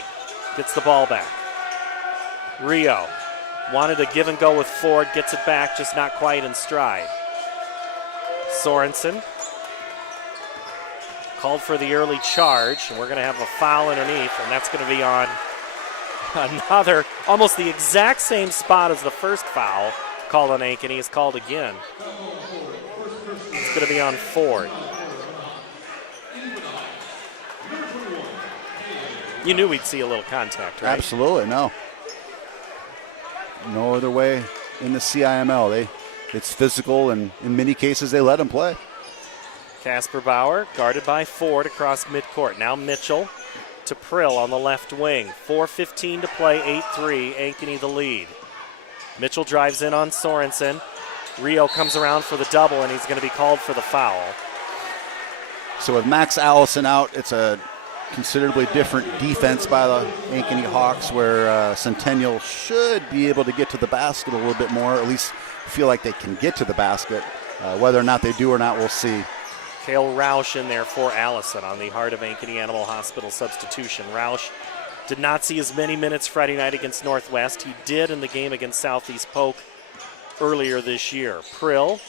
gets the ball back. Rio wanted to give and go with Ford, gets it back, just not quite in stride. Sorensen called for the early charge, and we're going to have a foul underneath, and that's going to be on another, almost the exact same spot as the first foul called on Ankeny is called again. It's going to be on Ford. You knew we'd see a little contact, right? Absolutely, no other way in the CIML. It's physical, and in many cases they let him play. Casper Bauer guarded by Ford across midcourt. Now Mitchell to Prill on the left wing. 4:15 to play, 8-3, Ankeny the lead. Mitchell drives in on Sorensen. Rio comes around for the double, and he's going to be called for the foul. So with Max Allison out, it's a considerably different defense by the Ankeny Hawks, where Centennial should be able to get to the basket a little bit more, at least feel like they can get to the basket. Whether or not they do or not, we'll see. Cale Roush in there for Allison on the Heart of Ankeny Animal Hospital substitution. Roush did not see as many minutes Friday night against Northwest. He did in the game against Southeast Polk earlier this year. Prill.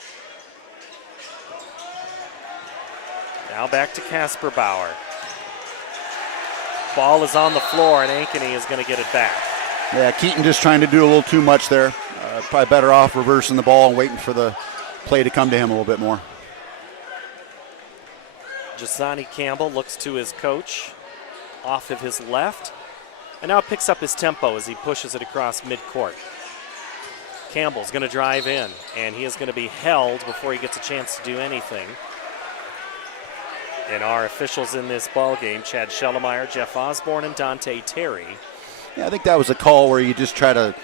Now back to Casper Bauer. Ball is on the floor, and Ankeny is going to get it back. Yeah, Keaton just trying to do a little too much there. Probably better off reversing the ball and waiting for the play to come to him a little bit more. Jasani Campbell looks to his coach off of his left, and now picks up his tempo as he pushes it across midcourt. Campbell's going to drive in, and he is going to be held before he gets a chance to do anything. And our officials in this ball game, Chad Schellemeyer, Jeff Osborne, and Dante Terry. Yeah, I think that was a call where you just try to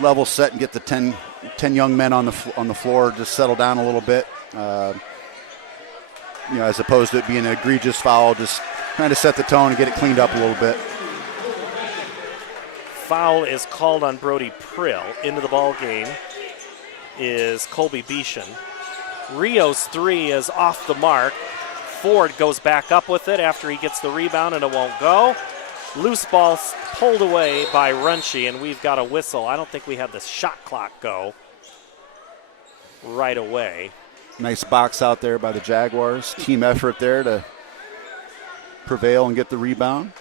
level set and get the 10 young men on the floor, just settle down a little bit. As opposed to it being an egregious foul, just trying to set the tone and get it cleaned up a little bit. Foul is called on Brody Prill. Into the ball game is Colby Beeshan. Rio's three is off the mark. Ford goes back up with it after he gets the rebound, and it won't go. Loose ball pulled away by Runshie, and we've got a whistle. I don't think we had the shot clock go right away. Nice box out there by the Jaguars. Team effort there to prevail and get the rebound.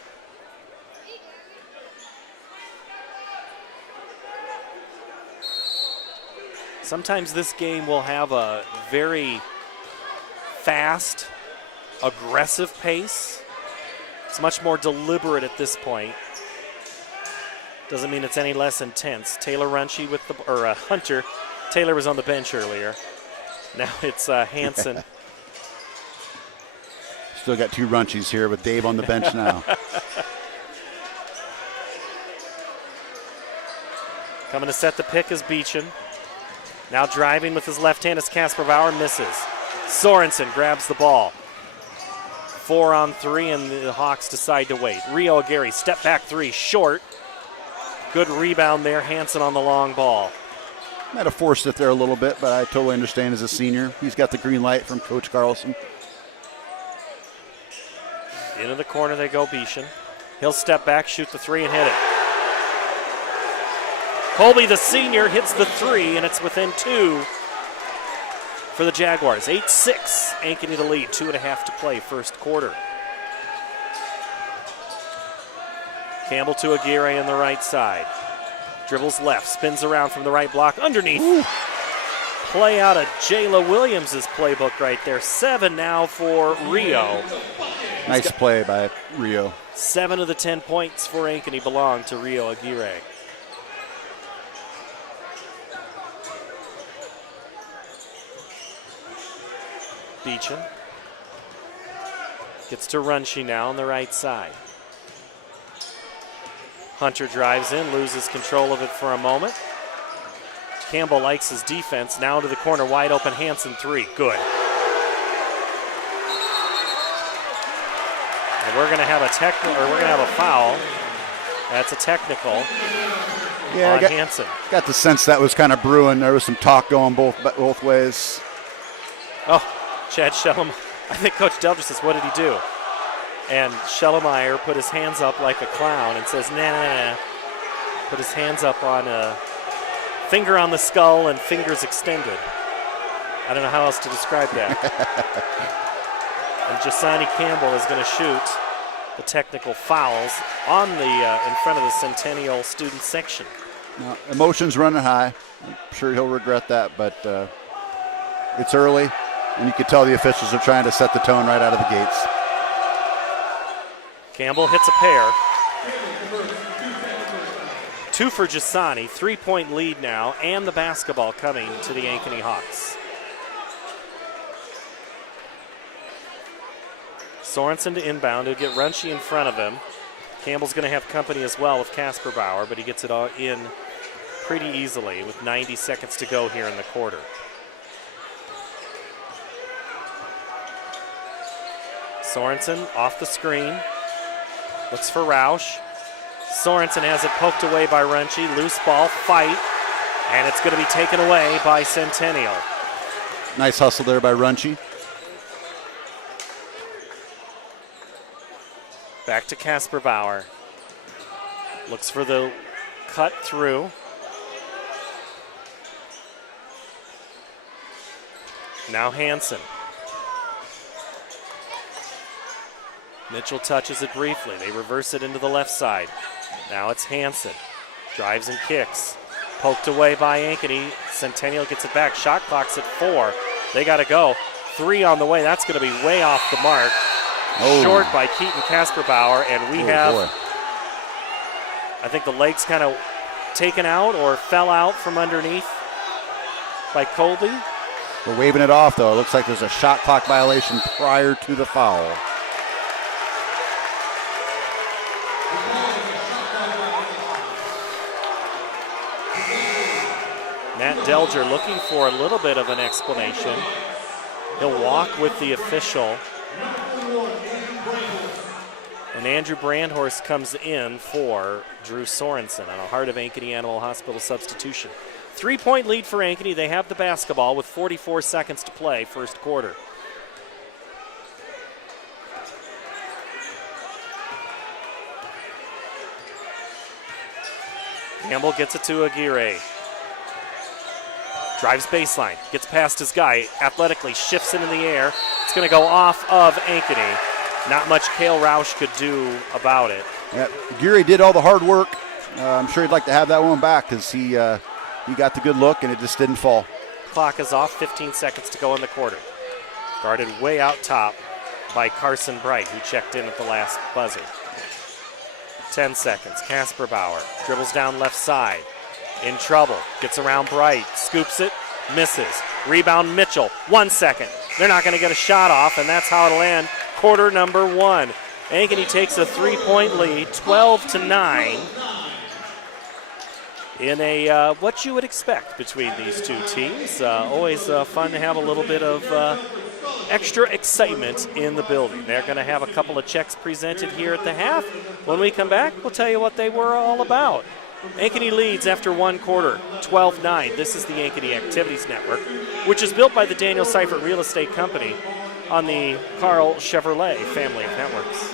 Sometimes this game will have a very fast, aggressive pace. It's much more deliberate at this point. Doesn't mean it's any less intense. Taylor Runshie with the, Hunter. Taylor was on the bench earlier. Now it's Hansen. Still got two Runshies here with Dave on the bench now. Coming to set the pick is Beechin. Now driving with his left hand is Casper Bauer, misses. Sorensen grabs the ball. 4 on 3, and the Hawks decide to wait. Rio Aguirre, step back three, short. Good rebound there, Hansen on the long ball. Might have forced it there a little bit, but I totally understand as a senior. He's got the green light from Coach Carlson. Into the corner they go, Beechin. He'll step back, shoot the three, and hit it. Colby, the senior, hits the three, and it's within 2 for the Jaguars. 8-6, Ankeny the lead, 2.5 to play, first quarter. Campbell to Aguirre on the right side. Dribbles left, spins around from the right block, underneath. Ooh. Play out of Jayla Williams' playbook right there. 7 now for Rio. Nice play by Rio. 7 of the 10 points for Ankeny belong to Rio Aguirre. Beechin gets to Runshie now on the right side. Hunter drives in, loses control of it for a moment. Campbell likes his defense. Now to the corner, wide open. Hansen, three. Good. And we're going to have a foul. That's a technical on Hansen. Got the sense that was kind of brewing. There was some talk going both ways. Oh, Chad Schellemeyer. I think Coach Delger says, what did he do? And Schellemeyer put his hands up like a clown and says, nah. Put his hands up on a finger on the skull and fingers extended. I don't know how else to describe that. And Jasani Campbell is going to shoot the technical fouls on the in front of the Centennial student section. Now, emotions running high. I'm sure he'll regret that, but it's early, and you can tell the officials are trying to set the tone right out of the gates. Campbell hits a pair. Two for Jasani, 3-point lead now, and the basketball coming to the Ankeny Hawks. Sorensen to inbound. He'll get Runche in front of him. Campbell's going to have company as well with Casper Bauer, but he gets it all in pretty easily with 90 seconds to go here in the quarter. Sorensen off the screen. Looks for Roush. Sorensen has it poked away by Runche. Loose ball, fight, and it's going to be taken away by Centennial. Nice hustle there by Runche. Back to Casper Bauer. Looks for the cut through. Now Hansen. Mitchell touches it briefly. They reverse it into the left side. Now it's Hansen. Drives and kicks. Poked away by Ankeny. Centennial gets it back. Shot clock's at 4. They got to go. 3 on the way. That's going to be way off the mark. Short by Keaton Casper Bauer. And we have, I think the leg's kind of taken out or fell out from underneath by Colby. We're waving it off, though. It looks like there's a shot clock violation prior to the foul. Matt Delger looking for a little bit of an explanation. He'll walk with the official. And Andrew Brandhorst comes in for Drew Sorensen on a Heart of Ankeny Animal Hospital substitution. 3-point lead for Ankeny. They have the basketball with 44 seconds to play, first quarter. Campbell gets it to Aguirre. Drives baseline, gets past his guy, athletically shifts it in the air. It's going to go off of Ankeny. Not much Cale Roush could do about it. Yeah, Aguirre did all the hard work. I'm sure he'd like to have that one back because he got the good look and it just didn't fall. Clock is off, 15 seconds to go in the quarter. Guarded way out top by Carson Bright, who checked in at the last buzzer. 10 seconds, Casper Bauer dribbles down left side. In trouble, gets around Bright, scoops it, misses. Rebound Mitchell, 1 second. They're not going to get a shot off, and that's how it'll end quarter number 1. Ankeny takes a 3-point lead, 12-9. In a what you would expect between these two teams. Always fun to have a little bit of extra excitement in the building. They're going to have a couple of checks presented here at the half. When we come back, we'll tell you what they were all about. Ankeny leads after 1 quarter, 12-9. This is the Ankeny Activities Network, which is built by the Daniel Seifert Real Estate Company on the Carl Chevrolet family of networks.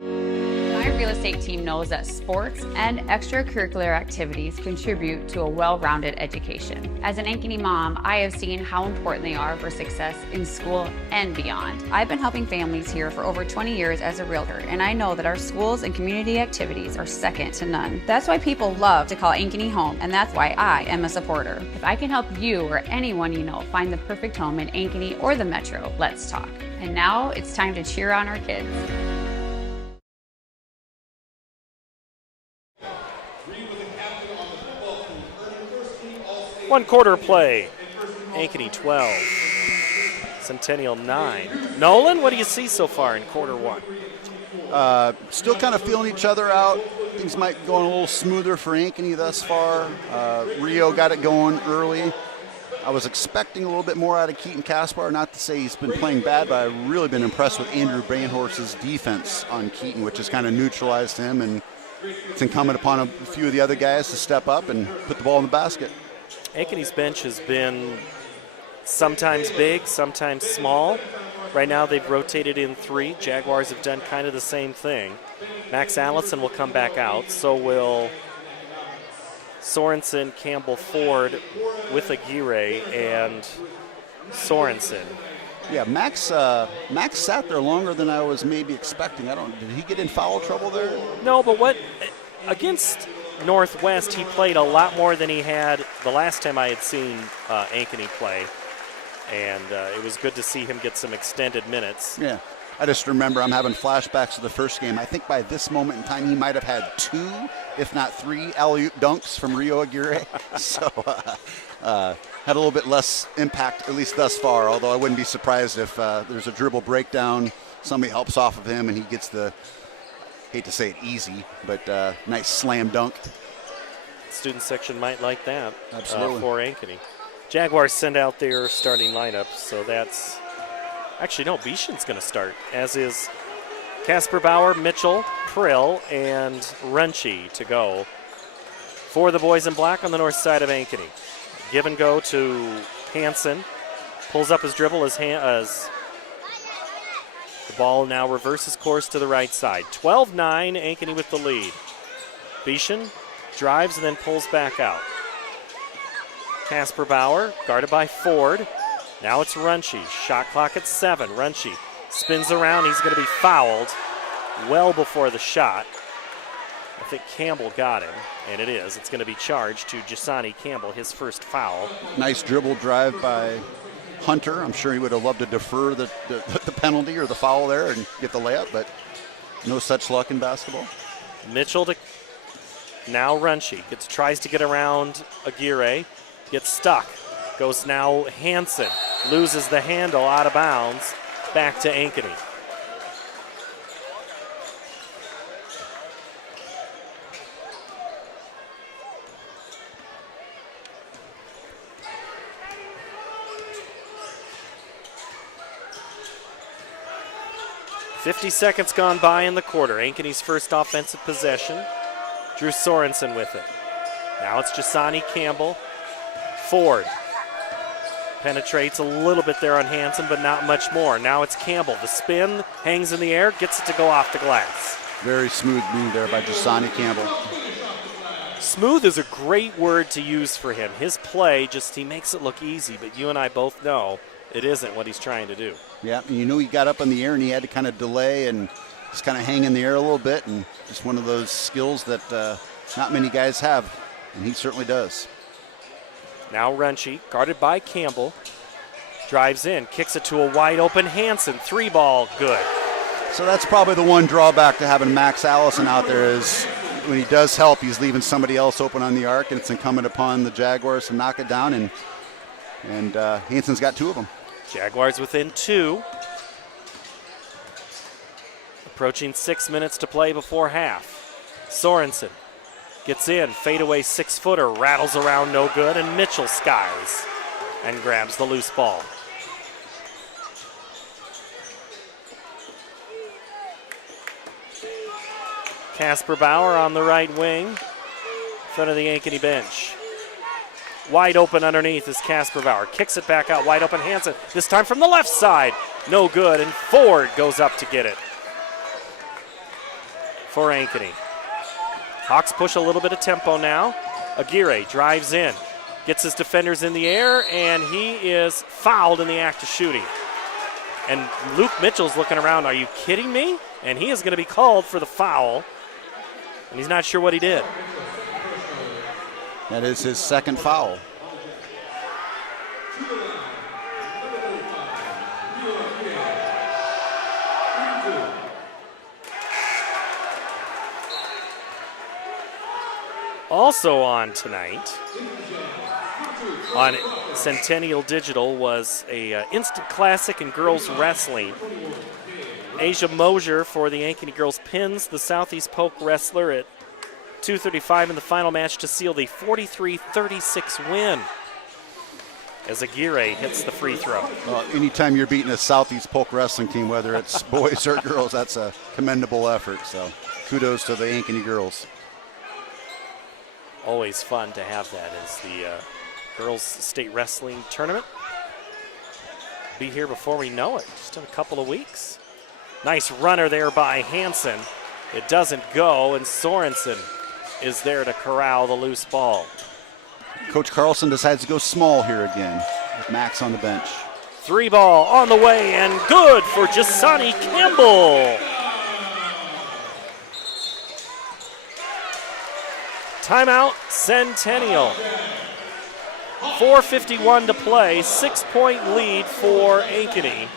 My real estate team knows that sports and extracurricular activities contribute to a well-rounded education. As an Ankeny mom, I have seen how important they are for success in school and beyond. I've been helping families here for over 20 years as a realtor, and I know that our schools and community activities are second to none. That's why people love to call Ankeny home, and that's why I am a supporter. If I can help you or anyone you know find the perfect home in Ankeny or the Metro, let's talk. And now it's time to cheer on our kids. One quarter play. Ankeny 12, Centennial 9. Nolan, what do you see so far in quarter 1? Still kind of feeling each other out. Things might go a little smoother for Ankeny thus far. Rio got it going early. I was expecting a little bit more out of Keaton Caspar. Not to say he's been playing bad, but I've really been impressed with Andrew Bainhorst's defense on Keaton, which has kind of neutralized him, and it's incumbent upon a few of the other guys to step up and put the ball in the basket. Ankeny's bench has been sometimes big, sometimes small. Right now they've rotated in 3. Jaguars have done kind of the same thing. Max Allison will come back out. So will Sorensen, Campbell, Ford with Aguirre and Sorensen. Yeah, Max sat there longer than I was maybe expecting. Did he get in foul trouble there? No, but against Northwest, he played a lot more than he had the last time I had seen Ankeny play. And it was good to see him get some extended minutes. Yeah, I just remember I'm having flashbacks to the first game. I think by this moment in time, he might have had 2, if not 3, alley-oop dunks from Rio Aguirre. So had a little bit less impact, at least thus far, although I wouldn't be surprised if there's a dribble breakdown, somebody helps off of him, and he gets the, hate to say it easy, but nice slam dunk. Student section might like that. Absolutely. For Ankeny. Jaguars send out their starting lineup, so that's actually no. Beeshan's going to start, as is Casper Bauer, Mitchell, Prill, and Runchi to go for the boys in black on the north side of Ankeny. Give and go to Hansen, pulls up his dribble as the ball now reverses course to the right side. 12-9, Ankeny with the lead. Beeshan drives and then pulls back out. Casper Bauer, guarded by Ford. Now it's Runchi. Shot clock at 7. Runchi spins around. He's going to be fouled well before the shot. I think Campbell got him, and it is. It's going to be charged to Jasani Campbell, his first foul. Nice dribble drive by Hunter. I'm sure he would have loved to defer the penalty or the foul there and get the layup, but no such luck in basketball. Mitchell to now Runchi. Tries to get around Aguirre. Gets stuck. Goes now Hansen. Loses the handle out of bounds. Back to Ankeny. .50 seconds gone by in the quarter. Ankeny's first offensive possession. Drew Sorensen with it. Now it's Jasani Campbell. Ford penetrates a little bit there on Hansen, but not much more. Now it's Campbell. The spin hangs in the air, gets it to go off the glass. Very smooth move there by Jasani Campbell. Smooth is a great word to use for him. His play, he makes it look easy, but you and I both know it isn't what he's trying to do. Yeah, and you knew he got up in the air and he had to kind of delay and just kind of hang in the air a little bit, and just one of those skills that not many guys have, and he certainly does. Now Runchi, guarded by Campbell, drives in, kicks it to a wide open Hansen. 3-ball, good. So that's probably the one drawback to having Max Allison out there is when he does help, he's leaving somebody else open on the arc, and it's incumbent upon the Jaguars to knock it down, and Hansen's got 2 of them. Jaguars within 2. Approaching 6 minutes to play before half. Sorensen gets in, fadeaway 6-footer, rattles around, no good, and Mitchell skies and grabs the loose ball. Casper Bauer on the right wing, in front of the Ankeny bench. Wide open underneath is Casper Bauer. Kicks it back out, wide open Hansen, this time from the left side. No good, and Ford goes up to get it for Ankeny. Hawks push a little bit of tempo now. Aguirre drives in, gets his defenders in the air, and he is fouled in the act of shooting. And Luke Mitchell's looking around, are you kidding me? And he is going to be called for the foul, and he's not sure what he did. That is his second foul. Also on tonight, on Centennial Digital, was a instant classic in girls wrestling. Asia Mosier for the Ankeny girls pins the Southeast Polk wrestler at 2:35 in the final match to seal the 43-36 win as Aguirre hits the free throw. Well, anytime you're beating a Southeast Polk wrestling team, whether it's boys or girls, that's a commendable effort. So kudos to the Ankeny girls. Always fun to have that as the girls state wrestling tournament. Be here before we know it, just in a couple of weeks. Nice runner there by Hansen. It doesn't go, and Sorensen is there to corral the loose ball. Coach Carlson decides to go small here again with Max on the bench. 3 ball on the way and good for Jasani Campbell. Timeout, Centennial. 4:51 to play, 6-point lead for Ankeny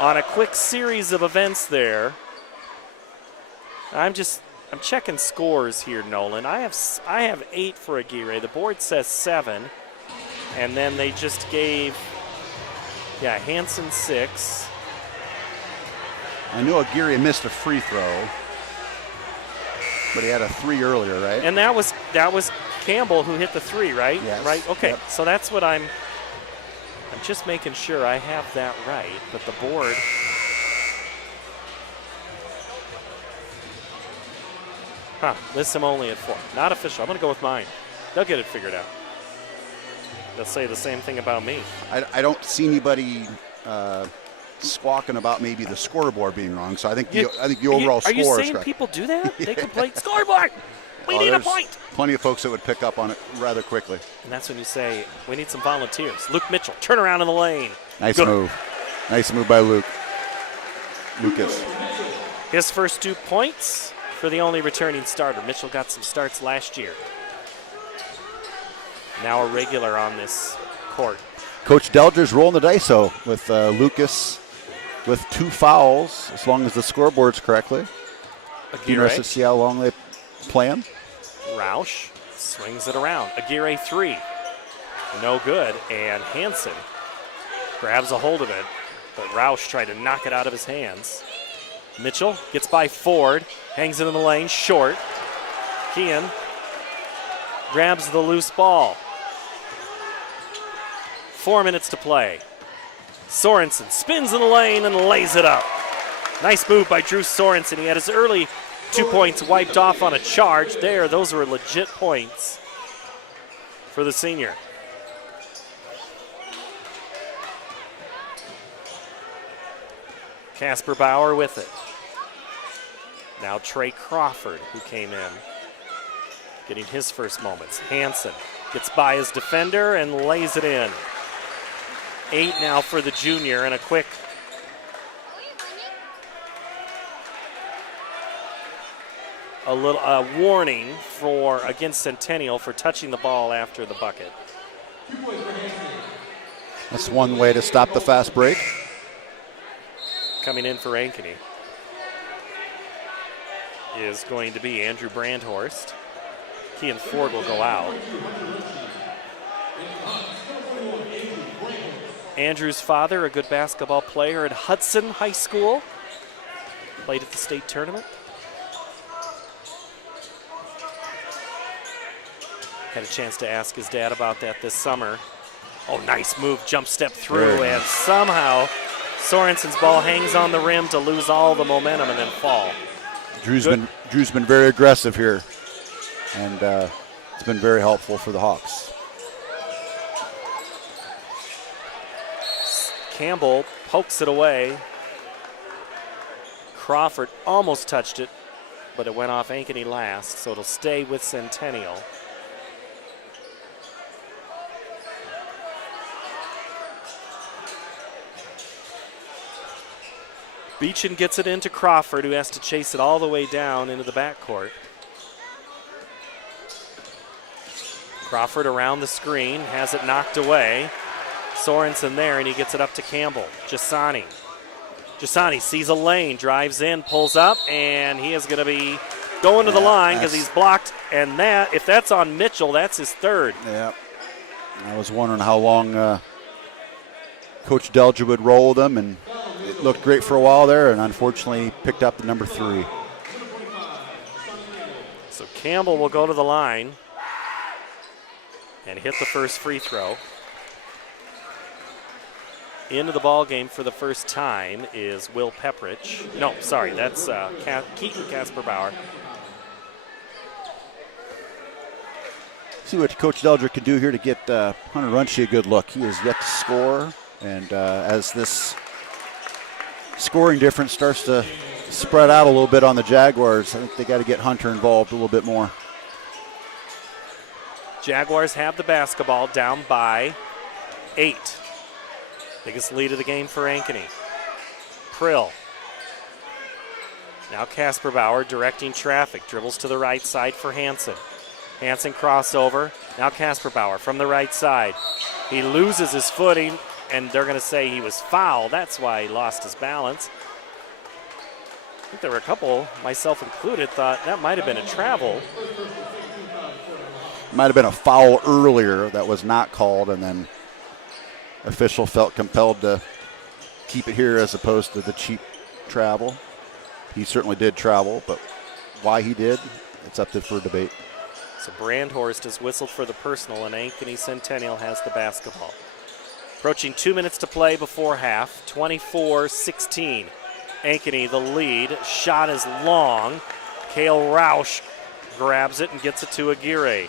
on a quick series of events there. I'm checking scores here, Nolan. I have 8 for Aguirre. The board says 7, and then they just gave Hansen 6. I know Aguirre missed a free throw, but he had a 3 earlier, right? And that was Campbell who hit the 3, right? Yes. Right. Okay. Yep. So that's what I'm just making sure I have that right. But the board. Lists him only at 4. Not official. I'm going to go with mine. They'll get it figured out. They'll say the same thing about me. I don't see anybody squawking about maybe the scoreboard being wrong. So I think the overall score is correct. Are you saying people do that? They complain, scoreboard! We need a point! Plenty of folks that would pick up on it rather quickly. And that's when you say, we need some volunteers. Luke Mitchell, turn around in the lane. Nice move. Nice move by Lucas. His first 2 points for the only returning starter. Mitchell got some starts last year. Now a regular on this court. Coach Delger's rolling the dice, though, with Lucas with 2 fouls, as long as the scoreboard's correctly. Interested to see how long they play him. Roush swings it around. Aguirre 3. No good. And Hansen grabs a hold of it, but Roush tried to knock it out of his hands. Mitchell gets by Ford, hangs it in the lane, short. Kean grabs the loose ball. 4 minutes to play. Sorensen spins in the lane and lays it up. Nice move by Drew Sorensen. He had his early 2 points wiped off on a charge there. Those were legit points for the senior. Casper Bauer with it. Now Trey Crawford, who came in, getting his first moments. Hansen gets by his defender and lays it in. 8 now for the junior, and a quick warning against Centennial for touching the ball after the bucket. That's one way to stop the fast break. Coming in for Ankeny is going to be Andrew Brandhorst. Kean Ford will go out. Andrew's father, a good basketball player at Hudson High School, played at the state tournament. Had a chance to ask his dad about that this summer. Oh, nice move, jump step through, and somehow Sorensen's ball hangs on the rim to lose all the momentum and then fall. Drew's been very aggressive here, and it's been very helpful for the Hawks. Campbell pokes it away. Crawford almost touched it, but it went off Ankeny last, so it'll stay with Centennial. Beechin gets it into Crawford, who has to chase it all the way down into the backcourt. Crawford around the screen, has it knocked away. Sorensen there, and he gets it up to Campbell. Jasani sees a lane, drives in, pulls up, and he is going to be going to the line because he's blocked. And that, if that's on Mitchell, that's his third. Yeah. I was wondering how long Coach Delger would roll them, and looked great for a while there, and unfortunately picked up the number 3. So Campbell will go to the line and hit the first free throw. Into the ball game for the first time is Will Pepperidge. No, sorry, that's Keaton Kasper-Bauer. See what Coach Deldrick can do here to get Hunter Runshie a good look. He has yet to score, and as this scoring difference starts to spread out a little bit on the Jaguars, I think they got to get Hunter involved a little bit more. Jaguars have the basketball, down by 8. Biggest lead of the game for Ankeny. Prill. Now Kasper-Bauer directing traffic. Dribbles to the right side for Hansen. Hansen crossover. Now Kasper-Bauer from the right side. He loses his footing, and they're going to say he was fouled. That's why he lost his balance. I think there were a couple, myself included, thought that might have been a travel. Might have been a foul earlier that was not called, and then official felt compelled to keep it here as opposed to the cheap travel. He certainly did travel, but why he did, it's up for debate. So Brandhorst has whistled for the personal, and Ankeny Centennial has the basketball. Approaching 2 minutes to play before half, 24-16. Ankeny the lead. Shot is long. Cale Roush grabs it and gets it to Aguirre.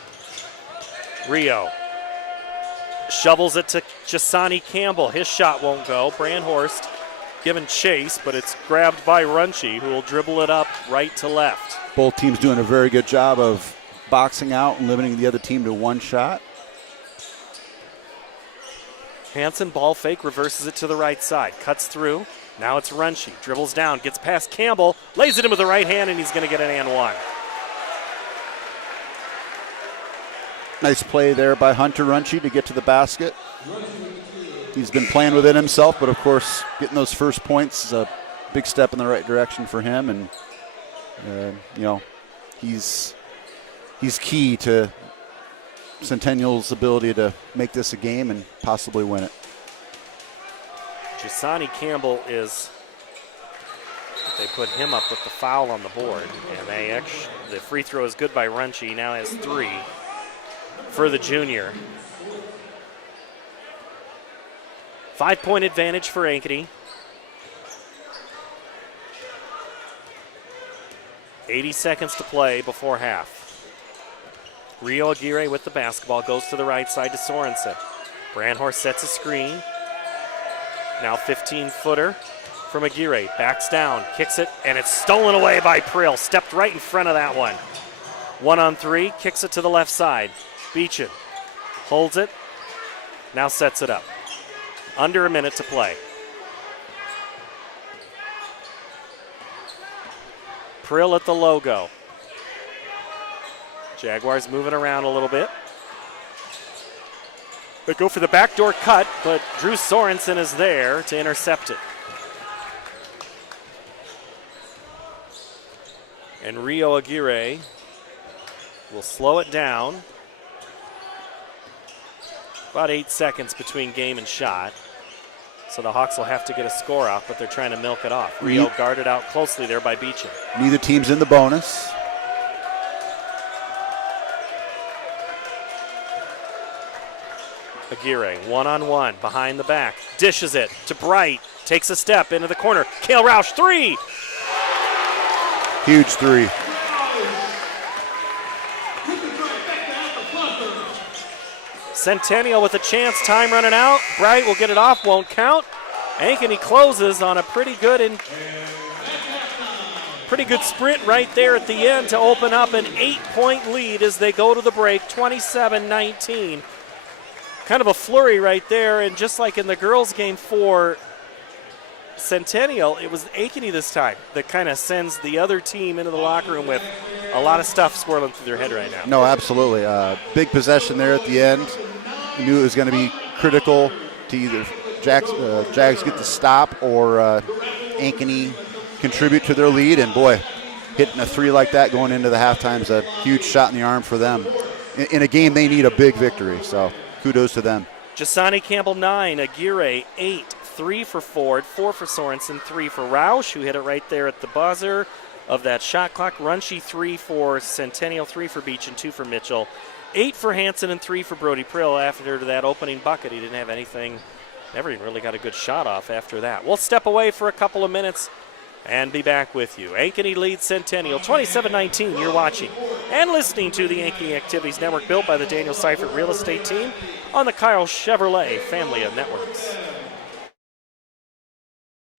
Rio shovels it to Jasani Campbell. His shot won't go. Brandhorst given chase, but it's grabbed by Runshie, who will dribble it up right to left. Both teams doing a very good job of boxing out and limiting the other team to one shot. Hansen ball fake, reverses it to the right side, cuts through. Now it's Runshie, dribbles down, gets past Campbell, lays it in with the right hand, and he's going to get an and one. Nice play there by Hunter Runshie to get to the basket. He's been playing within himself, but of course, getting those first points is a big step in the right direction for him. And he's key to Centennial's ability to make this a game and possibly win it. Jasani Campbell they put him up with the foul on the board, and the free throw is good by Runshie. He now has 3 for the junior. 5-point advantage for Ankeny. 80 seconds to play before half. Rio Aguirre with the basketball, goes to the right side to Sorensen. Brandhorst sets a screen. Now 15-footer from Aguirre. Backs down, kicks it, and it's stolen away by Prill. Stepped right in front of that one. 1-on-3, kicks it to the left side. Beechin holds it, now sets it up. Under a minute to play. Prill at the logo. Jaguars moving around a little bit. They go for the backdoor cut, but Drew Sorensen is there to intercept it. And Rio Aguirre will slow it down. About 8 seconds between game and shot. So the Hawks will have to get a score off, but they're trying to milk it off. Rio guarded out closely there by Beechin. Neither team's in the bonus. Aguirre, 1-on-1, behind the back. Dishes it to Bright. Takes a step into the corner. Cale Roush, 3! Huge 3. Centennial with a chance, time running out. Bright will get it off, won't count. Ankeny closes on a pretty good sprint right there at the end to open up an 8-point lead as they go to the break, 27-19. Kind of a flurry right there, and just like in the girls' game for Centennial, it was Ankeny this time that kind of sends the other team into the locker room with a lot of stuff swirling through their head right now. No, absolutely. Big possession there at the end. We knew it was going to be critical to either Jags get the stop or Ankeny contribute to their lead. And, boy, hitting a 3 like that going into the halftime is a huge shot in the arm for them. In a game they need a big victory, so kudos to them. Jasani Campbell, 9. Aguirre, 8. 3 for Ford, 4 for Sorensen, 3 for Roush, who hit it right there at the buzzer of that shot clock. Runshie, 3 for Centennial, 3 for Beach, and 2 for Mitchell. 8 for Hansen and 3 for Brody Prill after that opening bucket. He didn't have anything, never even really got a good shot off after that. We'll step away for a couple of minutes and be back with you. Ankeny leads Centennial 27-19. You're watching and listening to the Ankeny Activities Network, built by the Daniel Seifert Real Estate Team on the Kyle Chevrolet family of networks.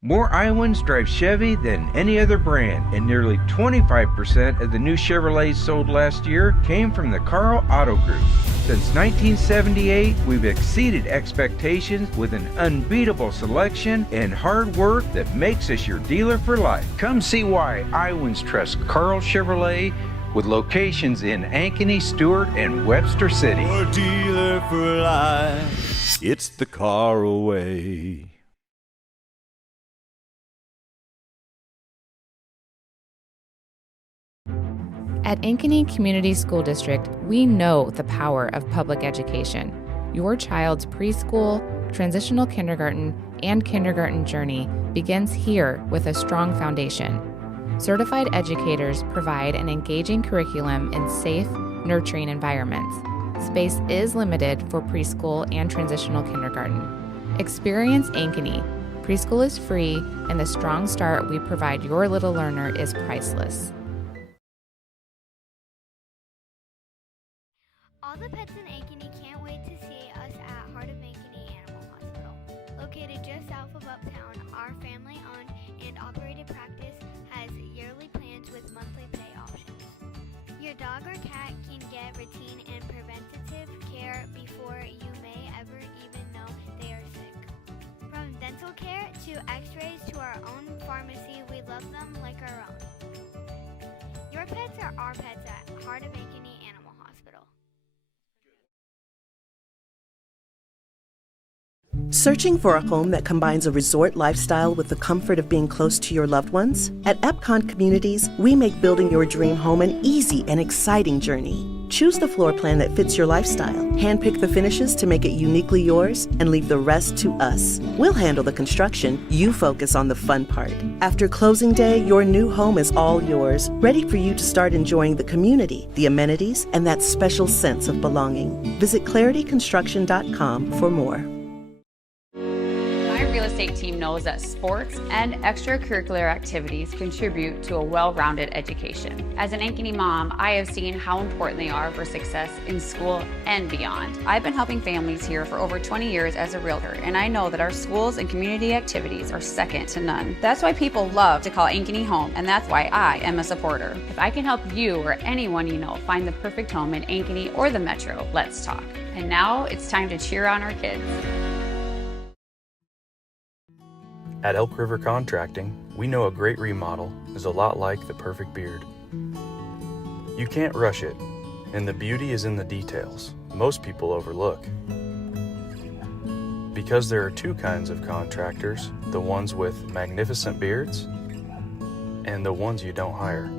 More Iowans drive Chevy than any other brand, and nearly 25% of the new Chevrolets sold last year came from the Carl Auto Group. Since 1978, we've exceeded expectations with an unbeatable selection and hard work that makes us your dealer for life. Come see why Iowans trust Carl Chevrolet, with locations in Ankeny, Stewart, and Webster City. Your dealer for life. It's the Carl way. At Ankeny Community School District, we know the power of public education. Your child's preschool, transitional kindergarten, and kindergarten journey begins here with a strong foundation. Certified educators provide an engaging curriculum in safe, nurturing environments. Space is limited for preschool and transitional kindergarten. Experience Ankeny. Preschool is free, and the strong start we provide your little learner is priceless. All the pets in Ankeny can't wait to see us at Heart of Ankeny Animal Hospital. Located just south of Uptown, our family-owned and operated practice has yearly plans with monthly pay options. Your dog or cat can get routine and preventative care before you may ever even know they are sick. From dental care to x-rays to our own pharmacy, we love them like our own. Your pets are our pets at Heart of Ankeny Animal Hospital. Searching for a home that combines a resort lifestyle with the comfort of being close to your loved ones? At Epcon Communities, we make building your dream home an easy and exciting journey. Choose the floor plan that fits your lifestyle, handpick the finishes to make it uniquely yours, and leave the rest to us. We'll handle the construction, you focus on the fun part. After closing day, your new home is all yours, ready for you to start enjoying the community, the amenities, and that special sense of belonging. Visit clarityconstruction.com for more. Real estate team knows that sports and extracurricular activities contribute to a well-rounded education. As an Ankeny mom, I have seen how important they are for success in school and beyond. I've been helping families here for over 20 years as a realtor, and I know that our schools and community activities are second to none. That's why people love to call Ankeny home, and that's why I am a supporter. If I can help you or anyone you know find the perfect home in Ankeny or the Metro, let's talk. And now it's time to cheer on our kids. At Elk River Contracting, we know a great remodel is a lot like the perfect beard. You can't rush it, and the beauty is in the details most people overlook. Because there are two kinds of contractors, the ones with magnificent beards and the ones you don't hire.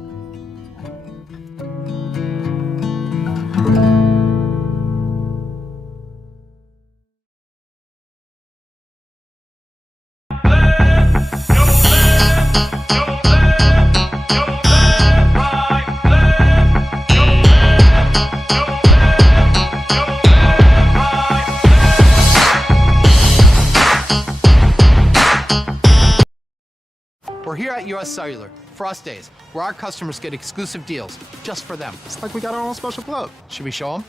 We're here at US Cellular, Frost Days, where our customers get exclusive deals just for them. It's like we got our own special club. Should we show them?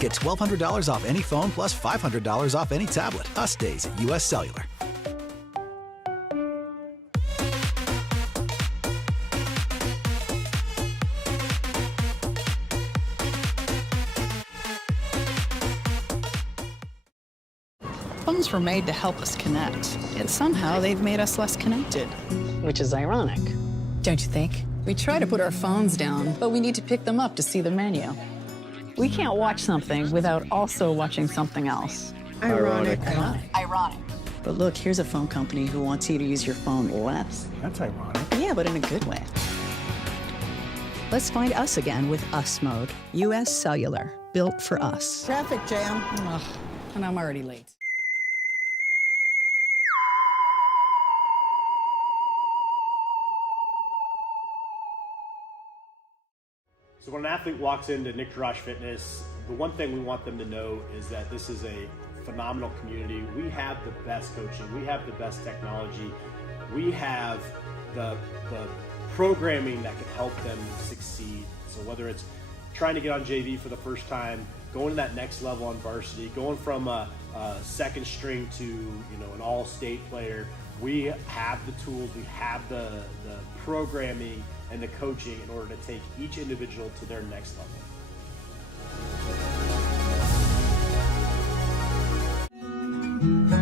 Get $1,200 off any phone plus $500 off any tablet. Us Days at US Cellular. Phones were made to help us connect, yet somehow they've made us less connected. Which is ironic. Don't you think? We try to put our phones down, but we need to pick them up to see the menu. We can't watch something without also watching something else. Ironic. Ironic. But look, here's a phone company who wants you to use your phone less. That's ironic. Yeah, but in a good way. Let's find us again with Us Mode. US Cellular. built for us. Traffic jam. Ugh, and I'm already late. So when an athlete walks into Nick Drosh Fitness, the one thing we want them to know is that this is a phenomenal community. We have the best coaching. We have the best technology. We have the programming that can help them succeed. So whether it's trying to get on JV for the first time, going to that next level on varsity, going from a second string to an all-state player, we have the tools, we have the programming and the coaching in order to take each individual to their next level.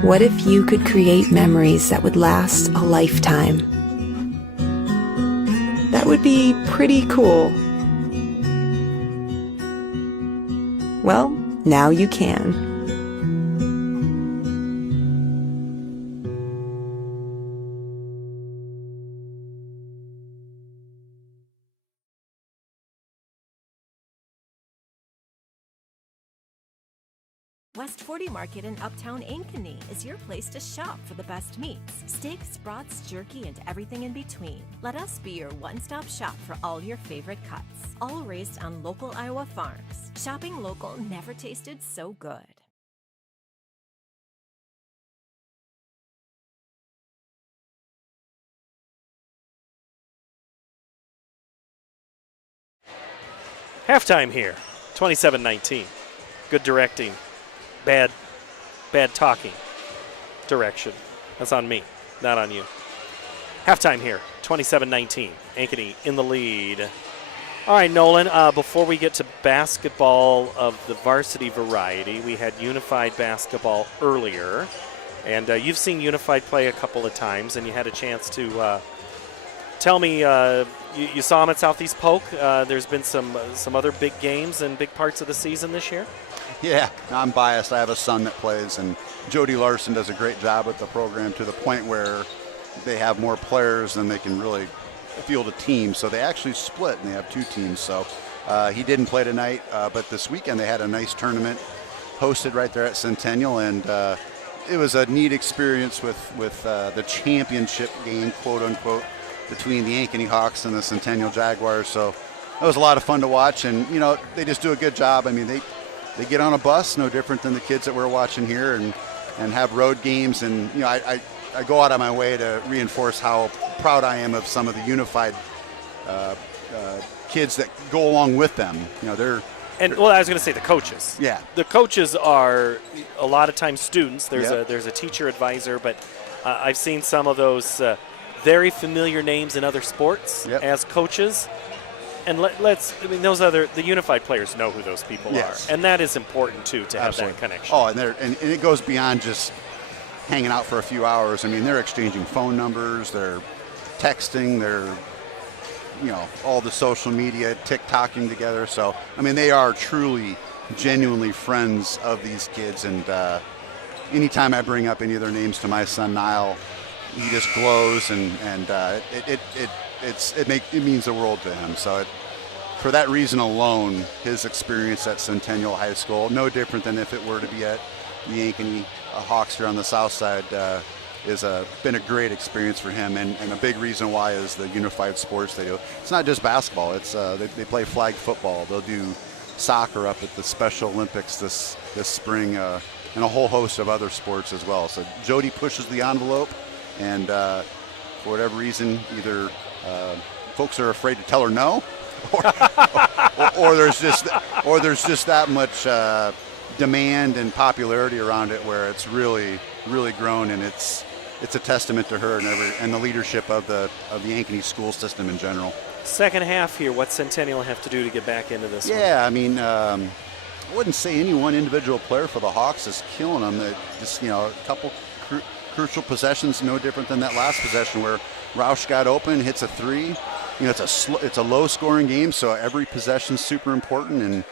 What if you could create memories that would last a lifetime? That would be pretty cool. Well, now you can. West 40 Market in Uptown Ankeny is your place to shop for the best meats, steaks, brats, jerky, and everything in between. Let us be your one-stop shop for all your favorite cuts, all raised on local Iowa farms. Shopping local never tasted so good. Halftime here, 27-19. Good directing. Bad talking. Direction. That's on me, not on you. Halftime here, 27-19. Ankeny in the lead. All right, Nolan, before we get to basketball of the varsity variety, we had unified basketball earlier. And you've seen unified play a couple of times, and you had a chance to tell me you saw them at Southeast Polk. There's been some other big games and big parts of the season this year. Yeah, I'm biased. I have a son that plays, and Jody Larson does a great job with the program to the point where they have more players than they can really field a team. So they actually split, and they have two teams. So he didn't play tonight, but this weekend they had a nice tournament hosted right there at Centennial, and it was a neat experience with the championship game, quote unquote, between the Ankeny Hawks and the Centennial Jaguars. So it was a lot of fun to watch, and they just do a good job. I mean, they get on a bus, no different than the kids that we're watching here, and have road games. And I go out of my way to reinforce how proud I am of some of the unified kids that go along with them. They're. And I was going to say the coaches. Yeah. The coaches are a lot of times students. There's a teacher advisor, but I've seen some of those very familiar names in other sports as coaches. And the unified players know who those people are, and that is important too to have that connection. Oh, and it goes beyond just hanging out for a few hours. I mean, they're exchanging phone numbers, they're texting, they're all the social media, TikToking together. So I mean, they are truly, genuinely friends of these kids. And anytime I bring up any of their names to my son Niall, he just glows, and it means the world to him. So for that reason alone, his experience at Centennial High School, no different than if it were to be at the Ankeny Hawks here on the south side, is been a great experience for him, and a big reason why is the unified sports they do. It's not just basketball. It's they play flag football. They'll do soccer up at the Special Olympics this spring, and a whole host of other sports as well. So Jody pushes the envelope, and for whatever reason, either folks are afraid to tell her no, or there's just that much demand and popularity around it where it's really grown, and it's a testament to her and the leadership of the Ankeny school system in general. Second half here, what Centennial have to do to get back into this one? Yeah, I mean, I wouldn't say any one individual player for the Hawks is killing them. Just a couple crucial possessions, no different than that last possession where Roush got open, hits a three. It's a low-scoring game, so every possession's super important. And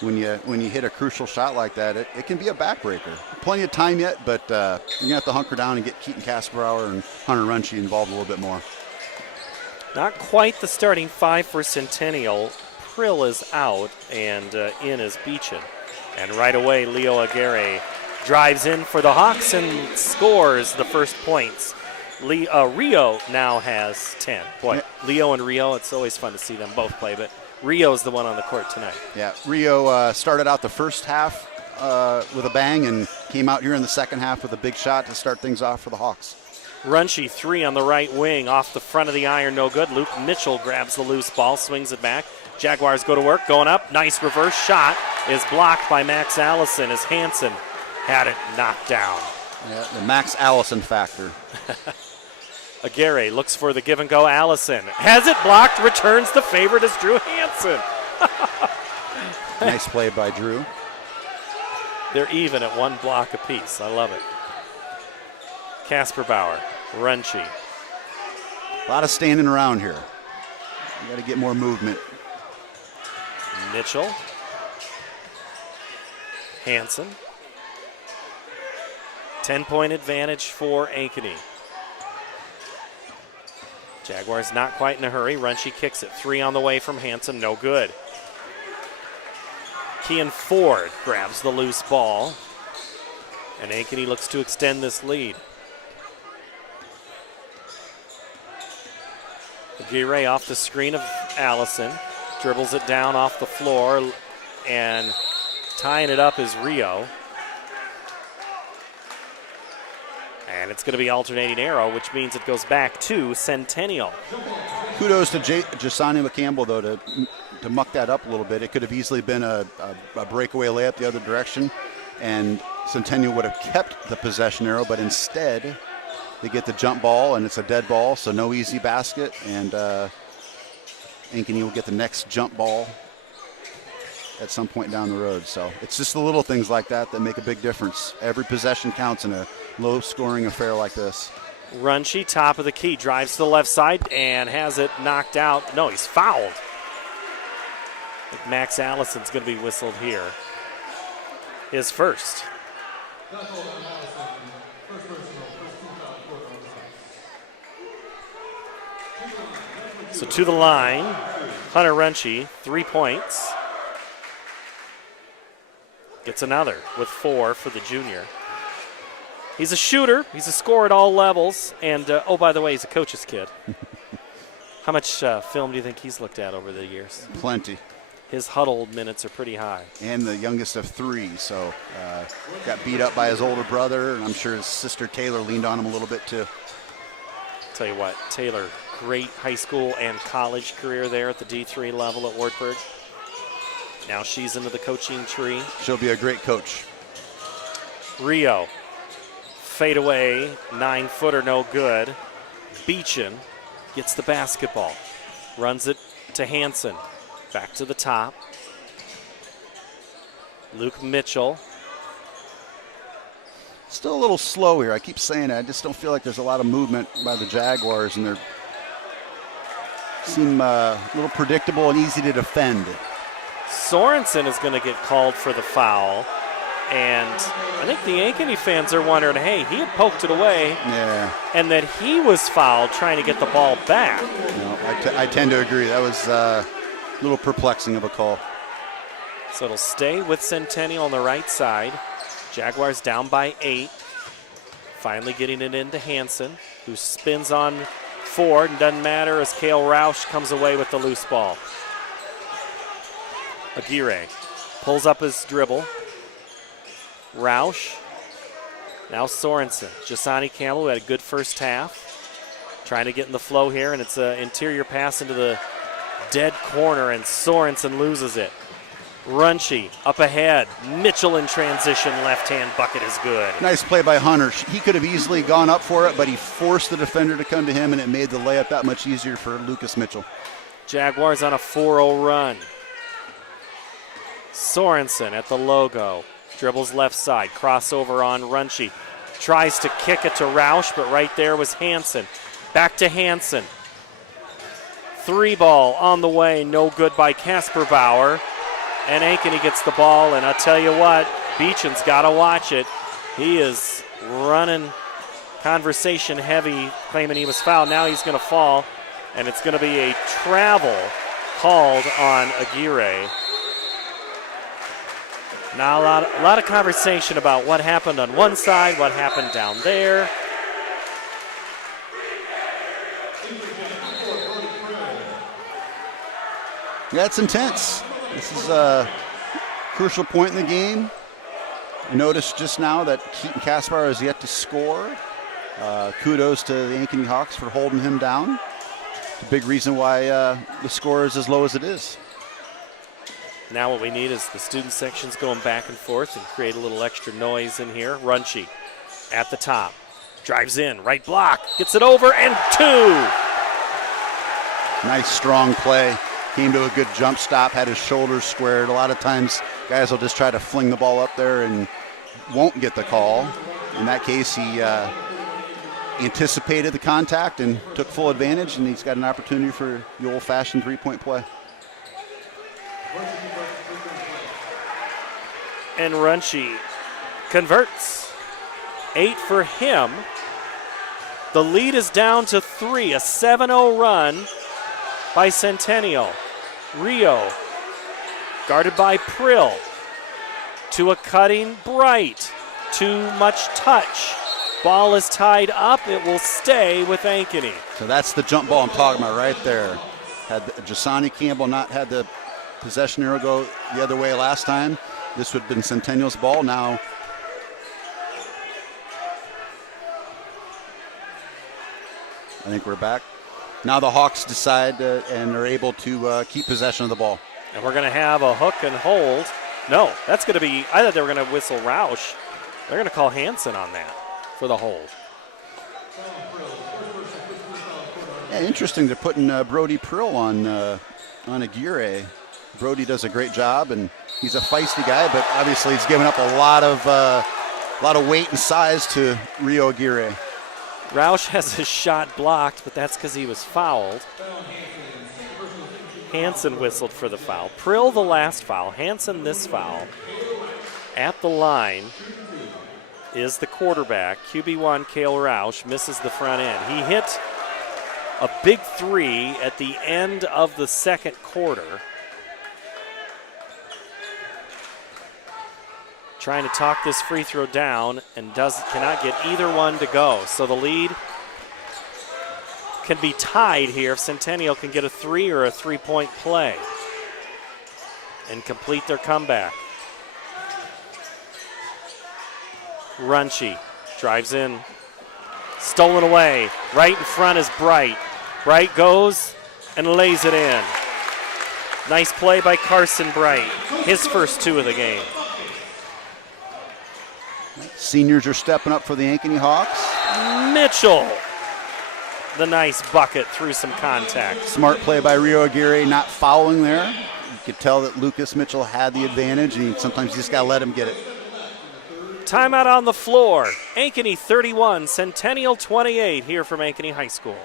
when you hit a crucial shot like that, it can be a backbreaker. Plenty of time yet, but you're gonna have to hunker down and get Keaton Kasperower and Hunter Runchie involved a little bit more. Not quite the starting five for Centennial. Krill is out, and in is Beechin. And right away, Leo Aguirre drives in for the Hawks and scores the first points. Rio now has 10. Boy, yeah. Leo and Rio, it's always fun to see them both play, but Rio's the one on the court tonight. Yeah, Rio started out the first half with a bang and came out here in the second half with a big shot to start things off for the Hawks. Runchi, 3 on the right wing, off the front of the iron, no good. Luke Mitchell grabs the loose ball, swings it back. Jaguars go to work, going up. Nice reverse shot is blocked by Max Allison as Hansen had it knocked down. Yeah, the Max Allison factor. Aguirre looks for the give and go. Allison has it blocked, returns the favorite as Drew Hansen. Nice play by Drew. They're even at 1 block apiece. I love it. Casper Bauer, Runchi. A lot of standing around here. You got to get more movement. Mitchell. Hansen. 10-point advantage for Ankeny. Jaguars not quite in a hurry. Runchi kicks it. 3 on the way from Hansen. No good. Kean Ford grabs the loose ball. And Ankeny looks to extend this lead. Aguirre off the screen of Allison. Dribbles it down off the floor. And tying it up is Rio. And it's going to be alternating arrow, which means it goes back to Centennial. Kudos to Jasani McCampbell, though, to muck that up a little bit. It could have easily been a breakaway layup the other direction, and Centennial would have kept the possession arrow, but instead they get the jump ball, and it's a dead ball, so no easy basket, and Ankeny will get the next jump ball at some point down the road. So it's just the little things like that that make a big difference. Every possession counts in a low-scoring affair like this. Runchi, top of the key, drives to the left side and has it knocked out. No, he's fouled. Max Allison's going to be whistled here. His first. So to the line, Hunter Runchi, 3 points. Gets another with 4 for the junior. He's a shooter. He's a scorer at all levels. And, oh, by the way, he's a coach's kid. How much film do you think he's looked at over the years? Plenty. His huddled minutes are pretty high. And the youngest of 3, so got beat up by his older brother, and I'm sure his sister Taylor leaned on him a little bit too. Tell you what, Taylor, great high school and college career there at the D3 level at Wartburg. Now she's into the coaching tree. She'll be a great coach. Rio, fade away, 9-footer, no good. Beechin gets the basketball, runs it to Hansen. Back to the top. Luke Mitchell. Still a little slow here. I keep saying it. I just don't feel like there's a lot of movement by the Jaguars, and they seem a little predictable and easy to defend. Sorensen is going to get called for the foul. And I think the Ankeny fans are wondering, hey, he had poked it away. Yeah. And that he was fouled trying to get the ball back. No, I tend to agree. That was a little perplexing of a call. So it'll stay with Centennial on the right side. Jaguars down by 8. Finally getting it into Hansen, who spins on Ford, and doesn't matter as Cale Roush comes away with the loose ball. Aguirre pulls up his dribble. Roush. Now Sorensen. Jasani Campbell, who had a good first half. Trying to get in the flow here, and it's an interior pass into the dead corner, and Sorensen loses it. Runchi up ahead. Mitchell in transition. Left-hand bucket is good. Nice play by Hunter. He could have easily gone up for it, but he forced the defender to come to him, and it made the layup that much easier for Lucas Mitchell. Jaguars on a 4-0 run. Sorensen at the logo. Dribbles left side. Crossover on Runchi. Tries to kick it to Roush, but right there was Hansen. Back to Hansen. 3 ball on the way. No good by Casper Bauer. And Ankeny gets the ball, and I'll tell you what, Beechin's got to watch it. He is running conversation heavy, claiming he was fouled. Now he's going to fall, and it's going to be a travel called on Aguirre. Now a lot of conversation about what happened on one side, what happened down there. Yeah, it's intense. This is a crucial point in the game. I noticed just now that Keaton Kaspar has yet to score. Kudos to the Ankeny Hawks for holding him down. It's a big reason why the score is as low as it is. Now what we need is the student sections going back and forth and create a little extra noise in here. Runchie at the top. Drives in, right block, gets it over, and 2. Nice strong play. Came to a good jump stop, had his shoulders squared. A lot of times guys will just try to fling the ball up there and won't get the call. In that case, he anticipated the contact and took full advantage, and he's got an opportunity for the old-fashioned three-point play. And Runchie converts. 8 for him. The lead is down to 3, a 7-0 run by Centennial. Rio, guarded by Prill, to a cutting Bright. Too much touch. Ball is tied up. It will stay with Ankeny. So that's the jump ball I'm talking about right there. Had Jasani Campbell not had the possession arrow go the other way last time, this would have been Centennial's ball. Now I think we're back. Now the Hawks decide and are able to keep possession of the ball. And we're going to have a hook and hold. No, that's going to be, I thought they were going to whistle Roush. They're going to call Hansen on that for the hold. Yeah, interesting. They're putting Brody Prill on Aguirre. Brody does a great job, and he's a feisty guy, but obviously he's given up a lot of weight and size to Rio Aguirre. Roush has his shot blocked, but that's because he was fouled. Hansen whistled for the foul. Prill the last foul. Hansen this foul. At the line is the quarterback. QB1 Cale Roush misses the front end. He hit a big 3 at the end of the second quarter. Trying to talk this free throw down and cannot get either one to go. So the lead can be tied here if Centennial can get a 3 or a 3-point play and complete their comeback. Runchie drives in, stolen away. Right in front is Bright. Bright goes and lays it in. Nice play by Carson Bright, his first 2 of the game. Seniors are stepping up for the Ankeny Hawks. Mitchell, the nice bucket through some contact. Smart play by Rio Aguirre, not fouling there. You could tell that Lucas Mitchell had the advantage, and sometimes you just got to let him get it. Timeout on the floor. Ankeny 31, Centennial 28 here from Ankeny High School.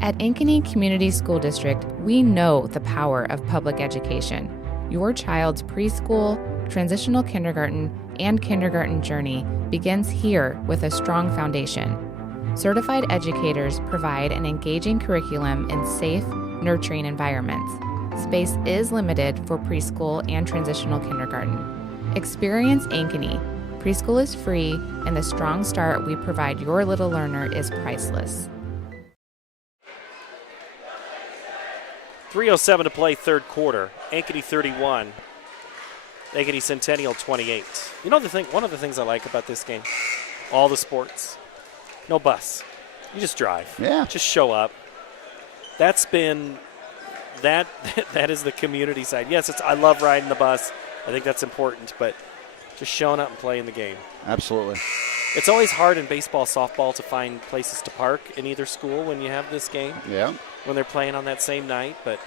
At Ankeny Community School District, we know the power of public education. Your child's preschool, transitional kindergarten, and kindergarten journey begins here with a strong foundation. Certified educators provide an engaging curriculum in safe, nurturing environments. Space is limited for preschool and transitional kindergarten. Experience Ankeny. Preschool is free, and the strong start we provide your little learner is priceless. 3:07 to play, third quarter. Ankeny 31, Ankeny Centennial 28. You know one of the things I like about this game? All the sports. No bus. You just drive. Yeah. Just show up. That's been, that is the community side. Yes, I love riding the bus. I think that's important, but just showing up and playing the game. Absolutely. It's always hard in baseball, softball to find places to park in either school when you have this game. Yeah. When they're playing on that same night, but.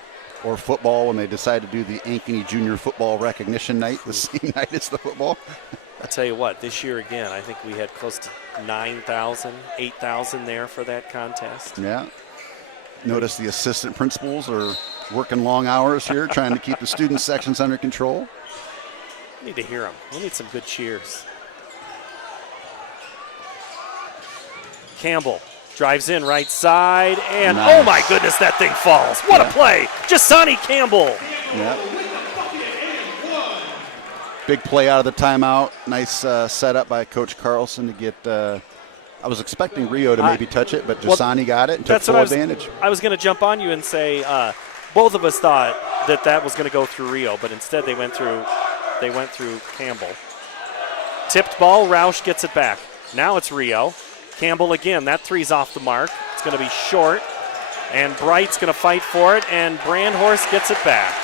Or football when they decide to do the Ankeny Junior Football Recognition Night the same night as the football. I'll tell you what, this year again, I think we had close to 9,000, 8,000 there for that contest. Yeah. Notice the assistant principals are working long hours here trying to keep the student sections under control. We need to hear them. We need some good cheers. Campbell Drives in right side, and Nice. oh my goodness, that thing falls. What a play. Jasani Campbell. Yeah. Big play out of the timeout. Nice setup by Coach Carlson to get I was expecting Rio to maybe touch it, but Jasani got it and took full advantage. I was going to jump on you and say both of us thought that was going to go through Rio, but instead they went through Campbell. Tipped ball, Roush gets it back. Now it's Rio. Campbell again, that three's off the mark. It's going to be short, and Bright's going to fight for it, and Brandhorst gets it back.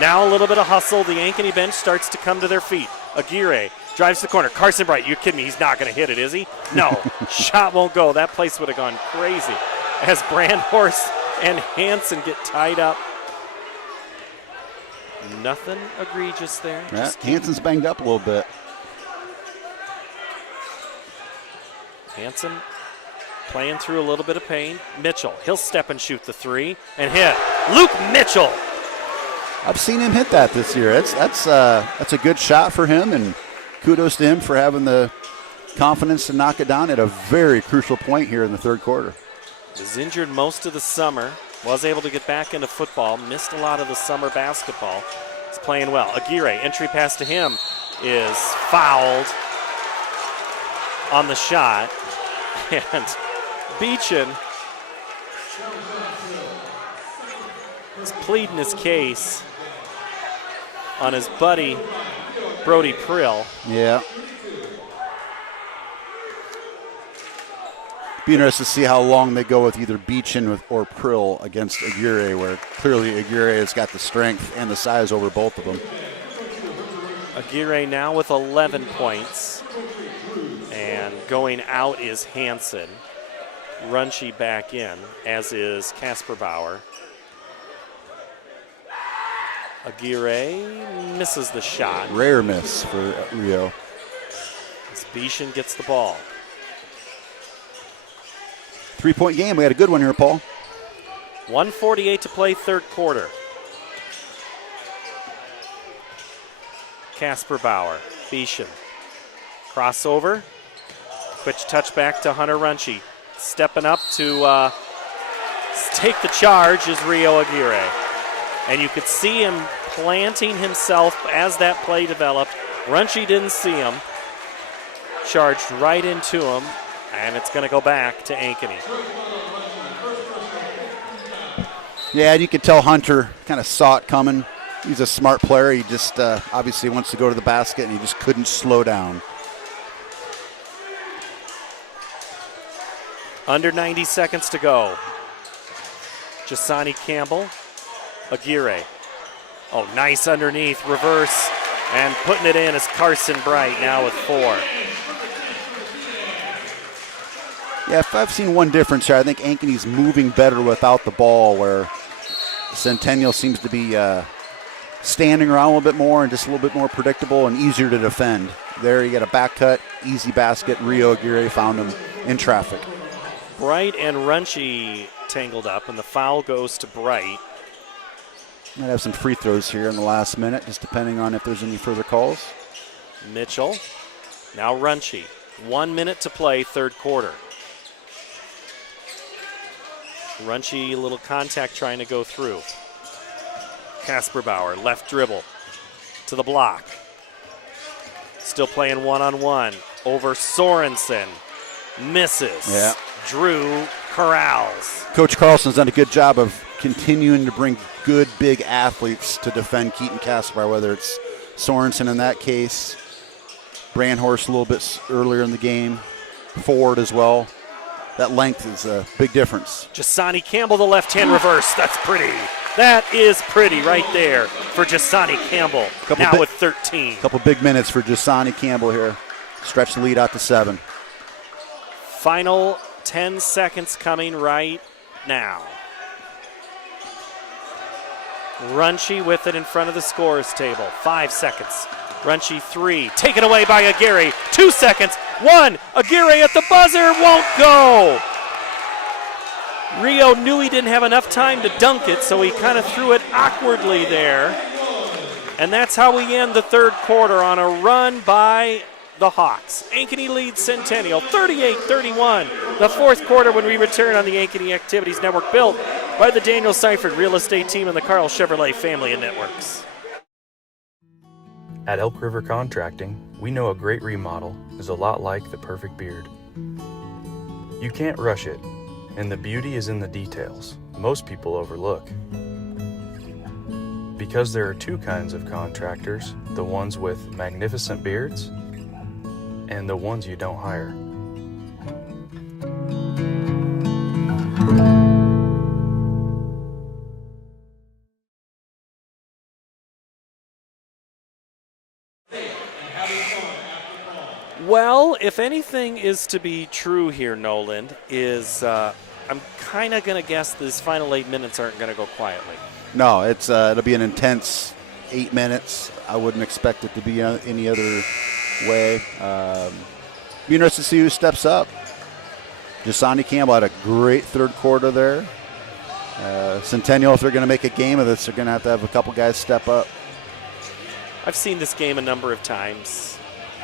Now a little bit of hustle. The Ankeny bench starts to come to their feet. Aguirre drives the corner. Carson Bright, you kidding me? He's not going to hit it, is he? No. Shot won't go. That place would have gone crazy as Brandhorst and Hansen get tied up. Nothing egregious there. Yeah, Hansen's banged up a little bit. Hansen playing through a little bit of pain. Mitchell, he'll step and shoot the three and hit. Luke Mitchell. I've seen him hit that this year. That's a good shot for him, and kudos to him for having the confidence to knock it down at a very crucial point here in the third quarter. Was injured most of the summer. Was able to get back into football. Missed a lot of the summer basketball. He's playing well. Aguirre, entry pass to him is fouled on the shot. And Beechin is pleading his case on his buddy Brody Prill. Yeah. Be interested to see how long they go with either Beechin or Prill against Aguirre, where clearly Aguirre has got the strength and the size over both of them. Aguirre now with 11 points. And going out is Hansen. Runchi back in, as is Casper Bauer. Aguirre misses the shot. Rare miss for Rio. As Beechin gets the ball. 3-point game. We got a good one here, Paul. 1:48 to play, third quarter. Casper Bauer, Beechin. Crossover. Quick touchback to Hunter Runchi. Stepping up to take the charge is Rio Aguirre. And you could see him planting himself as that play developed. Runchi didn't see him. Charged right into him, and it's going to go back to Ankeny. Yeah, and you could tell Hunter kind of saw it coming. He's a smart player. He just obviously wants to go to the basket, and he just couldn't slow down. Under 90 seconds to go. Jasani Campbell, Aguirre. Oh, nice underneath, reverse, and putting it in is Carson Bright now with 4. Yeah, if I've seen one difference here, I think Ankeny's moving better without the ball, where Centennial seems to be standing around a little bit more and just a little bit more predictable and easier to defend. There you got a back cut, easy basket. Rio Aguirre found him in traffic. Bright and Runchi tangled up, and the foul goes to Bright. Might have some free throws here in the last minute, just depending on if there's any further calls. Mitchell, now Runchi. 1 minute to play, third quarter. Runchi, a little contact trying to go through. Casper Bauer, left dribble to the block. Still playing one-on-one over Sorensen. Misses. Yeah. Drew corrals. Coach Carlson's done a good job of continuing to bring good, big athletes to defend Keaton Casper, whether it's Sorensen in that case, Brandhorst a little bit earlier in the game, Ford as well. That length is a big difference. Jasani Campbell, the left-hand reverse. That's pretty. That is pretty right there for Jasani Campbell, now with 13. Couple big minutes for Jasani Campbell here. Stretch the lead out to 7. Final 10 seconds coming right now. Runchi with it in front of the scorers table. 5 seconds. Runchi 3. Taken away by Aguirre. 2 seconds. 1. Aguirre at the buzzer. Won't go. Rio knew he didn't have enough time to dunk it, so he kind of threw it awkwardly there. And that's how we end the third quarter, on a run by the Hawks. Ankeny leads Centennial 38-31. The fourth quarter when we return on the Ankeny Activities Network, built by the Daniel Seifert Real Estate Team and the Carl Chevrolet Family and Networks. At Elk River Contracting, we know a great remodel is a lot like the perfect beard. You can't rush it, and the beauty is in the details most people overlook. Because there are two kinds of contractors, the ones with magnificent beards and the ones you don't hire. Well, if anything is to be true here, Noland, is I'm kind of going to guess these final 8 minutes aren't going to go quietly. No, it'll be an intense 8 minutes. I wouldn't expect it to be any other way. Be interested to see who steps up. Jasani Campbell had a great third quarter there. Centennial, if they're going to make a game of this, they're going to have a couple guys step up. I've seen this game a number of times,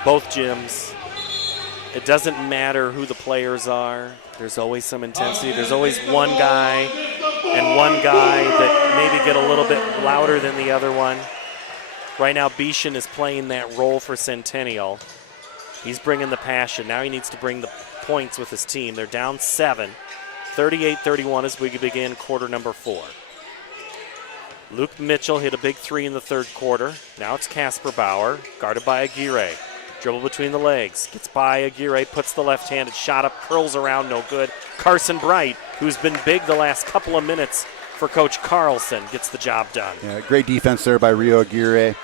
both gyms. It doesn't matter who the players are. There's always some intensity. There's always one guy and one guy that maybe get a little bit louder than the other one. Right now, Bishan is playing that role for Centennial. He's bringing the passion. Now he needs to bring the points with his team. They're down 7, 38-31 as we begin quarter number 4. Luke Mitchell hit a big 3 in the third quarter. Now it's Casper Bauer, guarded by Aguirre. Dribble between the legs, gets by Aguirre, puts the left-handed shot up, curls around, no good. Carson Bright, who's been big the last couple of minutes for Coach Carlson, gets the job done. Yeah, great defense there by Rio Aguirre.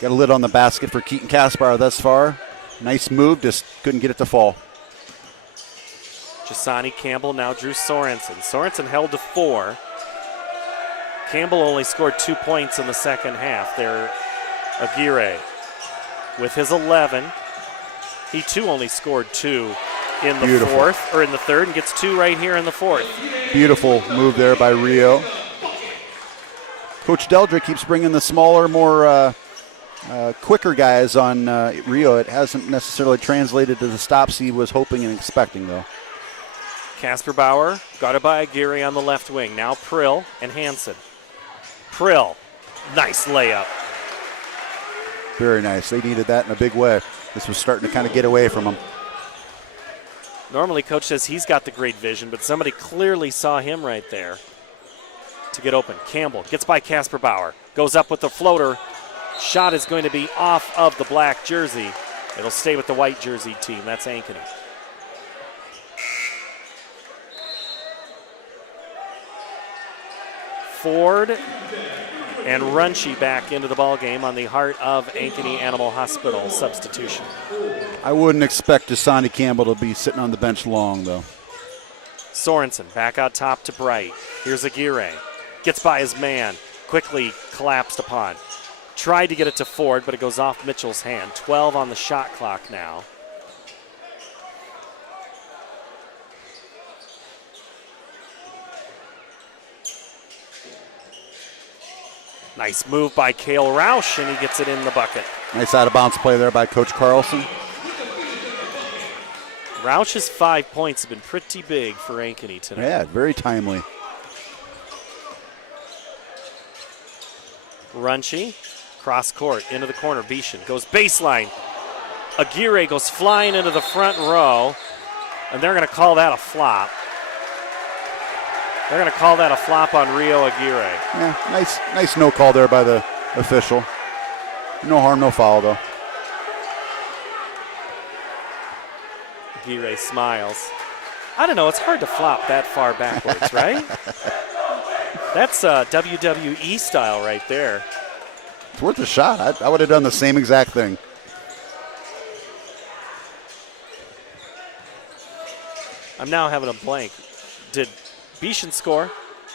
Got a lid on the basket for Keaton Kaspar thus far. Nice move, just couldn't get it to fall. Jasani Campbell now drew Sorensen. Sorensen held to 4. Campbell only scored 2 points in the second half there. Aguirre with his 11. He too only scored 2 in the fourth, or in the third, and gets 2 right here in the fourth. Beautiful move there by Rio. Coach Deldrick keeps bringing the smaller, more quicker guys on Rio. It hasn't necessarily translated to the stops he was hoping and expecting, though. Casper Bauer, guarded by Aguirre on the left wing. Now Prill and Hansen. Prill, nice layup. Very nice. They needed that in a big way. This was starting to kind of get away from them. Normally, Coach says he's got the great vision, but somebody clearly saw him right there to get open. Campbell gets by Casper Bauer, goes up with the floater. Shot is going to be off of the black jersey. It'll stay with the white jersey team. That's Ankeny. Ford and Runchie back into the ballgame on the Heart of Ankeny Animal Hospital substitution. I wouldn't expect Jasani Campbell to be sitting on the bench long, though. Sorensen back out top to Bright. Here's Aguirre. Gets by his man. Quickly collapsed upon. Tried to get it to Ford, but it goes off Mitchell's hand. 12 on the shot clock now. Nice move by Cale Roush, and he gets it in the bucket. Nice out-of-bounds play there by Coach Carlson. Roush's 5 points have been pretty big for Ankeny tonight. Yeah, very timely. Runchie, cross court, into the corner. Bishan goes baseline. Aguirre goes flying into the front row, and they're going to call that a flop. They're going to call that a flop on Rio Aguirre. Yeah, nice no call there by the official. No harm, no foul, though. Aguirre smiles. I don't know, it's hard to flop that far backwards, right? That's WWE style right there. It's worth a shot. I would have done the same exact thing. I'm now having a blank. Did Bishan score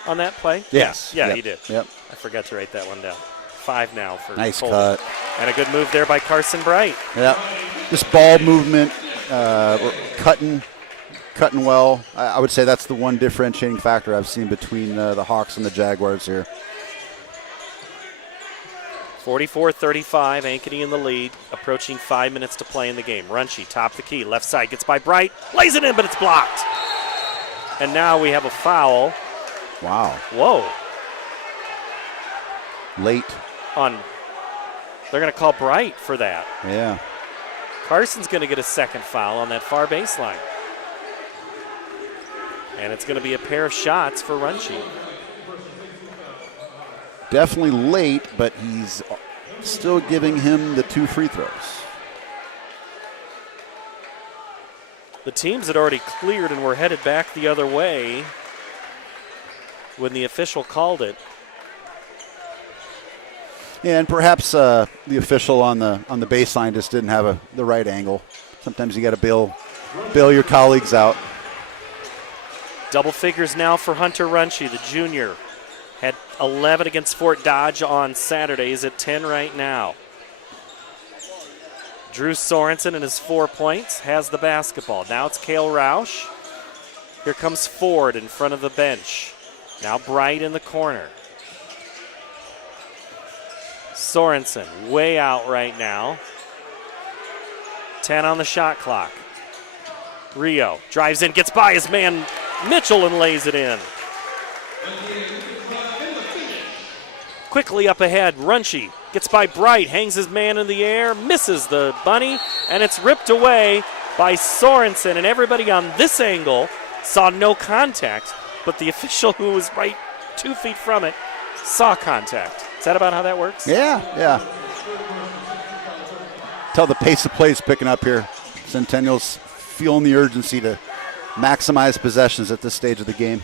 on that play? Yes. Yeah, yep. He did. Yep. I forgot to write that one down. 5 now for nice Colby. cut. And a good move there by Carson Bright. Yeah. Just ball movement, cutting well. I would say that's the one differentiating factor I've seen between the Hawks and the Jaguars here. 44-35, Ankeny in the lead, approaching 5 minutes to play in the game. Runchie, top of the key, left side, gets by Bright, lays it in, but it's blocked. And now we have a foul. Wow. Whoa. Late. They're going to call Bright for that. Yeah. Carson's going to get a second foul on that far baseline. And it's going to be a pair of shots for Runchie. Definitely late, but he's still giving him the 2 free throws. The teams had already cleared and were headed back the other way when the official called it. Yeah, and perhaps the official on the baseline just didn't have the right angle. Sometimes you got to bail your colleagues out. Double figures now for Hunter Runchie, the junior. Had 11 against Fort Dodge on Saturday. He's at 10 right now. Drew Sorensen and his 4 points has the basketball. Now it's Cale Roush. Here comes Ford in front of the bench. Now Bright in the corner. Sorensen way out right now. 10 on the shot clock. Rio drives in, gets by his man Mitchell and lays it in. Quickly up ahead, Runchie gets by Bright, hangs his man in the air, misses the bunny, and it's ripped away by Sorensen. And everybody on this angle saw no contact, but the official who was right 2 feet from it saw contact. Is that about how that works? Yeah. Tell the pace of play is picking up here. Centennial's feeling the urgency to maximize possessions at this stage of the game.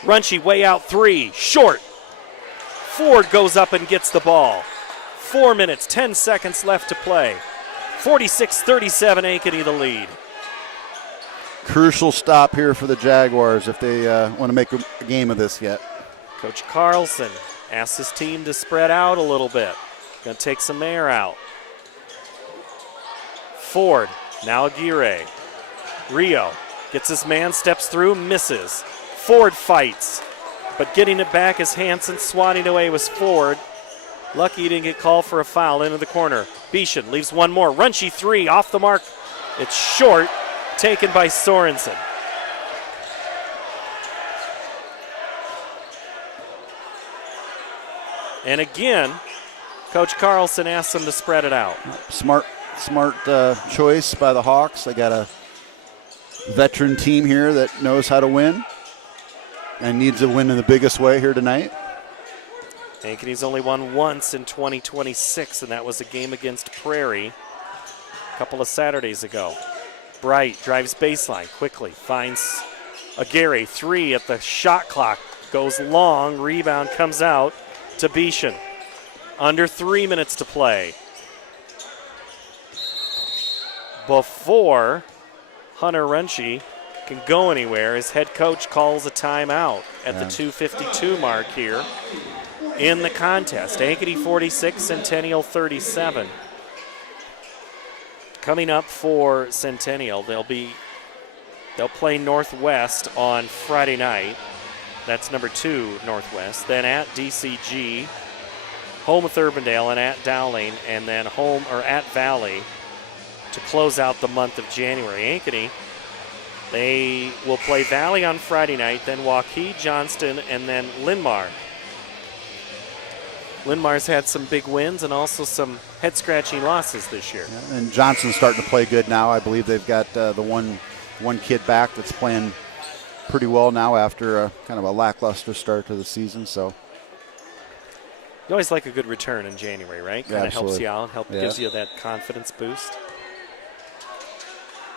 Runchie way out 3, short. Ford goes up and gets the ball. 4 minutes, 10 seconds left to play. 46-37, Ankeny the lead. Crucial stop here for the Jaguars if they want to make a game of this yet. Coach Carlson asks his team to spread out a little bit. Going to take some air out. Ford, now Aguirre. Rio gets his man, steps through, misses. Ford fights, but getting it back is Hansen. Swatting away was Ford. Lucky he didn't get called for a foul into the corner. Beeshan leaves one more. Runchie 3 off the mark. It's short, taken by Sorensen. And again, Coach Carlson asks them to spread it out. Smart choice by the Hawks. They got a veteran team here that knows how to win and needs to win in the biggest way here tonight. Ankeny's only won once in 2026, and that was a game against Prairie a couple of Saturdays ago. Bright drives baseline quickly, finds Aguirre. 3 at the shot clock, goes long, rebound comes out to Beeshan. Under 3 minutes to play. Before Hunter Runchie can go anywhere, his head coach calls a timeout at the 2:52 mark here in the contest. Ankeny 46, Centennial 37. Coming up for Centennial, they'll play Northwest on Friday night. That's number 2 Northwest. Then at DCG, home with Urbandale, and at Dowling, and then home or at Valley to close out the month of January. Ankeny, they will play Valley on Friday night, then Waukee, Johnston, and then Linmar. Linmar's had some big wins and also some head-scratching losses this year. Yeah, and Johnston's starting to play good now. I believe they've got the one kid back that's playing pretty well now after kind of a lackluster start to the season. So you always like a good return in January, right? Kind of helps you out, gives you that confidence boost.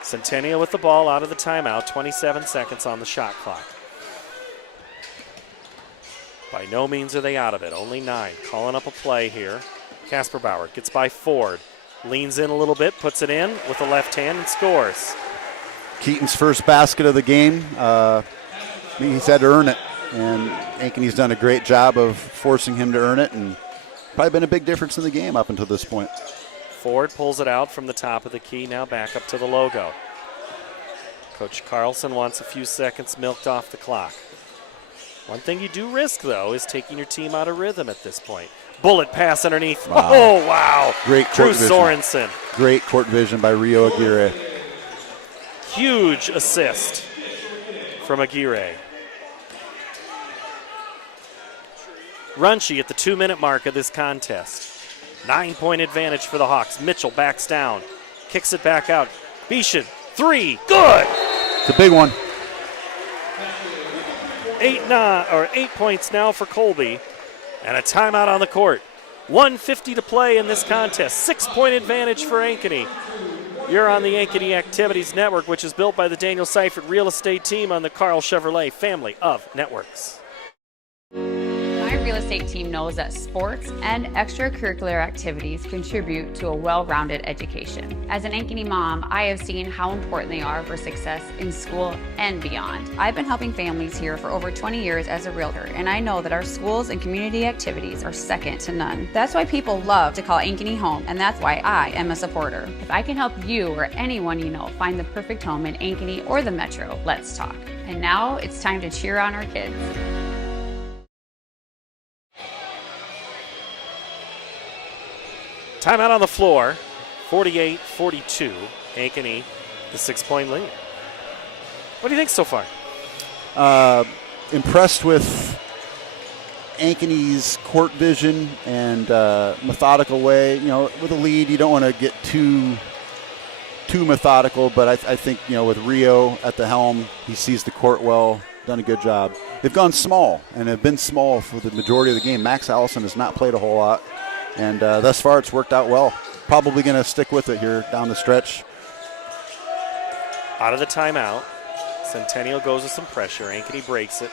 Centennial with the ball out of the timeout, 27 seconds on the shot clock. By no means are they out of it, only 9. Calling up a play here. Casper Bauer gets by Ford, leans in a little bit, puts it in with the left hand and scores. Keaton's first basket of the game. He's had to earn it, and Ankeny's done a great job of forcing him to earn it, and probably been a big difference in the game up until this point. Ford pulls it out from the top of the key, now back up to the logo. Coach Carlson wants a few seconds milked off the clock. One thing you do risk, though, is taking your team out of rhythm at this point. bullet pass underneath. Wow. Oh, wow. Great Drew court vision. Sorensen. Great court vision by Rio Aguirre. Huge assist from Aguirre. Runchi at the 2-minute mark of this contest. 9-point advantage for the Hawks. Mitchell backs down, kicks it back out. Bishan, 3, good! It's a big one. 8 points now for Colby, and a timeout on the court. 1:50 to play in this contest. 6-point advantage for Ankeny. You're on the Ankeny Activities Network, which is built by the Daniel Seifert Real Estate Team on the Carl Chevrolet family of networks. My real estate team knows that sports and extracurricular activities contribute to a well-rounded education. As an Ankeny mom, I have seen how important they are for success in school and beyond. I've been helping families here for over 20 years as a realtor, and I know that our schools and community activities are second to none. That's why people love to call Ankeny home, and that's why I am a supporter. If I can help you or anyone you know find the perfect home in Ankeny or the Metro, let's talk. And now it's time to cheer on our kids. Timeout on the floor, 48-42. Ankeny, the 6-point lead. What do you think so far? Impressed with Ankeny's court vision and methodical way. You know, with a lead, you don't want to get too methodical, but I think, you know, with Rio at the helm, he sees the court well, done a good job. They've gone small and have been small for the majority of the game. Max Allison has not played a whole lot. And thus far, it's worked out well. Probably going to stick with it here down the stretch. Out of the timeout, Centennial goes with some pressure. Ankeny breaks it.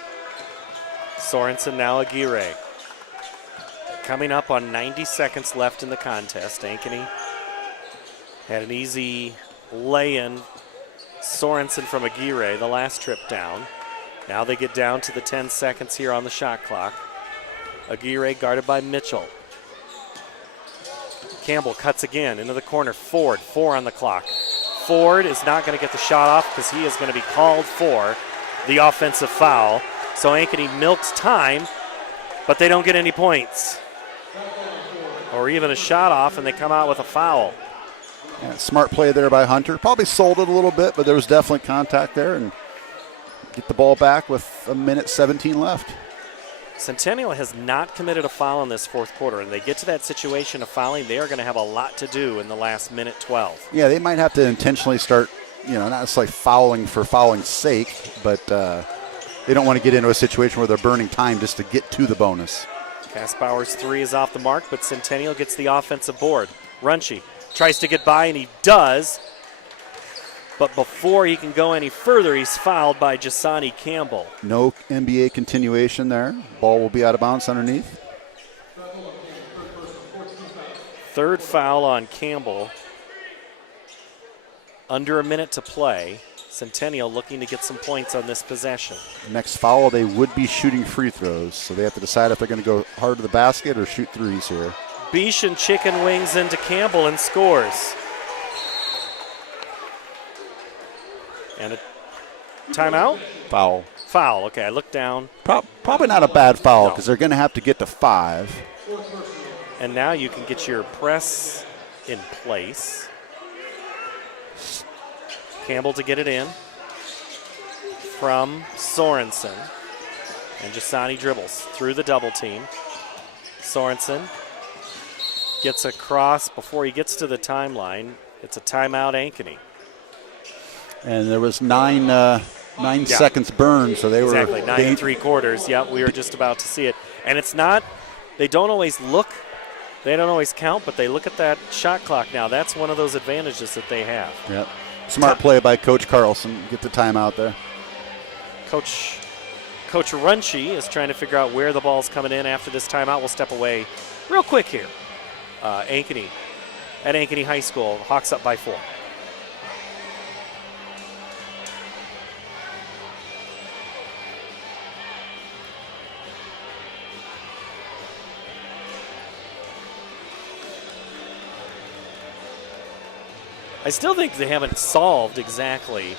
Sorensen, now Aguirre. Coming up on 90 seconds left in the contest. Ankeny had an easy lay-in. Sorensen from Aguirre, the last trip down. Now they get down to the 10 seconds here on the shot clock. Aguirre guarded by Mitchell. Campbell cuts again into the corner. Ford, 4 on the clock. Ford is not going to get the shot off because he is going to be called for the offensive foul. So Ankeny milks time, but they don't get any points. Or even a shot off, and they come out with a foul. Yeah, smart play there by Hunter. Probably sold it a little bit, but there was definitely contact there. And get the ball back with 1:17 left. Centennial has not committed a foul in this fourth quarter, and they get to that situation of fouling, they are going to have a lot to do in the last minute 12. Yeah, they might have to intentionally start, you know, not necessarily fouling for fouling's sake, but they don't want to get into a situation where they're burning time just to get to the bonus. Kaspauer's 3 is off the mark, but Centennial gets the offensive board. Runchi tries to get by, and he does. But before he can go any further, he's fouled by Jasani Campbell. No NBA continuation there. Ball will be out of bounds underneath. Third foul on Campbell. Under a minute to play. Centennial looking to get some points on this possession. Next foul, they would be shooting free throws, so they have to decide if they're going to go hard to the basket or shoot threes here. Bishan chicken wings into Campbell and scores. And a timeout? Foul. Foul, okay, I look down. Probably not a bad foul because they're going to have to get to 5. And now you can get your press in place. Campbell to get it in from Sorensen. And Jasani dribbles through the double team. Sorensen gets across before he gets to the timeline. It's a timeout, Ankeny. And there was 9 seconds burned, so they were exactly 9 3/4. Yep, we were just about to see it. And it's not, they don't always look, they don't always count, but they look at that shot clock now. That's one of those advantages that they have. Yep. Smart play by Coach Carlson. Get the timeout there. Coach Runchi is trying to figure out where the ball's coming in after this timeout. We'll step away real quick here. Ankeny at Ankeny High School. Hawks up by 4. I still think they haven't solved exactly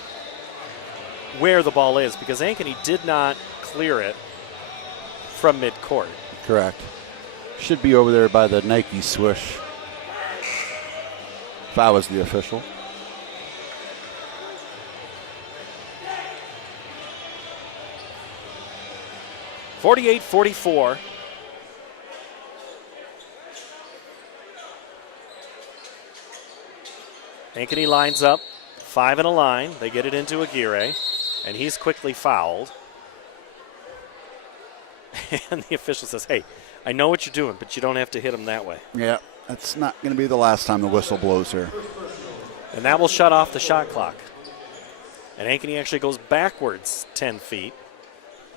where the ball is because Ankeny did not clear it from midcourt. Correct. Should be over there by the Nike swoosh. If I was the official. (48-44). Ankeny lines up, 5 in a line. They get it into Aguirre, and he's quickly fouled. And the official says, hey, I know what you're doing, but you don't have to hit him that way. Yeah, that's not going to be the last time the whistle blows here. And that will shut off the shot clock. And Ankeny actually goes backwards 10 feet.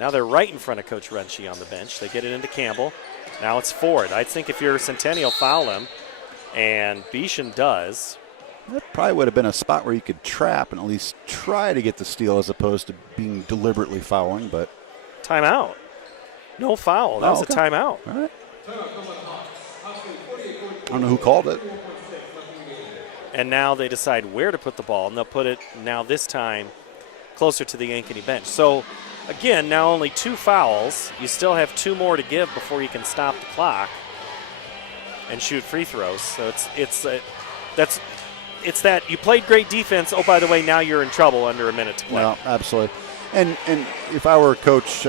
Now they're right in front of Coach Runche on the bench. They get it into Campbell. Now it's Ford. I think if you're Centennial, foul him. And Beeson does. That probably would have been a spot where you could trap and at least try to get the steal as opposed to being deliberately fouling, but. Timeout. No foul. That was a timeout. All right. I don't know who called it. And now they decide where to put the ball, and they'll put it now this time closer to the Ankeny bench. So, again, now only 2 fouls. You still have 2 more to give before you can stop the clock and shoot free throws. So it's that you played great defense. Oh, by the way, now you're in trouble under a minute to play. Well, absolutely. And if I were Coach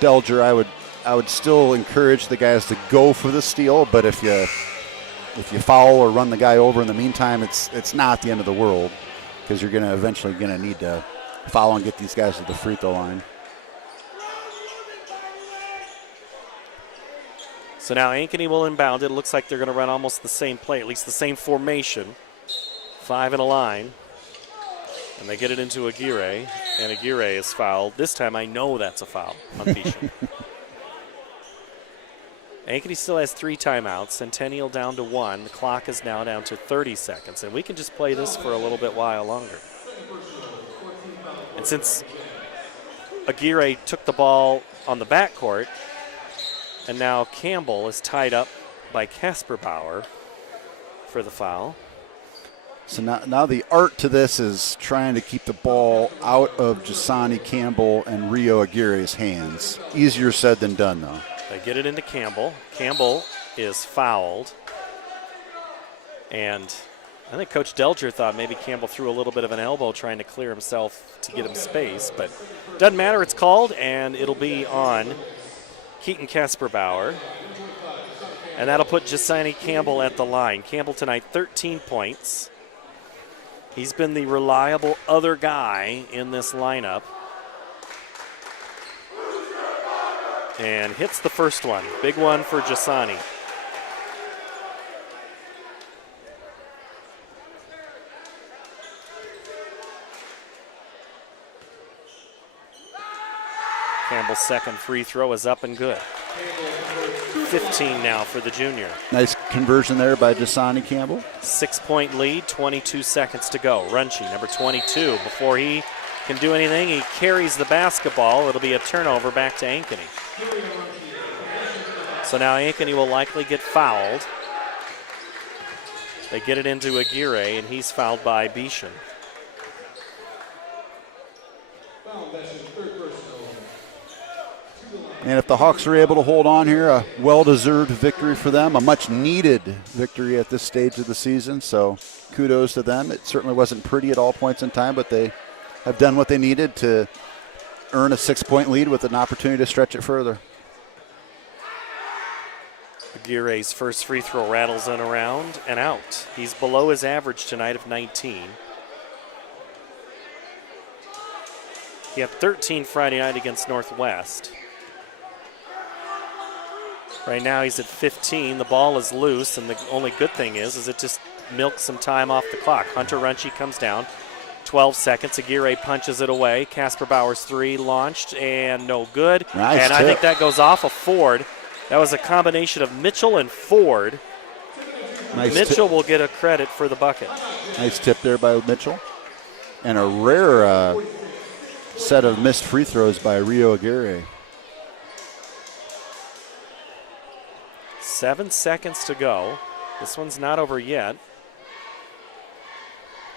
Delger, I would still encourage the guys to go for the steal. But if you foul or run the guy over in the meantime, it's not the end of the world because you're eventually going to need to foul and get these guys to the free throw line. So now Ankeny will inbound it. It looks like they're going to run almost the same play, at least the same formation. 5 in a line. And they get it into Aguirre, and Aguirre is fouled. This time I know that's a foul on Beeson. Ankeny still has 3 timeouts. Centennial down to 1. The clock is now down to 30 seconds, and we can just play this for a little bit while longer. And since Aguirre took the ball on the backcourt, and now Campbell is tied up by Casper Bauer for the foul. So now the art to this is trying to keep the ball out of Jasani Campbell and Rio Aguirre's hands. Easier said than done, though. They get it into Campbell. Campbell is fouled. And I think Coach Delger thought maybe Campbell threw a little bit of an elbow trying to clear himself to get him space. But doesn't matter. It's called, and it'll be on Keaton Casper Bauer. And that'll put Jasani Campbell at the line. Campbell tonight, 13 points. He's been the reliable other guy in this lineup. And hits the first one. Big one for Jasani. Campbell's second free throw is up and good. 15 now for the junior. Nice conversion there by Jasani Campbell. 6-point lead, 22 seconds to go. Runche, number 22. Before he can do anything, he carries the basketball. It'll be a turnover back to Ankeny. So now Ankeny will likely get fouled. They get it into Aguirre, and he's fouled by Beeson. And if the Hawks are able to hold on here, a well-deserved victory for them, a much-needed victory at this stage of the season. So kudos to them. It certainly wasn't pretty at all points in time, but they have done what they needed to earn a 6-point lead with an opportunity to stretch it further. Aguirre's first free throw rattles in around and out. He's below his average tonight of 19. He had 13 Friday night against Northwest. Right now he's at 15. The ball is loose, and the only good thing is it just milks some time off the clock. Hunter Runche comes down. 12 seconds. Aguirre punches it away. Casper Bauer's 3 launched and no good. Nice and tip. I think that goes off of Ford. That was a combination of Mitchell and Ford. Nice Mitchell will get a credit for the bucket. Nice tip there by Mitchell. And a rare set of missed free throws by Rio Aguirre. 7 seconds to go. This one's not over yet.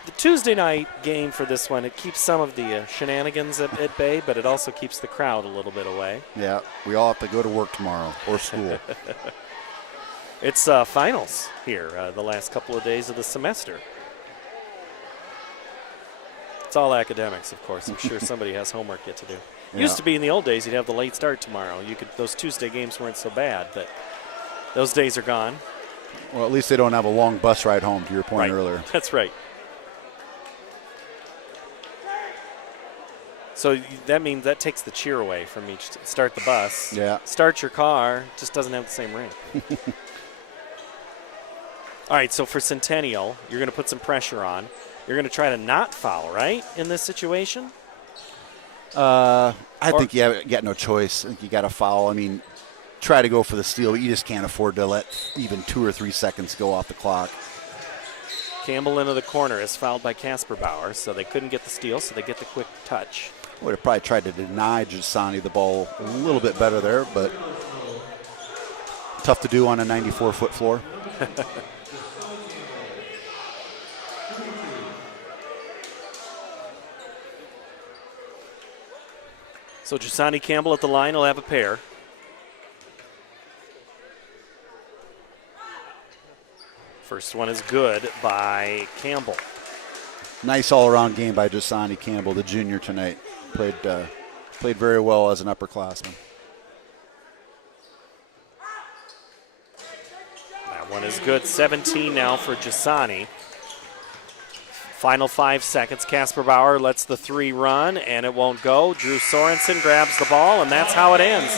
The Tuesday night game for this one, it keeps some of the shenanigans at bay, but it also keeps the crowd a little bit away. Yeah, we all have to go to work tomorrow or school. It's finals here the last couple of days of the semester. It's all academics, of course. I'm sure somebody has homework yet to do. Yeah. Used to be in the old days, you'd have the late start tomorrow. Those Tuesday games weren't so bad, but those days are gone. Well, at least they don't have a long bus ride home, to your point Right. earlier. That's right. So that means that takes the cheer away from each. Start the bus. Yeah. Start your car. Just doesn't have the same ring. All right, so for Centennial, you're going to put some pressure on. You're going to try to not foul, right, in this situation? I think you got no choice. I think you got to foul. I mean, try to go for the steal, but you just can't afford to let even 2 or 3 seconds go off the clock. Campbell into the corner is fouled by Casper Bauer, so they couldn't get the steal, so they get the quick touch. Would have probably tried to deny Giussani the ball a little bit better there, but tough to do on a 94-foot floor. So Giussani Campbell at the line will have a pair. First one is good by Campbell. Nice all-around game by Giussani Campbell, the junior tonight. Played very well as an upperclassman. That one is good. 17 now for Giussani. Final 5 seconds. Casper Bauer lets the 3 run, and it won't go. Drew Sorensen grabs the ball, and that's how it ends.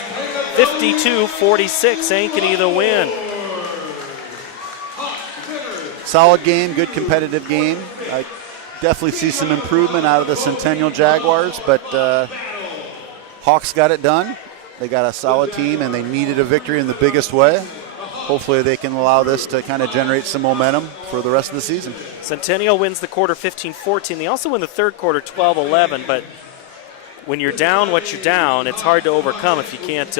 52-46, Ankeny the win. Solid game, good competitive game. I definitely see some improvement out of the Centennial Jaguars, but Hawks got it done. They got a solid team, and they needed a victory in the biggest way. Hopefully they can allow this to kind of generate some momentum for the rest of the season. Centennial wins the quarter 15-14. They also win the third quarter 12-11, but when you're down what you're down, it's hard to overcome if you can't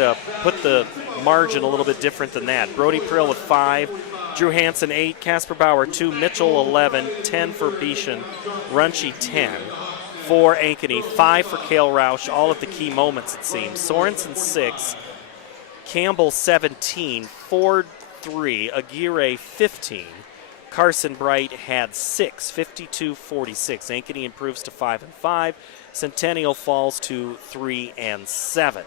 put the margin a little bit different than that. Brody Prill with 5, Drew Hansen 8, Casper Bauer 2, Mitchell 11, 10 for Beechen, Runchie 10 for Ankeny, 5 for Cale Roush, all at the key moments it seems. Sorensen 6, Campbell 17, Ford 3, Aguirre 15. Carson Bright had 6, 52-46. Ankeny improves to 5-5. Centennial falls to 3-7.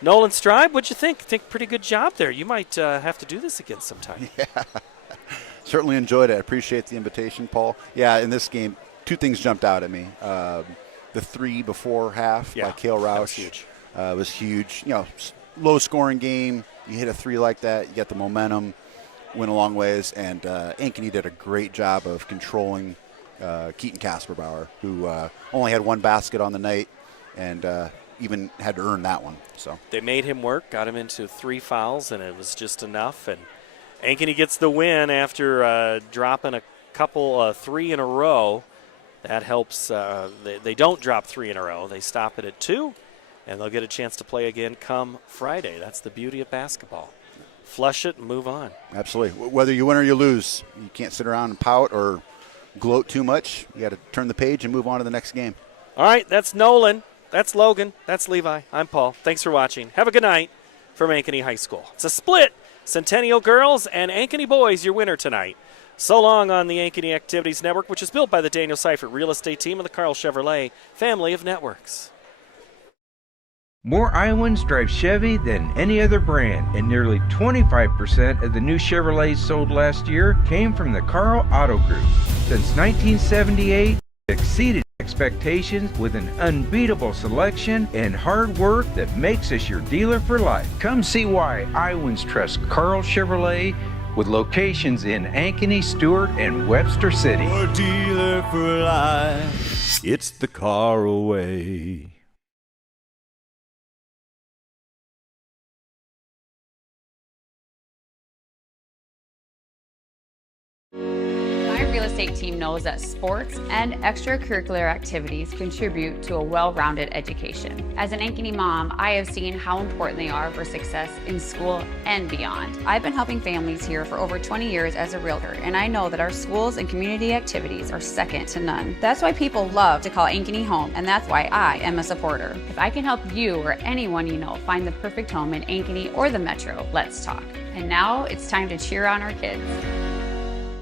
Nolan Stribe, what'd you think? Think pretty good job there. You might have to do this again sometime. Yeah, certainly enjoyed it. I appreciate the invitation, Paul. Yeah, in this game, 2 things jumped out at me. The 3 before half by Cale Roush was huge. You know, low-scoring game. You hit a 3 like that, you get the momentum, went a long ways, and Ankeny did a great job of controlling Keaton Casper Bauer, who only had 1 basket on the night and even had to earn that one. So they made him work, got him into 3 fouls, and it was just enough. And Ankeny gets the win after dropping a couple 3 in a row. That helps. They don't drop 3 in a row. They stop it at 2. And they'll get a chance to play again come Friday. That's the beauty of basketball. Flush it and move on. Absolutely. Whether you win or you lose, you can't sit around and pout or gloat too much. You got to turn the page and move on to the next game. All right, that's Nolan. That's Logan. That's Levi. I'm Paul. Thanks for watching. Have a good night from Ankeny High School. It's a split. Centennial girls and Ankeny boys, your winner tonight. So long on the Ankeny Activities Network, which is built by the Daniel Seifert Real Estate Team and the Carl Chevrolet family of networks. More Iowans drive Chevy than any other brand, and nearly 25% of the new Chevrolets sold last year came from the Carl Auto Group. Since 1978, exceeded expectations with an unbeatable selection and hard work that makes us your dealer for life. Come see why Iowans trust Carl Chevrolet with locations in Ankeny, Stewart, and Webster City. Your dealer for life. It's the car away. My real estate team knows that sports and extracurricular activities contribute to a well-rounded education. As an Ankeny mom, I have seen how important they are for success in school and beyond. I've been helping families here for over 20 years as a realtor, and I know that our schools and community activities are second to none. That's why people love to call Ankeny home, and that's why I am a supporter. If I can help you or anyone you know find the perfect home in Ankeny or the Metro, let's talk. And now it's time to cheer on our kids.